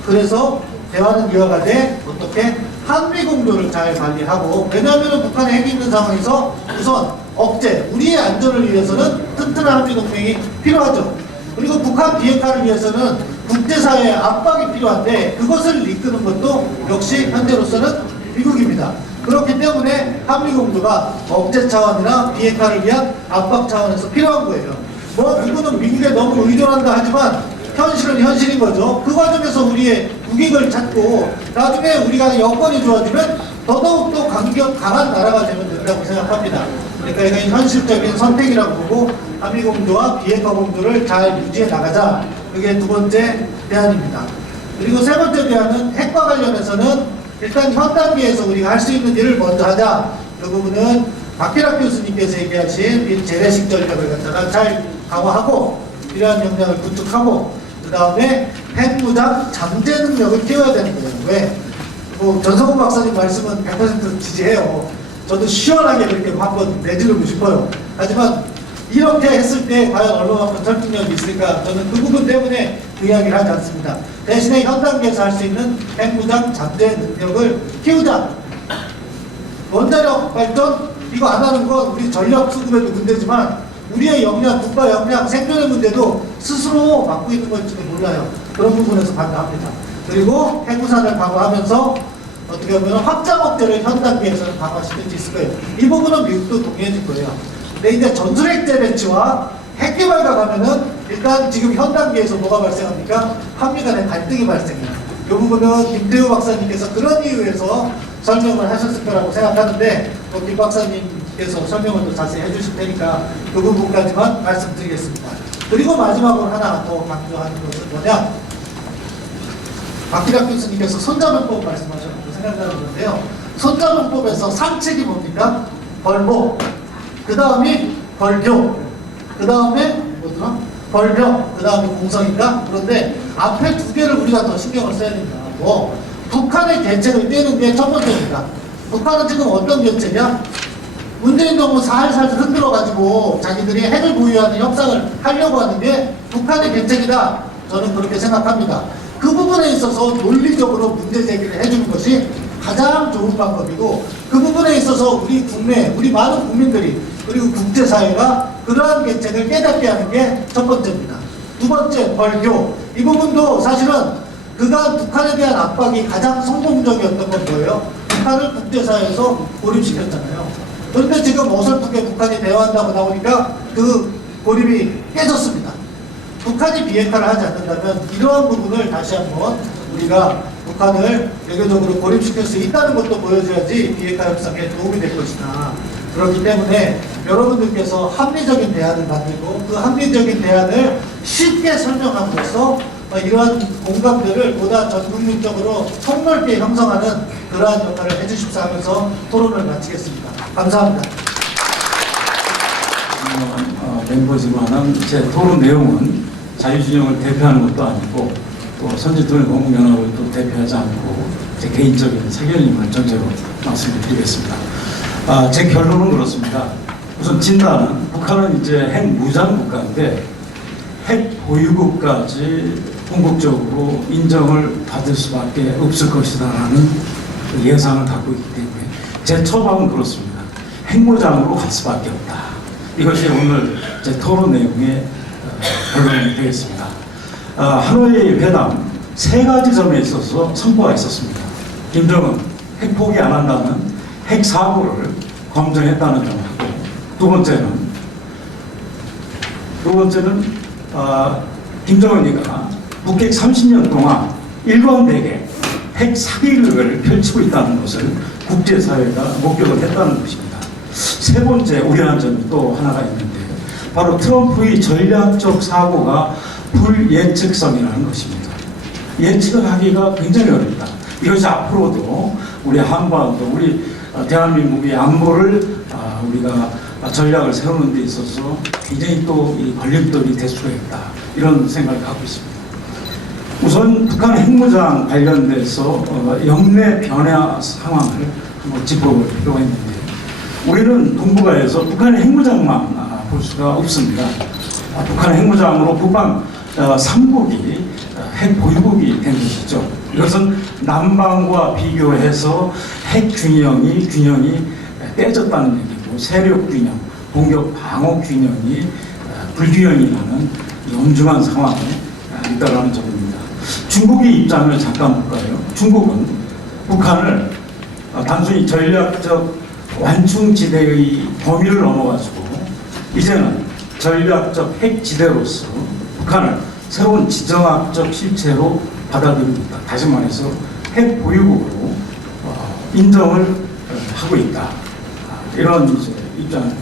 그래서 대화는 이어가되 어떻게 한미 공조를 잘 관리하고, 왜냐하면 북한에 핵이 있는 상황에서 우선 억제, 우리의 안전을 위해서는 튼튼한 한미 동맹이 필요하죠. 그리고 북한 비핵화를 위해서는 국제사회의 압박이 필요한데 그것을 이끄는 것도 역시 현재로서는 미국입니다. 그렇기 때문에 한미 공조가 억제 차원이나 비핵화를 위한 압박 차원에서 필요한 거예요. 뭐 누구는 미국에 너무 의존한다 하지만 현실은 현실인 거죠. 그 과정에서 우리의 국익을 찾고 나중에 우리가 여건이 좋아지면 더더욱 또 강한 나라가 되면 된다고 생각합니다. 그러니까 이건 현실적인 선택이라고 보고 한미 공조와 비핵화 공조를 잘 유지해 나가자. 그게 두 번째 대안입니다. 그리고 세 번째 대안은 핵과 관련해서는 일단 현 단계에서 우리가 할 수 있는 일을 먼저 하자. 그 부분은 박희락 교수님께서 얘기하신 재래식 전략을 갖다가 잘 강화하고 필요한 역량을 구축하고 그 다음에 핵무장 잠재 능력을 키워야 되는 거예요. 왜? 뭐 전성훈 박사님 말씀은 100% 지지해요. 저도 시원하게 그렇게 한번 내지르고 싶어요. 하지만 이렇게 했을 때 과연 얼마만큼 설득력이 있을까? 저는 그 부분 때문에 그 이야기를 하지 않습니다. 대신에 현 단계에서 할 수 있는 핵무장 잠재 능력을 키우자. 원자력 발전 이거 안 하는 건 우리 전력 수급에도 문제지만 우리의 역량, 국가 역량, 생존의 문제도 스스로 맡고 있는 걸지도 몰라요. 그런 부분에서 반대합니다. 그리고 핵무산을 강화하면서 어떻게 보면 확장 억제를 현 단계에서는 강화시킬 수 있을 거예요. 이 부분은 미국도 동의해줄 거예요. 근데 이제 전술핵 재배치와 핵 개발과 가면은 일단 지금 현 단계에서 뭐가 발생합니까? 한미 간의 갈등이 발생해요. 이 부분은 김태우 박사님께서 그런 이유에서 설명을 하셨을 거라고 생각하는데 김 박사님께서 설명을 더 자세히 해주실 테니까 그 부분까지만 말씀드리겠습니다. 그리고 마지막으로 하나 더 강조하는 것은 뭐냐? 박기락 교수님께서 손자병법 말씀하셨는데 생각나는 건데요. 손자병법에서 상책이 뭡니까? 벌복, 그 다음이 벌교, 그 다음에 뭐더라? 벌병, 그 다음에 공성인가? 그런데 앞에 두 개를 우리가 더 신경을 써야 된다. 뭐 북한의 대책을 떼는 게 첫 번째입니다. 북한은 지금 어떤 정책이야? 문재인 정부 살살 흔들어가지고 자기들이 핵을 보유하는 협상을 하려고 하는 게 북한의 대책이다. 저는 그렇게 생각합니다. 그 부분에 있어서 논리적으로 문제 제기를 해주는 것이 가장 좋은 방법이고 그 부분에 있어서 우리 국내, 우리 많은 국민들이 그리고 국제사회가 그러한 계책을 깨닫게 하는 게 첫 번째입니다. 두 번째, 벌교. 이 부분도 사실은 그간 북한에 대한 압박이 가장 성공적이었던 건 뭐예요? 북한을 국제사회에서 고립시켰잖아요. 그런데 지금 어설프게 북한이 대화한다고 나오니까 그 고립이 깨졌습니다. 북한이 비핵화를 하지 않는다면 이러한 부분을 다시 한번 우리가 북한을 외교적으로 고립시킬 수 있다는 것도 보여줘야지 비핵화 협상에 도움이 될 것이다. 그렇기 때문에 여러분들께서 합리적인 대안을 만들고 그 합리적인 대안을 쉽게 설명함으로써 이러한 공감대를 보다 전국민적으로 폭넓게 형성하는 그러한 역할을 해주십사 하면서 토론을 마치겠습니다. 감사합니다. 멤버지만은 제 토론 내용은 자유진영을 대표하는 것도 아니고 또 선진통일공공연합을 또 대표하지 않고 제 개인적인 사견임을 전제로 말씀을 드리겠습니다. 제 결론은 그렇습니다. 우선 진단은 북한은 이제 핵 무장 국가인데 핵 보유국까지 궁극적으로 인정을 받을 수밖에 없을 것이다라는 예상을 갖고 있기 때문에 제 처방은 그렇습니다. 핵무장으로 갈 수밖에 없다. 이것이 오늘 제 토론 내용의 결론이 되겠습니다. 하노이 회담 세 가지 점에 있어서 선포가 있었습니다. 김정은 핵 포기 안 한다는 핵 사고를 검증했다는 점하고 두 번째는 김정은이가 북핵 30년 동안 일관되게 핵 사기극을 펼치고 있다는 것을 국제사회가 목격을 했다는 것입니다. 세 번째 우려한 점이 또 하나가 있는데 바로 트럼프의 전략적 사고가 불예측성이라는 것입니다. 예측을 하기가 굉장히 어렵다. 이것이 앞으로도 우리 한반도, 우리 대한민국의 안보를 우리가 전략을 세우는 데 있어서 굉장히 또 이 걸림돌이 될 수가 있다. 이런 생각을 갖고 있습니다. 우선 북한 핵무장 관련돼서 영내 변화 상황을 한번 짚어볼 필요가 있는데 우리는 동북아에서 북한의 핵무장만 볼 수가 없습니다. 북한의 핵무장으로 북방 3국이 핵 보유국이 된 것이죠. 이것은 남방과 비교해서 핵 균형이 깨졌다는 얘기고 세력 균형, 공격 방어 균형이 불균형이 나는 엄중한 상황에 있다라는 점입니다. 중국의 입장을 잠깐 볼까요? 중국은 북한을 단순히 전략적 완충지대의 범위를 넘어가지고 이제는 전략적 핵지대로서 북한을 새로운 지정학적 실체로 받아들이고 있다. 다시 말해서 핵 보유국으로 인정을 하고 있다. 이런 이제 입장을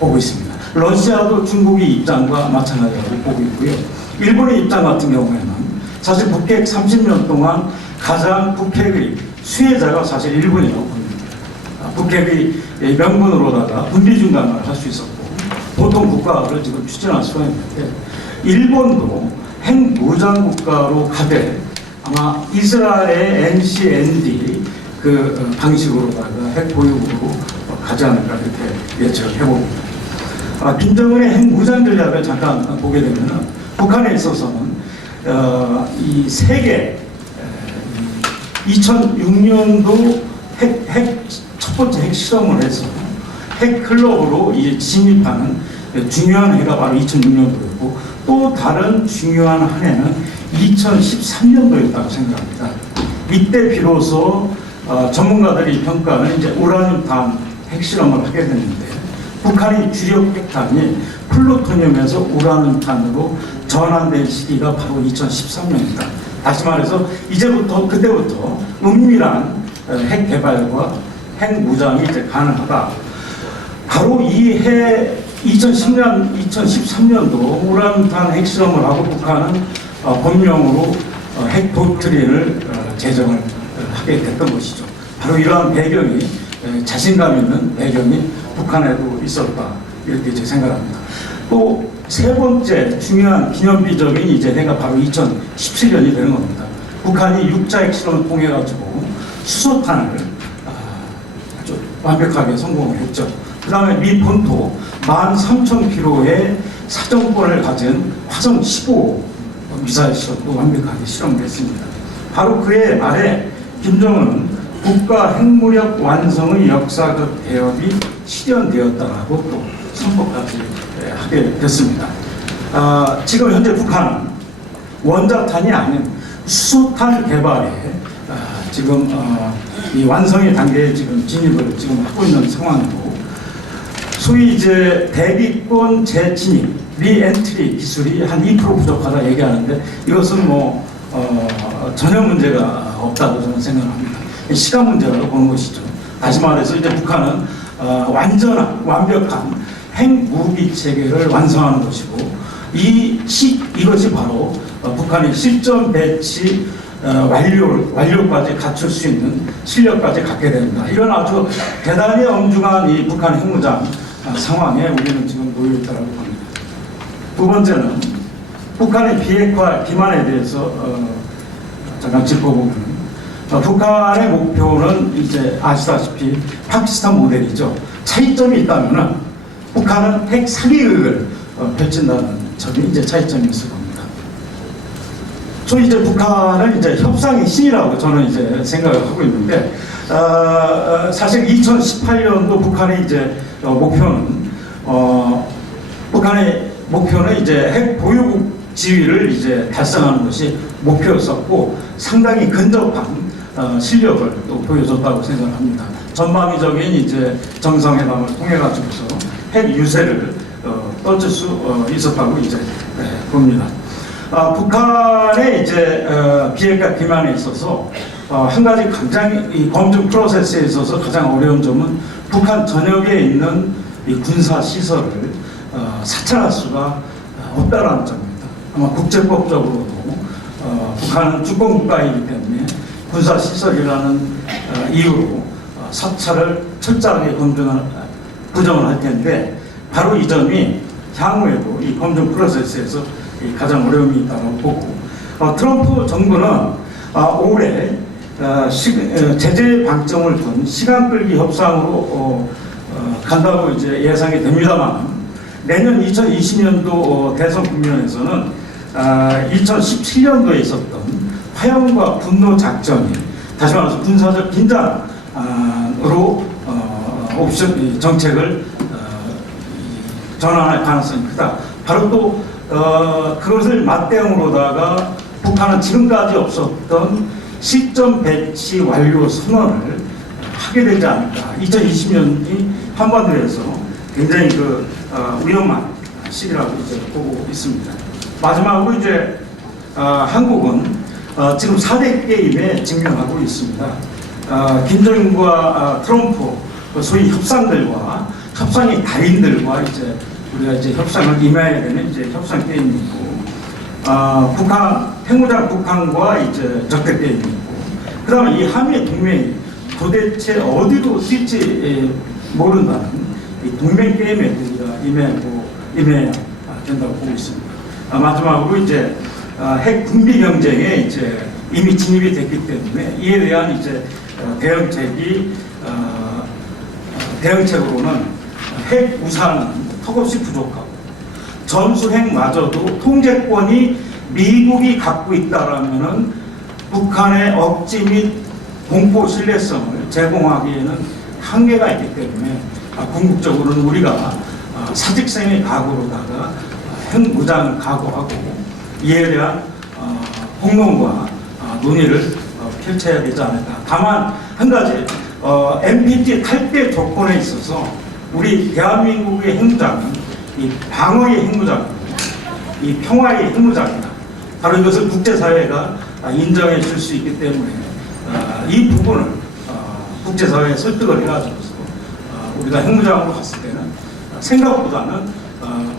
보고 있습니다. 러시아도 중국의 입장과 마찬가지라고 보고 있고요. 일본의 입장 같은 경우에는 사실 북핵 30년 동안 가장 북핵의 수혜자가 사실 일본이라고 봅니다. 북핵의 명분으로다가 분리 중단을 할 수 있었고 보통 국가를 지금 추진할 수가 있는데 일본도 핵무장국가로 가되 아마 이스라엘의 NCND 그 방식으로다가 핵보유국으로 가지 않을까 이렇게 예측을 해봅니다. 김정은의 핵무장 전략을 잠깐 보게 되면 북한에 있어서는 이 세계 2006년도 첫 번째 핵 실험을 해서 핵 클럽으로 이제 진입하는 중요한 해가 바로 2006년도였고 또 다른 중요한 한 해는 2013년도였다고 생각합니다. 이때 비로소 전문가들이 평가하는 이제 우라늄탄 핵실험을 하게 됐는데 북한이 주력 핵탄이 플루토늄에서 우라늄탄으로 전환된 시기가 바로 2013년이다. 다시 말해서 그때부터 은밀한 핵 개발과 핵 무장이 이제 가능하다. 바로 이 해 2013년도 우라늄탄 핵실험을 하고 북한은 법령으로 핵 도트린을 제정을 하게 됐던 것이죠. 바로 이러한 배경이 자신감 있는 배경이 북한에도 있었다 이렇게 제 생각합니다. 또 세 번째 중요한 기념비적인 이제 해가 바로 2017년이 되는 겁니다. 북한이 6차 핵실험을 통해 가지고 수소탄을 아주 완벽하게 성공을 했죠. 그 다음에 미 본토 13,000km의 사정권을 가진 화성 15 미사일 시험도 완벽하게 실험을 했습니다. 바로 그해 말에 김정은은 국가 핵무력 완성의 역사적 대업이 실현되었다라고 또 선포까지 하게 됐습니다. 지금 현재 북한은 원자탄이 아닌 수소탄 개발에 지금 이 완성의 단계에 지금 진입을 지금 하고 있는 상황이고, 소위 이제 대기권 재진입, 리엔트리 기술이 한 2% 부족하다 얘기하는데 이것은 뭐 전혀 문제가 없다고 저는 생각합니다. 시간 문제라고 보는 것이죠. 다시 말해서 이제 북한은 완벽한 핵무기 체계를 완성하는 것이고 이것이 바로 북한의 실전 배치 완료까지 갖출 수 있는 실력까지 갖게 됩니다. 이런 아주 대단히 엄중한 이 북한 핵무장 상황에 우리는 지금 놓여 있다고 봅니다. 두 번째는 북한의 비핵화 기만에 대해서 잠깐 짚어보면 북한의 목표는 이제 아시다시피 파키스탄 모델이죠. 차이점이 있다면은 북한은 핵 사기극을 펼친다는 점이 이제 차이점이 있을 겁니다. 저 이제 북한은 이제 협상의 신이라고 저는 이제 생각을 하고 있는데 사실 2018년도 북한의 이제 북한의 목표는 이제 핵 보유국 지위를 이제 달성하는 것이 목표였었고 상당히 근접한 실력을 또 보여줬다고 생각을 합니다. 전방위적인 이제 정상회담을 통해 가지고서 핵 유세를 떨칠 수 있었다고 이제 봅니다. 북한의 이제 비핵화 기만에 있어서 한 가지 이 검증 프로세스에 있어서 가장 어려운 점은 북한 전역에 있는 이 군사 시설을 사찰할 수가 없다라는 점입니다. 아마 국제법적으로도 북한은 주권국가이기 때문에 군사 시설이라는 이유로 사찰을 철저하게 부정을 할 텐데 바로 이 점이 향후에도 이 검증 프로세스에서 가장 어려움이 있다고 보고 트럼프 정부는 올해 제재 방점을 둔 시간 끌기 협상으로 간다고 이제 예상이 됩니다만 내년 2020년도 대선 국면에서는 2017년도에 있었던 화염과 분노 작전이 다시 말해서 군사적 긴장으로 옵션 정책을 전환할 가능성이 크다. 바로 또 그것을 맞대응으로다가 북한은 지금까지 없었던 시점 배치 완료 선언을 하게 되지 않을까. 2020년이 한반도에서 굉장히 위험한 시기라고 이제 보고 있습니다. 마지막으로 이제 한국은 지금 4대 게임에 직면하고 있습니다. 김정은과 트럼프 소위 협상들과 협상의 달인들과 이제 우리가 이제 협상을 임해야 되는 이제 협상 게임이 있고, 핵무장 북한과 이제 적대 게임이 있고, 그 다음에 이 한미 동맹이 도대체 어디로 튈지 모른다는 이 동맹 게임에 우리가 임해야 된다고 보고 있습니다. 마지막으로 이제 핵 군비 경쟁에 이제 이미 진입이 됐기 때문에 이에 대한 이제 대응책으로는 핵 우산은 턱없이 부족하고 전술핵마저도 통제권이 미국이 갖고 있다라면은 북한의 억지 및 공포 신뢰성을 제공하기에는 한계가 있기 때문에 궁극적으로는 우리가 사직생의 각오로다가 핵무장을 각오하고 이에 대한 공론과 논의를 펼쳐야 되지 않을까. 다만 한 가지 NPT 탈퇴 조건에 있어서 우리 대한민국의 핵무장은 이 방어의 핵무장이고 이 평화의 핵무장이다. 바로 이것을 국제사회가 인정해 줄 수 있기 때문에 이 부분을 국제사회에 설득을 해가지고서 우리가 핵무장으로 갔을 때는 생각보다는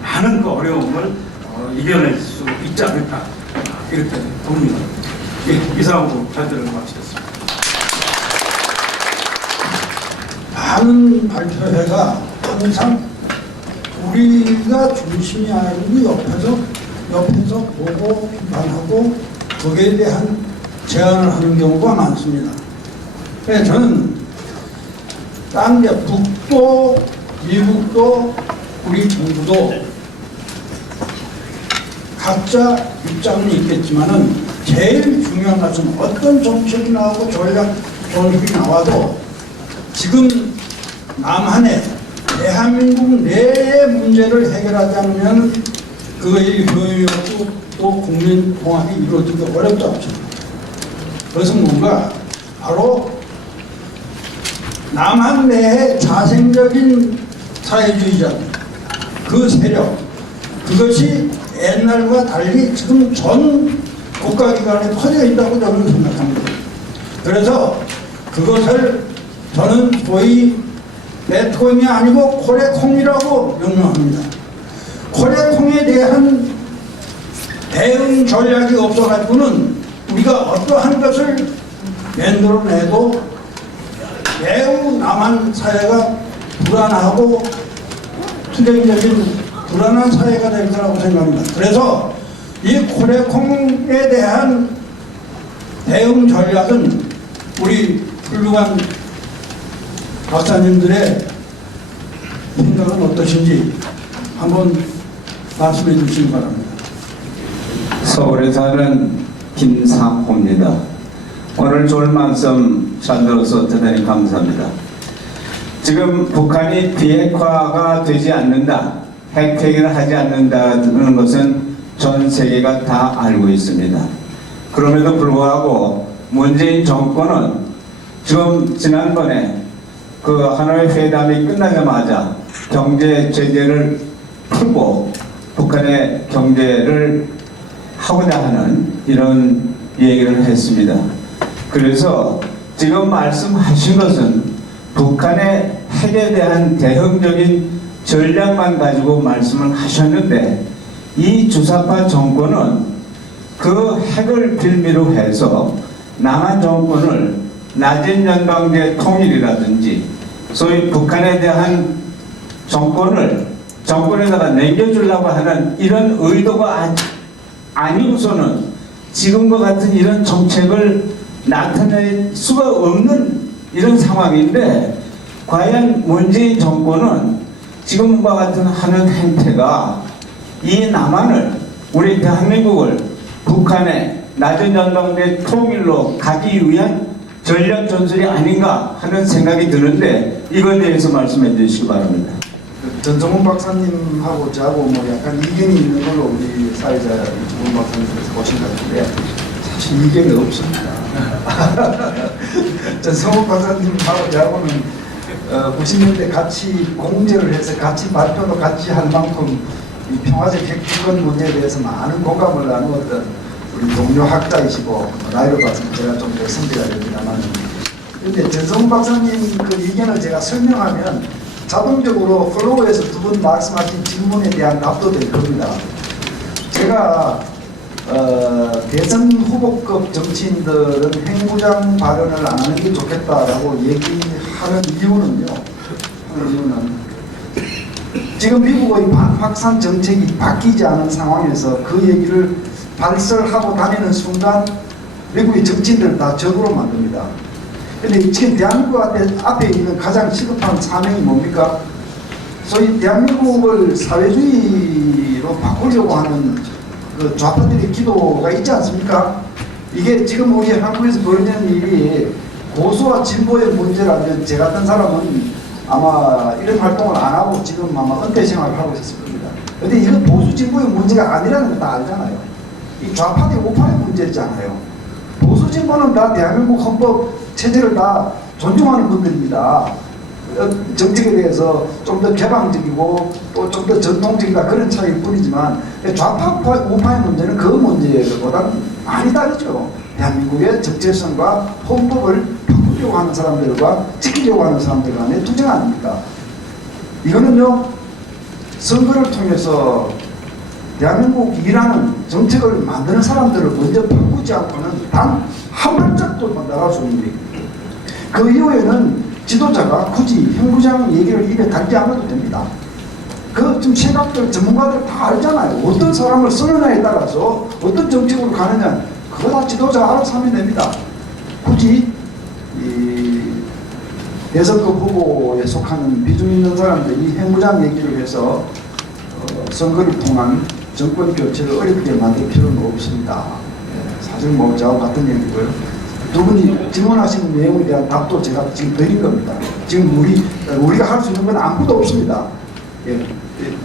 많은 그 어려움을 이겨낼 수 있지 않을까 이렇게 봅니다. 예, 이상으로 발표를 마치겠습니다. 많은 발표회가 항상 우리가 중심이 아니고 옆에서 보고 비판하고 거기에 대한 제안을 하는 경우가 많습니다. 그래서 저는 딴 데 북도 미국도 우리 정부도 각자 입장은 있겠지만은 제일 중요한 것은 어떤 정책이 나오고 전략 전술이 나와도 지금 남한에 대한민국 내의 문제를 해결하지 않으면 그의 효율도 또 국민 통합이 이루어지기 어렵다 없습니다. 그래서 뭔가 바로 남한 내의 자생적인 사회주의자 그 세력 그것이 옛날과 달리 지금 전 국가기관에 퍼져 있다고 저는 생각합니다. 그래서 그것을 저는 소위 베트콩이 아니고 코레콩이라고 명명합니다. 코레콩에 대한 대응 전략이 없어가지고는 우리가 어떠한 것을 만들어내도 매우 남한 사회가 불안하고 투쟁적인 불안한 사회가 될 거라고 생각합니다. 그래서 이 코레콩에 대한 대응 전략은 우리 훌륭한 박사님들의 생각은 어떠신지 한번 말씀해 주시기 바랍니다. 서울에 사는 김상호입니다. 오늘 좋은 말씀 잘 들어서 대단히 감사합니다. 지금 북한이 비핵화가 되지 않는다, 핵폐기를 하지 않는다는 것은 전 세계가 다 알고 있습니다. 그럼에도 불구하고 문재인 정권은 지금 지난번에 그 하노이 회담이 끝나자마자 경제 제재를 풀고 북한의 경제를 하고자 하는 이런 얘기를 했습니다. 그래서 지금 말씀하신 것은 북한의 핵에 대한 대응적인 전략만 가지고 말씀을 하셨는데 이 주사파 정권은 그 핵을 빌미로 해서 남한 정권을 낮은 연방제 통일이라든지 소위 북한에 대한 정권에다가 남겨주려고 하는 이런 의도가 아니고서는 지금과 같은 이런 정책을 나타낼 수가 없는 이런 상황인데 과연 문재인 정권은 지금과 같은 하는 행태가 이 남한을 우리 대한민국을 북한의 낮은 연방제 통일로 가기 위한 전략 전술이 아닌가 하는 생각이 드는데 이거에 대해서 말씀해 주시기 바랍니다. 전성훈 박사님하고 저하고 뭐 약간 이견이 있는 걸로 우리 사회자 전성훈 박사님께서 보신 것 같은데 사실 이견이 없습니다. 전성훈 박사님하고 저하고는 90년대 같이 공제를 해서 같이 발표도 같이 할 만큼 이 평화적 핵주권 문제에 대해서 많은 공감을 나누었던 우리 동료 학자이시고 나이로 봐서는 제가 좀 더 선배가 됩니다만 그런데 전성훈 박사님 그 의견을 제가 설명하면 자동적으로 플로우에서 두 분 말씀하신 질문에 대한 답도 될 겁니다. 제가 대선 후보급 정치인들은 핵무장 발언을 안 하는 게 좋겠다라고 얘기하는 이유는 지금 미국의 반확산 정책이 바뀌지 않은 상황에서 그 얘기를 발설하고 다니는 순간 미국의 정치인들을 다 적으로 만듭니다. 근데 지금 대한민국 앞에 있는 가장 시급한 사명이 뭡니까? 소위 대한민국을 사회주의로 바꾸려고 하는 그 좌파들의 기도가 있지 않습니까? 이게 지금 우리 한국에서 벌어지는 일이 보수와 진보의 문제라면 제 같은 사람은 아마 이런 활동을 안 하고 지금 아마 은퇴 생활을 하고 있었을 겁니다. 근데 이건 보수 진보의 문제가 아니라는 거 다 알잖아요. 이 좌파 대 우파의 문제잖아요. 보수 진보는 다 대한민국 헌법 체제를 다 존중하는 분들입니다. 정책에 대해서 좀 더 개방적이고 또 좀 더 전통적이다 그런 차이일 뿐이지만 좌파 우파의 문제는 그 문제보다는 많이 다르죠. 대한민국의 적재성과 헌법을 바꾸려고 하는 사람들과 지키려고 하는 사람들 간의 투쟁 아닙니까? 이거는요 선거를 통해서 대한민국이라는 정책을 만드는 사람들을 먼저 바꾸지 않고는 단 한 발짝도 나갈 수 없는 얘기입니다. 그 이후에는 지도자가 굳이 행부장 얘기를 입에 달지 않아도 됩니다. 그 지금 시각들 전문가들 다 알잖아요. 어떤 사람을 쓰느냐에 따라서 어떤 정책으로 가느냐 그거 다 지도자가 알아서 하면 됩니다. 굳이 이 대선급 후보에 속하는 비중 있는 사람들이 행부장 얘기를 해서 선거를 통한 정권 교체를 어렵게 만들 필요는 없습니다. 사실 뭐 저하고 같은 얘기고요. 두 분이 질문하신 내용에 대한 답도 제가 지금 드린 겁니다. 지금 우리가 할 수 있는 건 아무것도 없습니다. 예.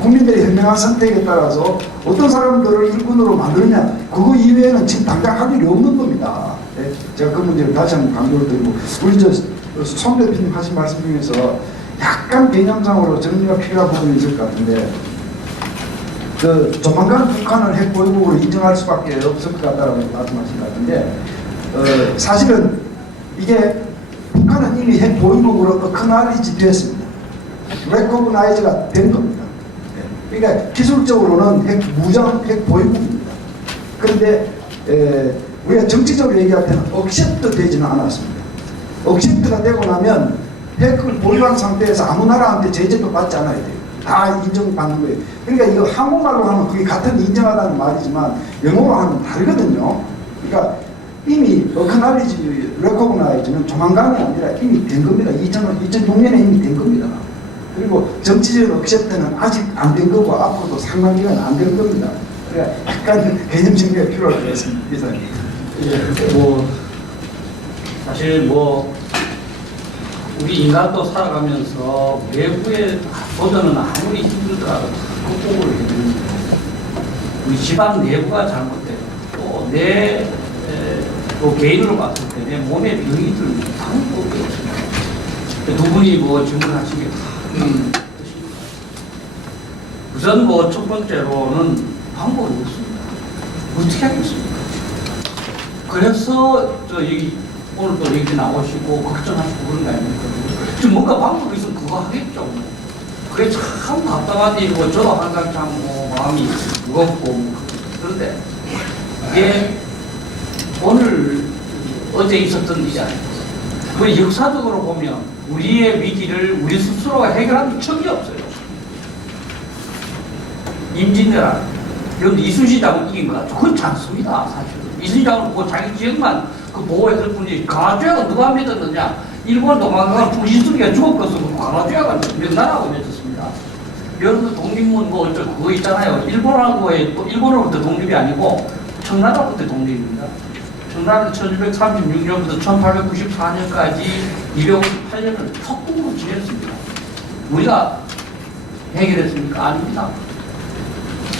국민들의 현명한 선택에 따라서 어떤 사람들을 일꾼으로 만드느냐 그거 이외에는 지금 당장 할 일이 없는 겁니다. 예. 제가 그 문제를 다시 한번 강조를 드리고 우리 송 대표님 하신 말씀 중에서 약간 개념상으로 정리가 필요한 부분이 있을 것 같은데 조만간 북한을 핵보유국으로 인정할 수밖에 없을 것 같다고 말씀하신 것 같은데 사실은 이게 북한은 이미 핵보유국으로 어크나리지 됐습니다. 레코그나이즈가 된 겁니다. 그러니까 기술적으로는 핵보유국입니다. 그런데 우리가 정치적으로 얘기할 때는 억셉트 되지는 않았습니다. 억셉트가 되고 나면 핵을 보유한 상태에서 아무 나라한테 제재도 받지 않아야 돼요. 다 인정받는 거예요. 그러니까 이거 한국말로 하면 그게 같은 인정하다는 말이지만 영어로 하면 다르거든요. 그러니까 이미 어크나리지, 레코그나이즈는 조만간이 아니라 이미 된 겁니다. 2006년에 이미 된 겁니다. 그리고 정치적인 억셉트는 아직 안 된 거고 앞으로도 상당기간 안 될 겁니다. 그러니까 약간 개념 정리가 필요할 것 같습니다. 이사님. 뭐 사실 뭐 우리 인간도 살아가면서 외부의 도전은 아무리 힘들더라도 극복을 해주는 우리 집안 내부가 잘못되고 또 또 개인으로 봤을 때 내 몸에 병이 들면 방법이 없습니다. 두 분이 뭐 질문하신 게 다 뜻입니다. 우선 뭐 첫 번째로는 방법이 없습니다. 어떻게 하겠습니까? 그래서 오늘 또 얘기 나오시고 걱정하시고 그런 거 아닙니까? 지금 뭔가 방법이 있으면 그거 하겠죠. 그게 참 답답한데 뭐 저도 항상 참 마음이 무겁고 그런데 이게 오늘 어제 있었던 일이 아닙니다. 그 역사적으로 보면 우리의 위기를 우리 스스로가 해결한 적이 없어요. 임진왜란 그런데 이순신장은 이긴 것 같죠. 그렇지 않습니다. 사실은 이순신장은 그 자기 지역만 보호했을 뿐이지 강화조약은 누가 믿었느냐. 일본 도망가는 풍신수리가 죽었거든. 강화조약은 명나라하고 맺었습니다. 여러분들 독립문 뭐 어쩌고 그거 있잖아요. 일본으로부터 독립이 아니고 청나라부터 독립입니다. 청나라는 1636년부터 1894년까지 258년을 석국으로 지냈습니다. 우리가 해결했습니까? 아닙니다.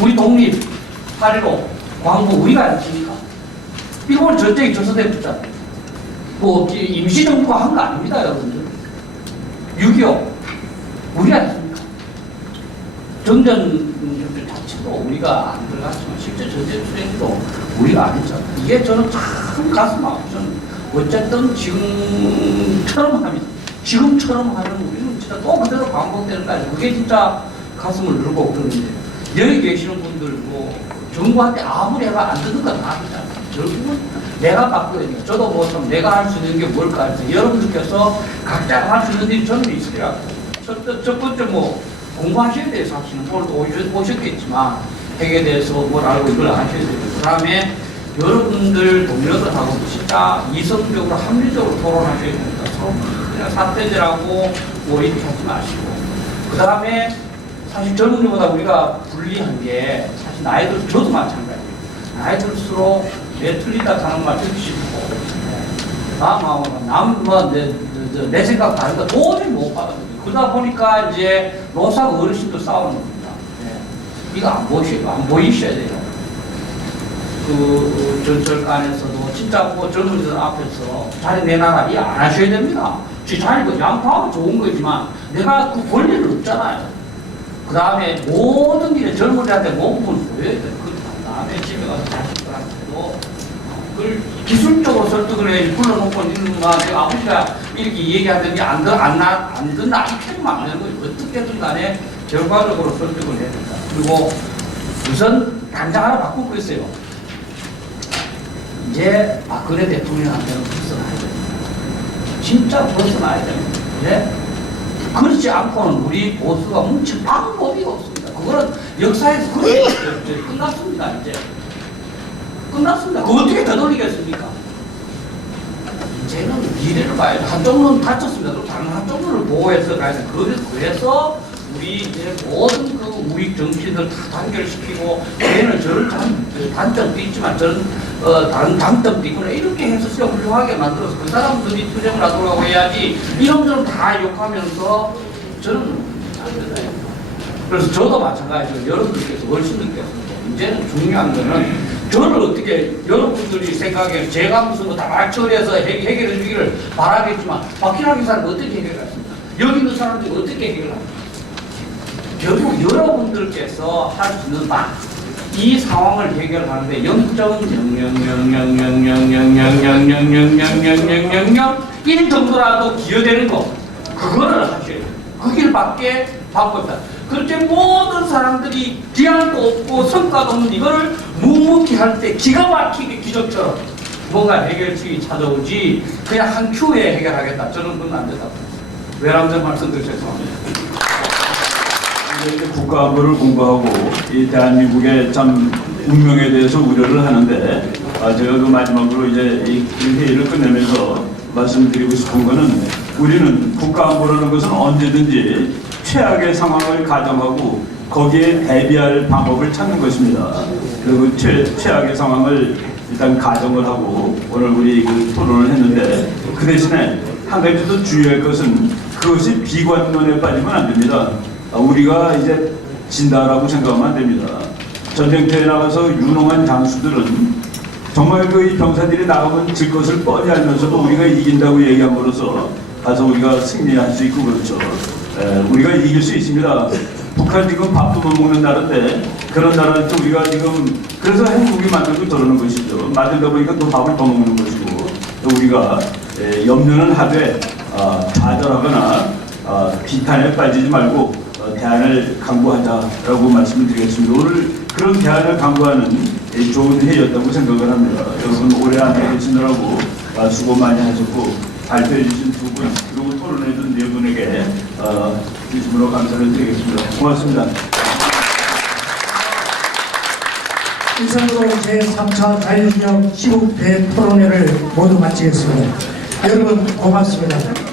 우리 독립, 8.15, 광복 우리가 했습니까? 일본 전쟁이 저서대 붙잖아요. 뭐 임시정부가 한 거 아닙니다, 여러분들. 6.25 우리가 했습니까? 전전 자체도 우리가 안 들어갔지만 실제 전쟁 수행도 우리가 안 했잖아요. 이게 저는 참 가슴 아프죠. 어쨌든 지금처럼 하면 우리는 진짜 또 그대로 반복되는 거 아니에요. 그게 진짜 가슴을 누르고 그러는데 여기 계시는 분들 뭐 정부한테 아무리 해가 안 듣는 건 다 하잖아요. 결국은 내가 바꿔야 돼요. 저도 뭐 좀 내가 할 수 있는 게 뭘까 해서 여러분들께서 각자 할 수 있는 일이 저는 있으리라고. 첫 번째 뭐 공부하셔야 돼요. 사실은 오늘도 오셨겠지만 핵에 대해서 뭘 알고 이걸 아셔야 되고, 그 다음에 여러분들 동료들하고 진짜 이성적으로 합리적으로 토론하셔야 됩니다. 서로 그냥 삿대질하고 뭐 이렇게 하지 마시고, 그 다음에 사실 젊은이보다 우리가 불리한 게 사실 나이 들 저도 마찬가지예요. 나이 들수록 내 틀리다 하는 말 듣기 싫고, 남하고 내 생각 다른가 도저히 못 받아들여요. 그러다 보니까 이제 노사가 어르신도 싸우는 겁니다. 이거 안 보이셔야 돼요. 그 전철관에서도 진짜 뭐 젊은이들 앞에서 자리 내놔라 이 안 하셔야 됩니다. 지 자리가 양파하면 좋은 거지만 내가 그 권리는 없잖아요. 그 다음에 모든 일에 젊은이한테 몸을 보여야 돼요. 그 다음에 집에 가서 자식들한테도 그걸 기술적으로 설득을 해 불러놓고 있는 거 내가 아버지가 이렇게 얘기하더니 안 듣나 이렇게 하면 안 되는 거예요. 어떻게든 간에 결과적으로 설득을 해야 된다. 그리고 우선 단장 하나 바꾸고 있어요. 이제 박근혜 대통령한테는 벗어나야 됩니다. 진짜 벗어나야 됩니다. 네? 그렇지 않고는 우리 보수가 뭉칠 방법이 없습니다. 그거는 역사에서 그렇게 끝났습니다. 이제 끝났습니다. 그거 어떻게 되돌리겠습니까? 이제는 미래를 봐야 돼. 한쪽 눈 다쳤습니다. 또 다른 한쪽 눈을 보호해서 가야 돼. 그래서 우리 이제 모든 그 우익 정치들 다 단결시키고, 얘는 저런 단점도 있지만 저런 다른 장점도 있구나, 이렇게 해서 진짜 훌륭하게 만들어서 그 사람들이 투쟁을 하도록 해야지 이놈들은 다 욕하면서 저는 안 된다. 그래서 저도 마찬가지로 여러분들께서 어르신들께서 이제는 중요한 거는 저를 어떻게 여러분들이 생각해 제가 무슨 거 다 처리해서 해결해 주기를 바라겠지만 박희락 기사는 어떻게 해결했습니까? 여기 있는 사람들이 어떻게 해결합니까? 결국 여러분들께서 할 수 있는 바, 이 상황을 해결하는데 0.000000000000000 정도라도 기여되는 거, 그거를 하셔야 돼요. 그 길밖에 방법이 없다. 그렇게 모든 사람들이 기한도 없고 성과도 없는 이거를 묵묵히 할 때 기가 막히게 기적처럼 뭔가 해결책이 찾아오지, 그냥 한 큐에 해결하겠다, 저는 그건 안 된다고. 외람된 말씀드려 죄송합니다. 이제 국가안보를 공부하고 이 대한민국의 참 운명에 대해서 우려를 하는데, 제가 그 마지막으로 이제 이 회의를 끝내면서 말씀드리고 싶은 거는, 우리는 국가안보라는 것은 언제든지 최악의 상황을 가정하고 거기에 대비할 방법을 찾는 것입니다. 그리고 최악의 상황을 일단 가정을 하고 오늘 우리 그 토론을 했는데, 그 대신에 한 가지 더 주의할 것은 그것이 비관론에 빠지면 안 됩니다. 우리가 이제 진다라고 생각하면 안 됩니다. 전쟁터에 나가서 유능한 장수들은 정말 그 병사들이 나가면 질 것을 뻔히 알면서도 우리가 이긴다고 얘기함으로써 가서 우리가 승리할 수 있고, 그렇죠. 우리가 이길 수 있습니다. 북한 지금 밥도 못 먹는 나라인데 그런 나라한테 우리가 지금 그래서 행복이 만들고 저러는 것이죠. 만들다 보니까 또 밥을 더 먹는 것이고, 또 우리가 염려는 하되 좌절하거나 비탄에 빠지지 말고 대안을 강구하자라고 말씀을 드리겠습니다. 오늘 그런 대안을 강구하는 좋은 회의였다고 생각을 합니다. 여러분 오래 앉아 계시느라고 수고 많이 하셨고, 발표해 주신 두 분, 그리고 토론해 준 네 분에게 진심으로 감사를 드리겠습니다. 고맙습니다. 이상으로 제3차 자유진영 시국대 토론회를 모두 마치겠습니다. 여러분 고맙습니다.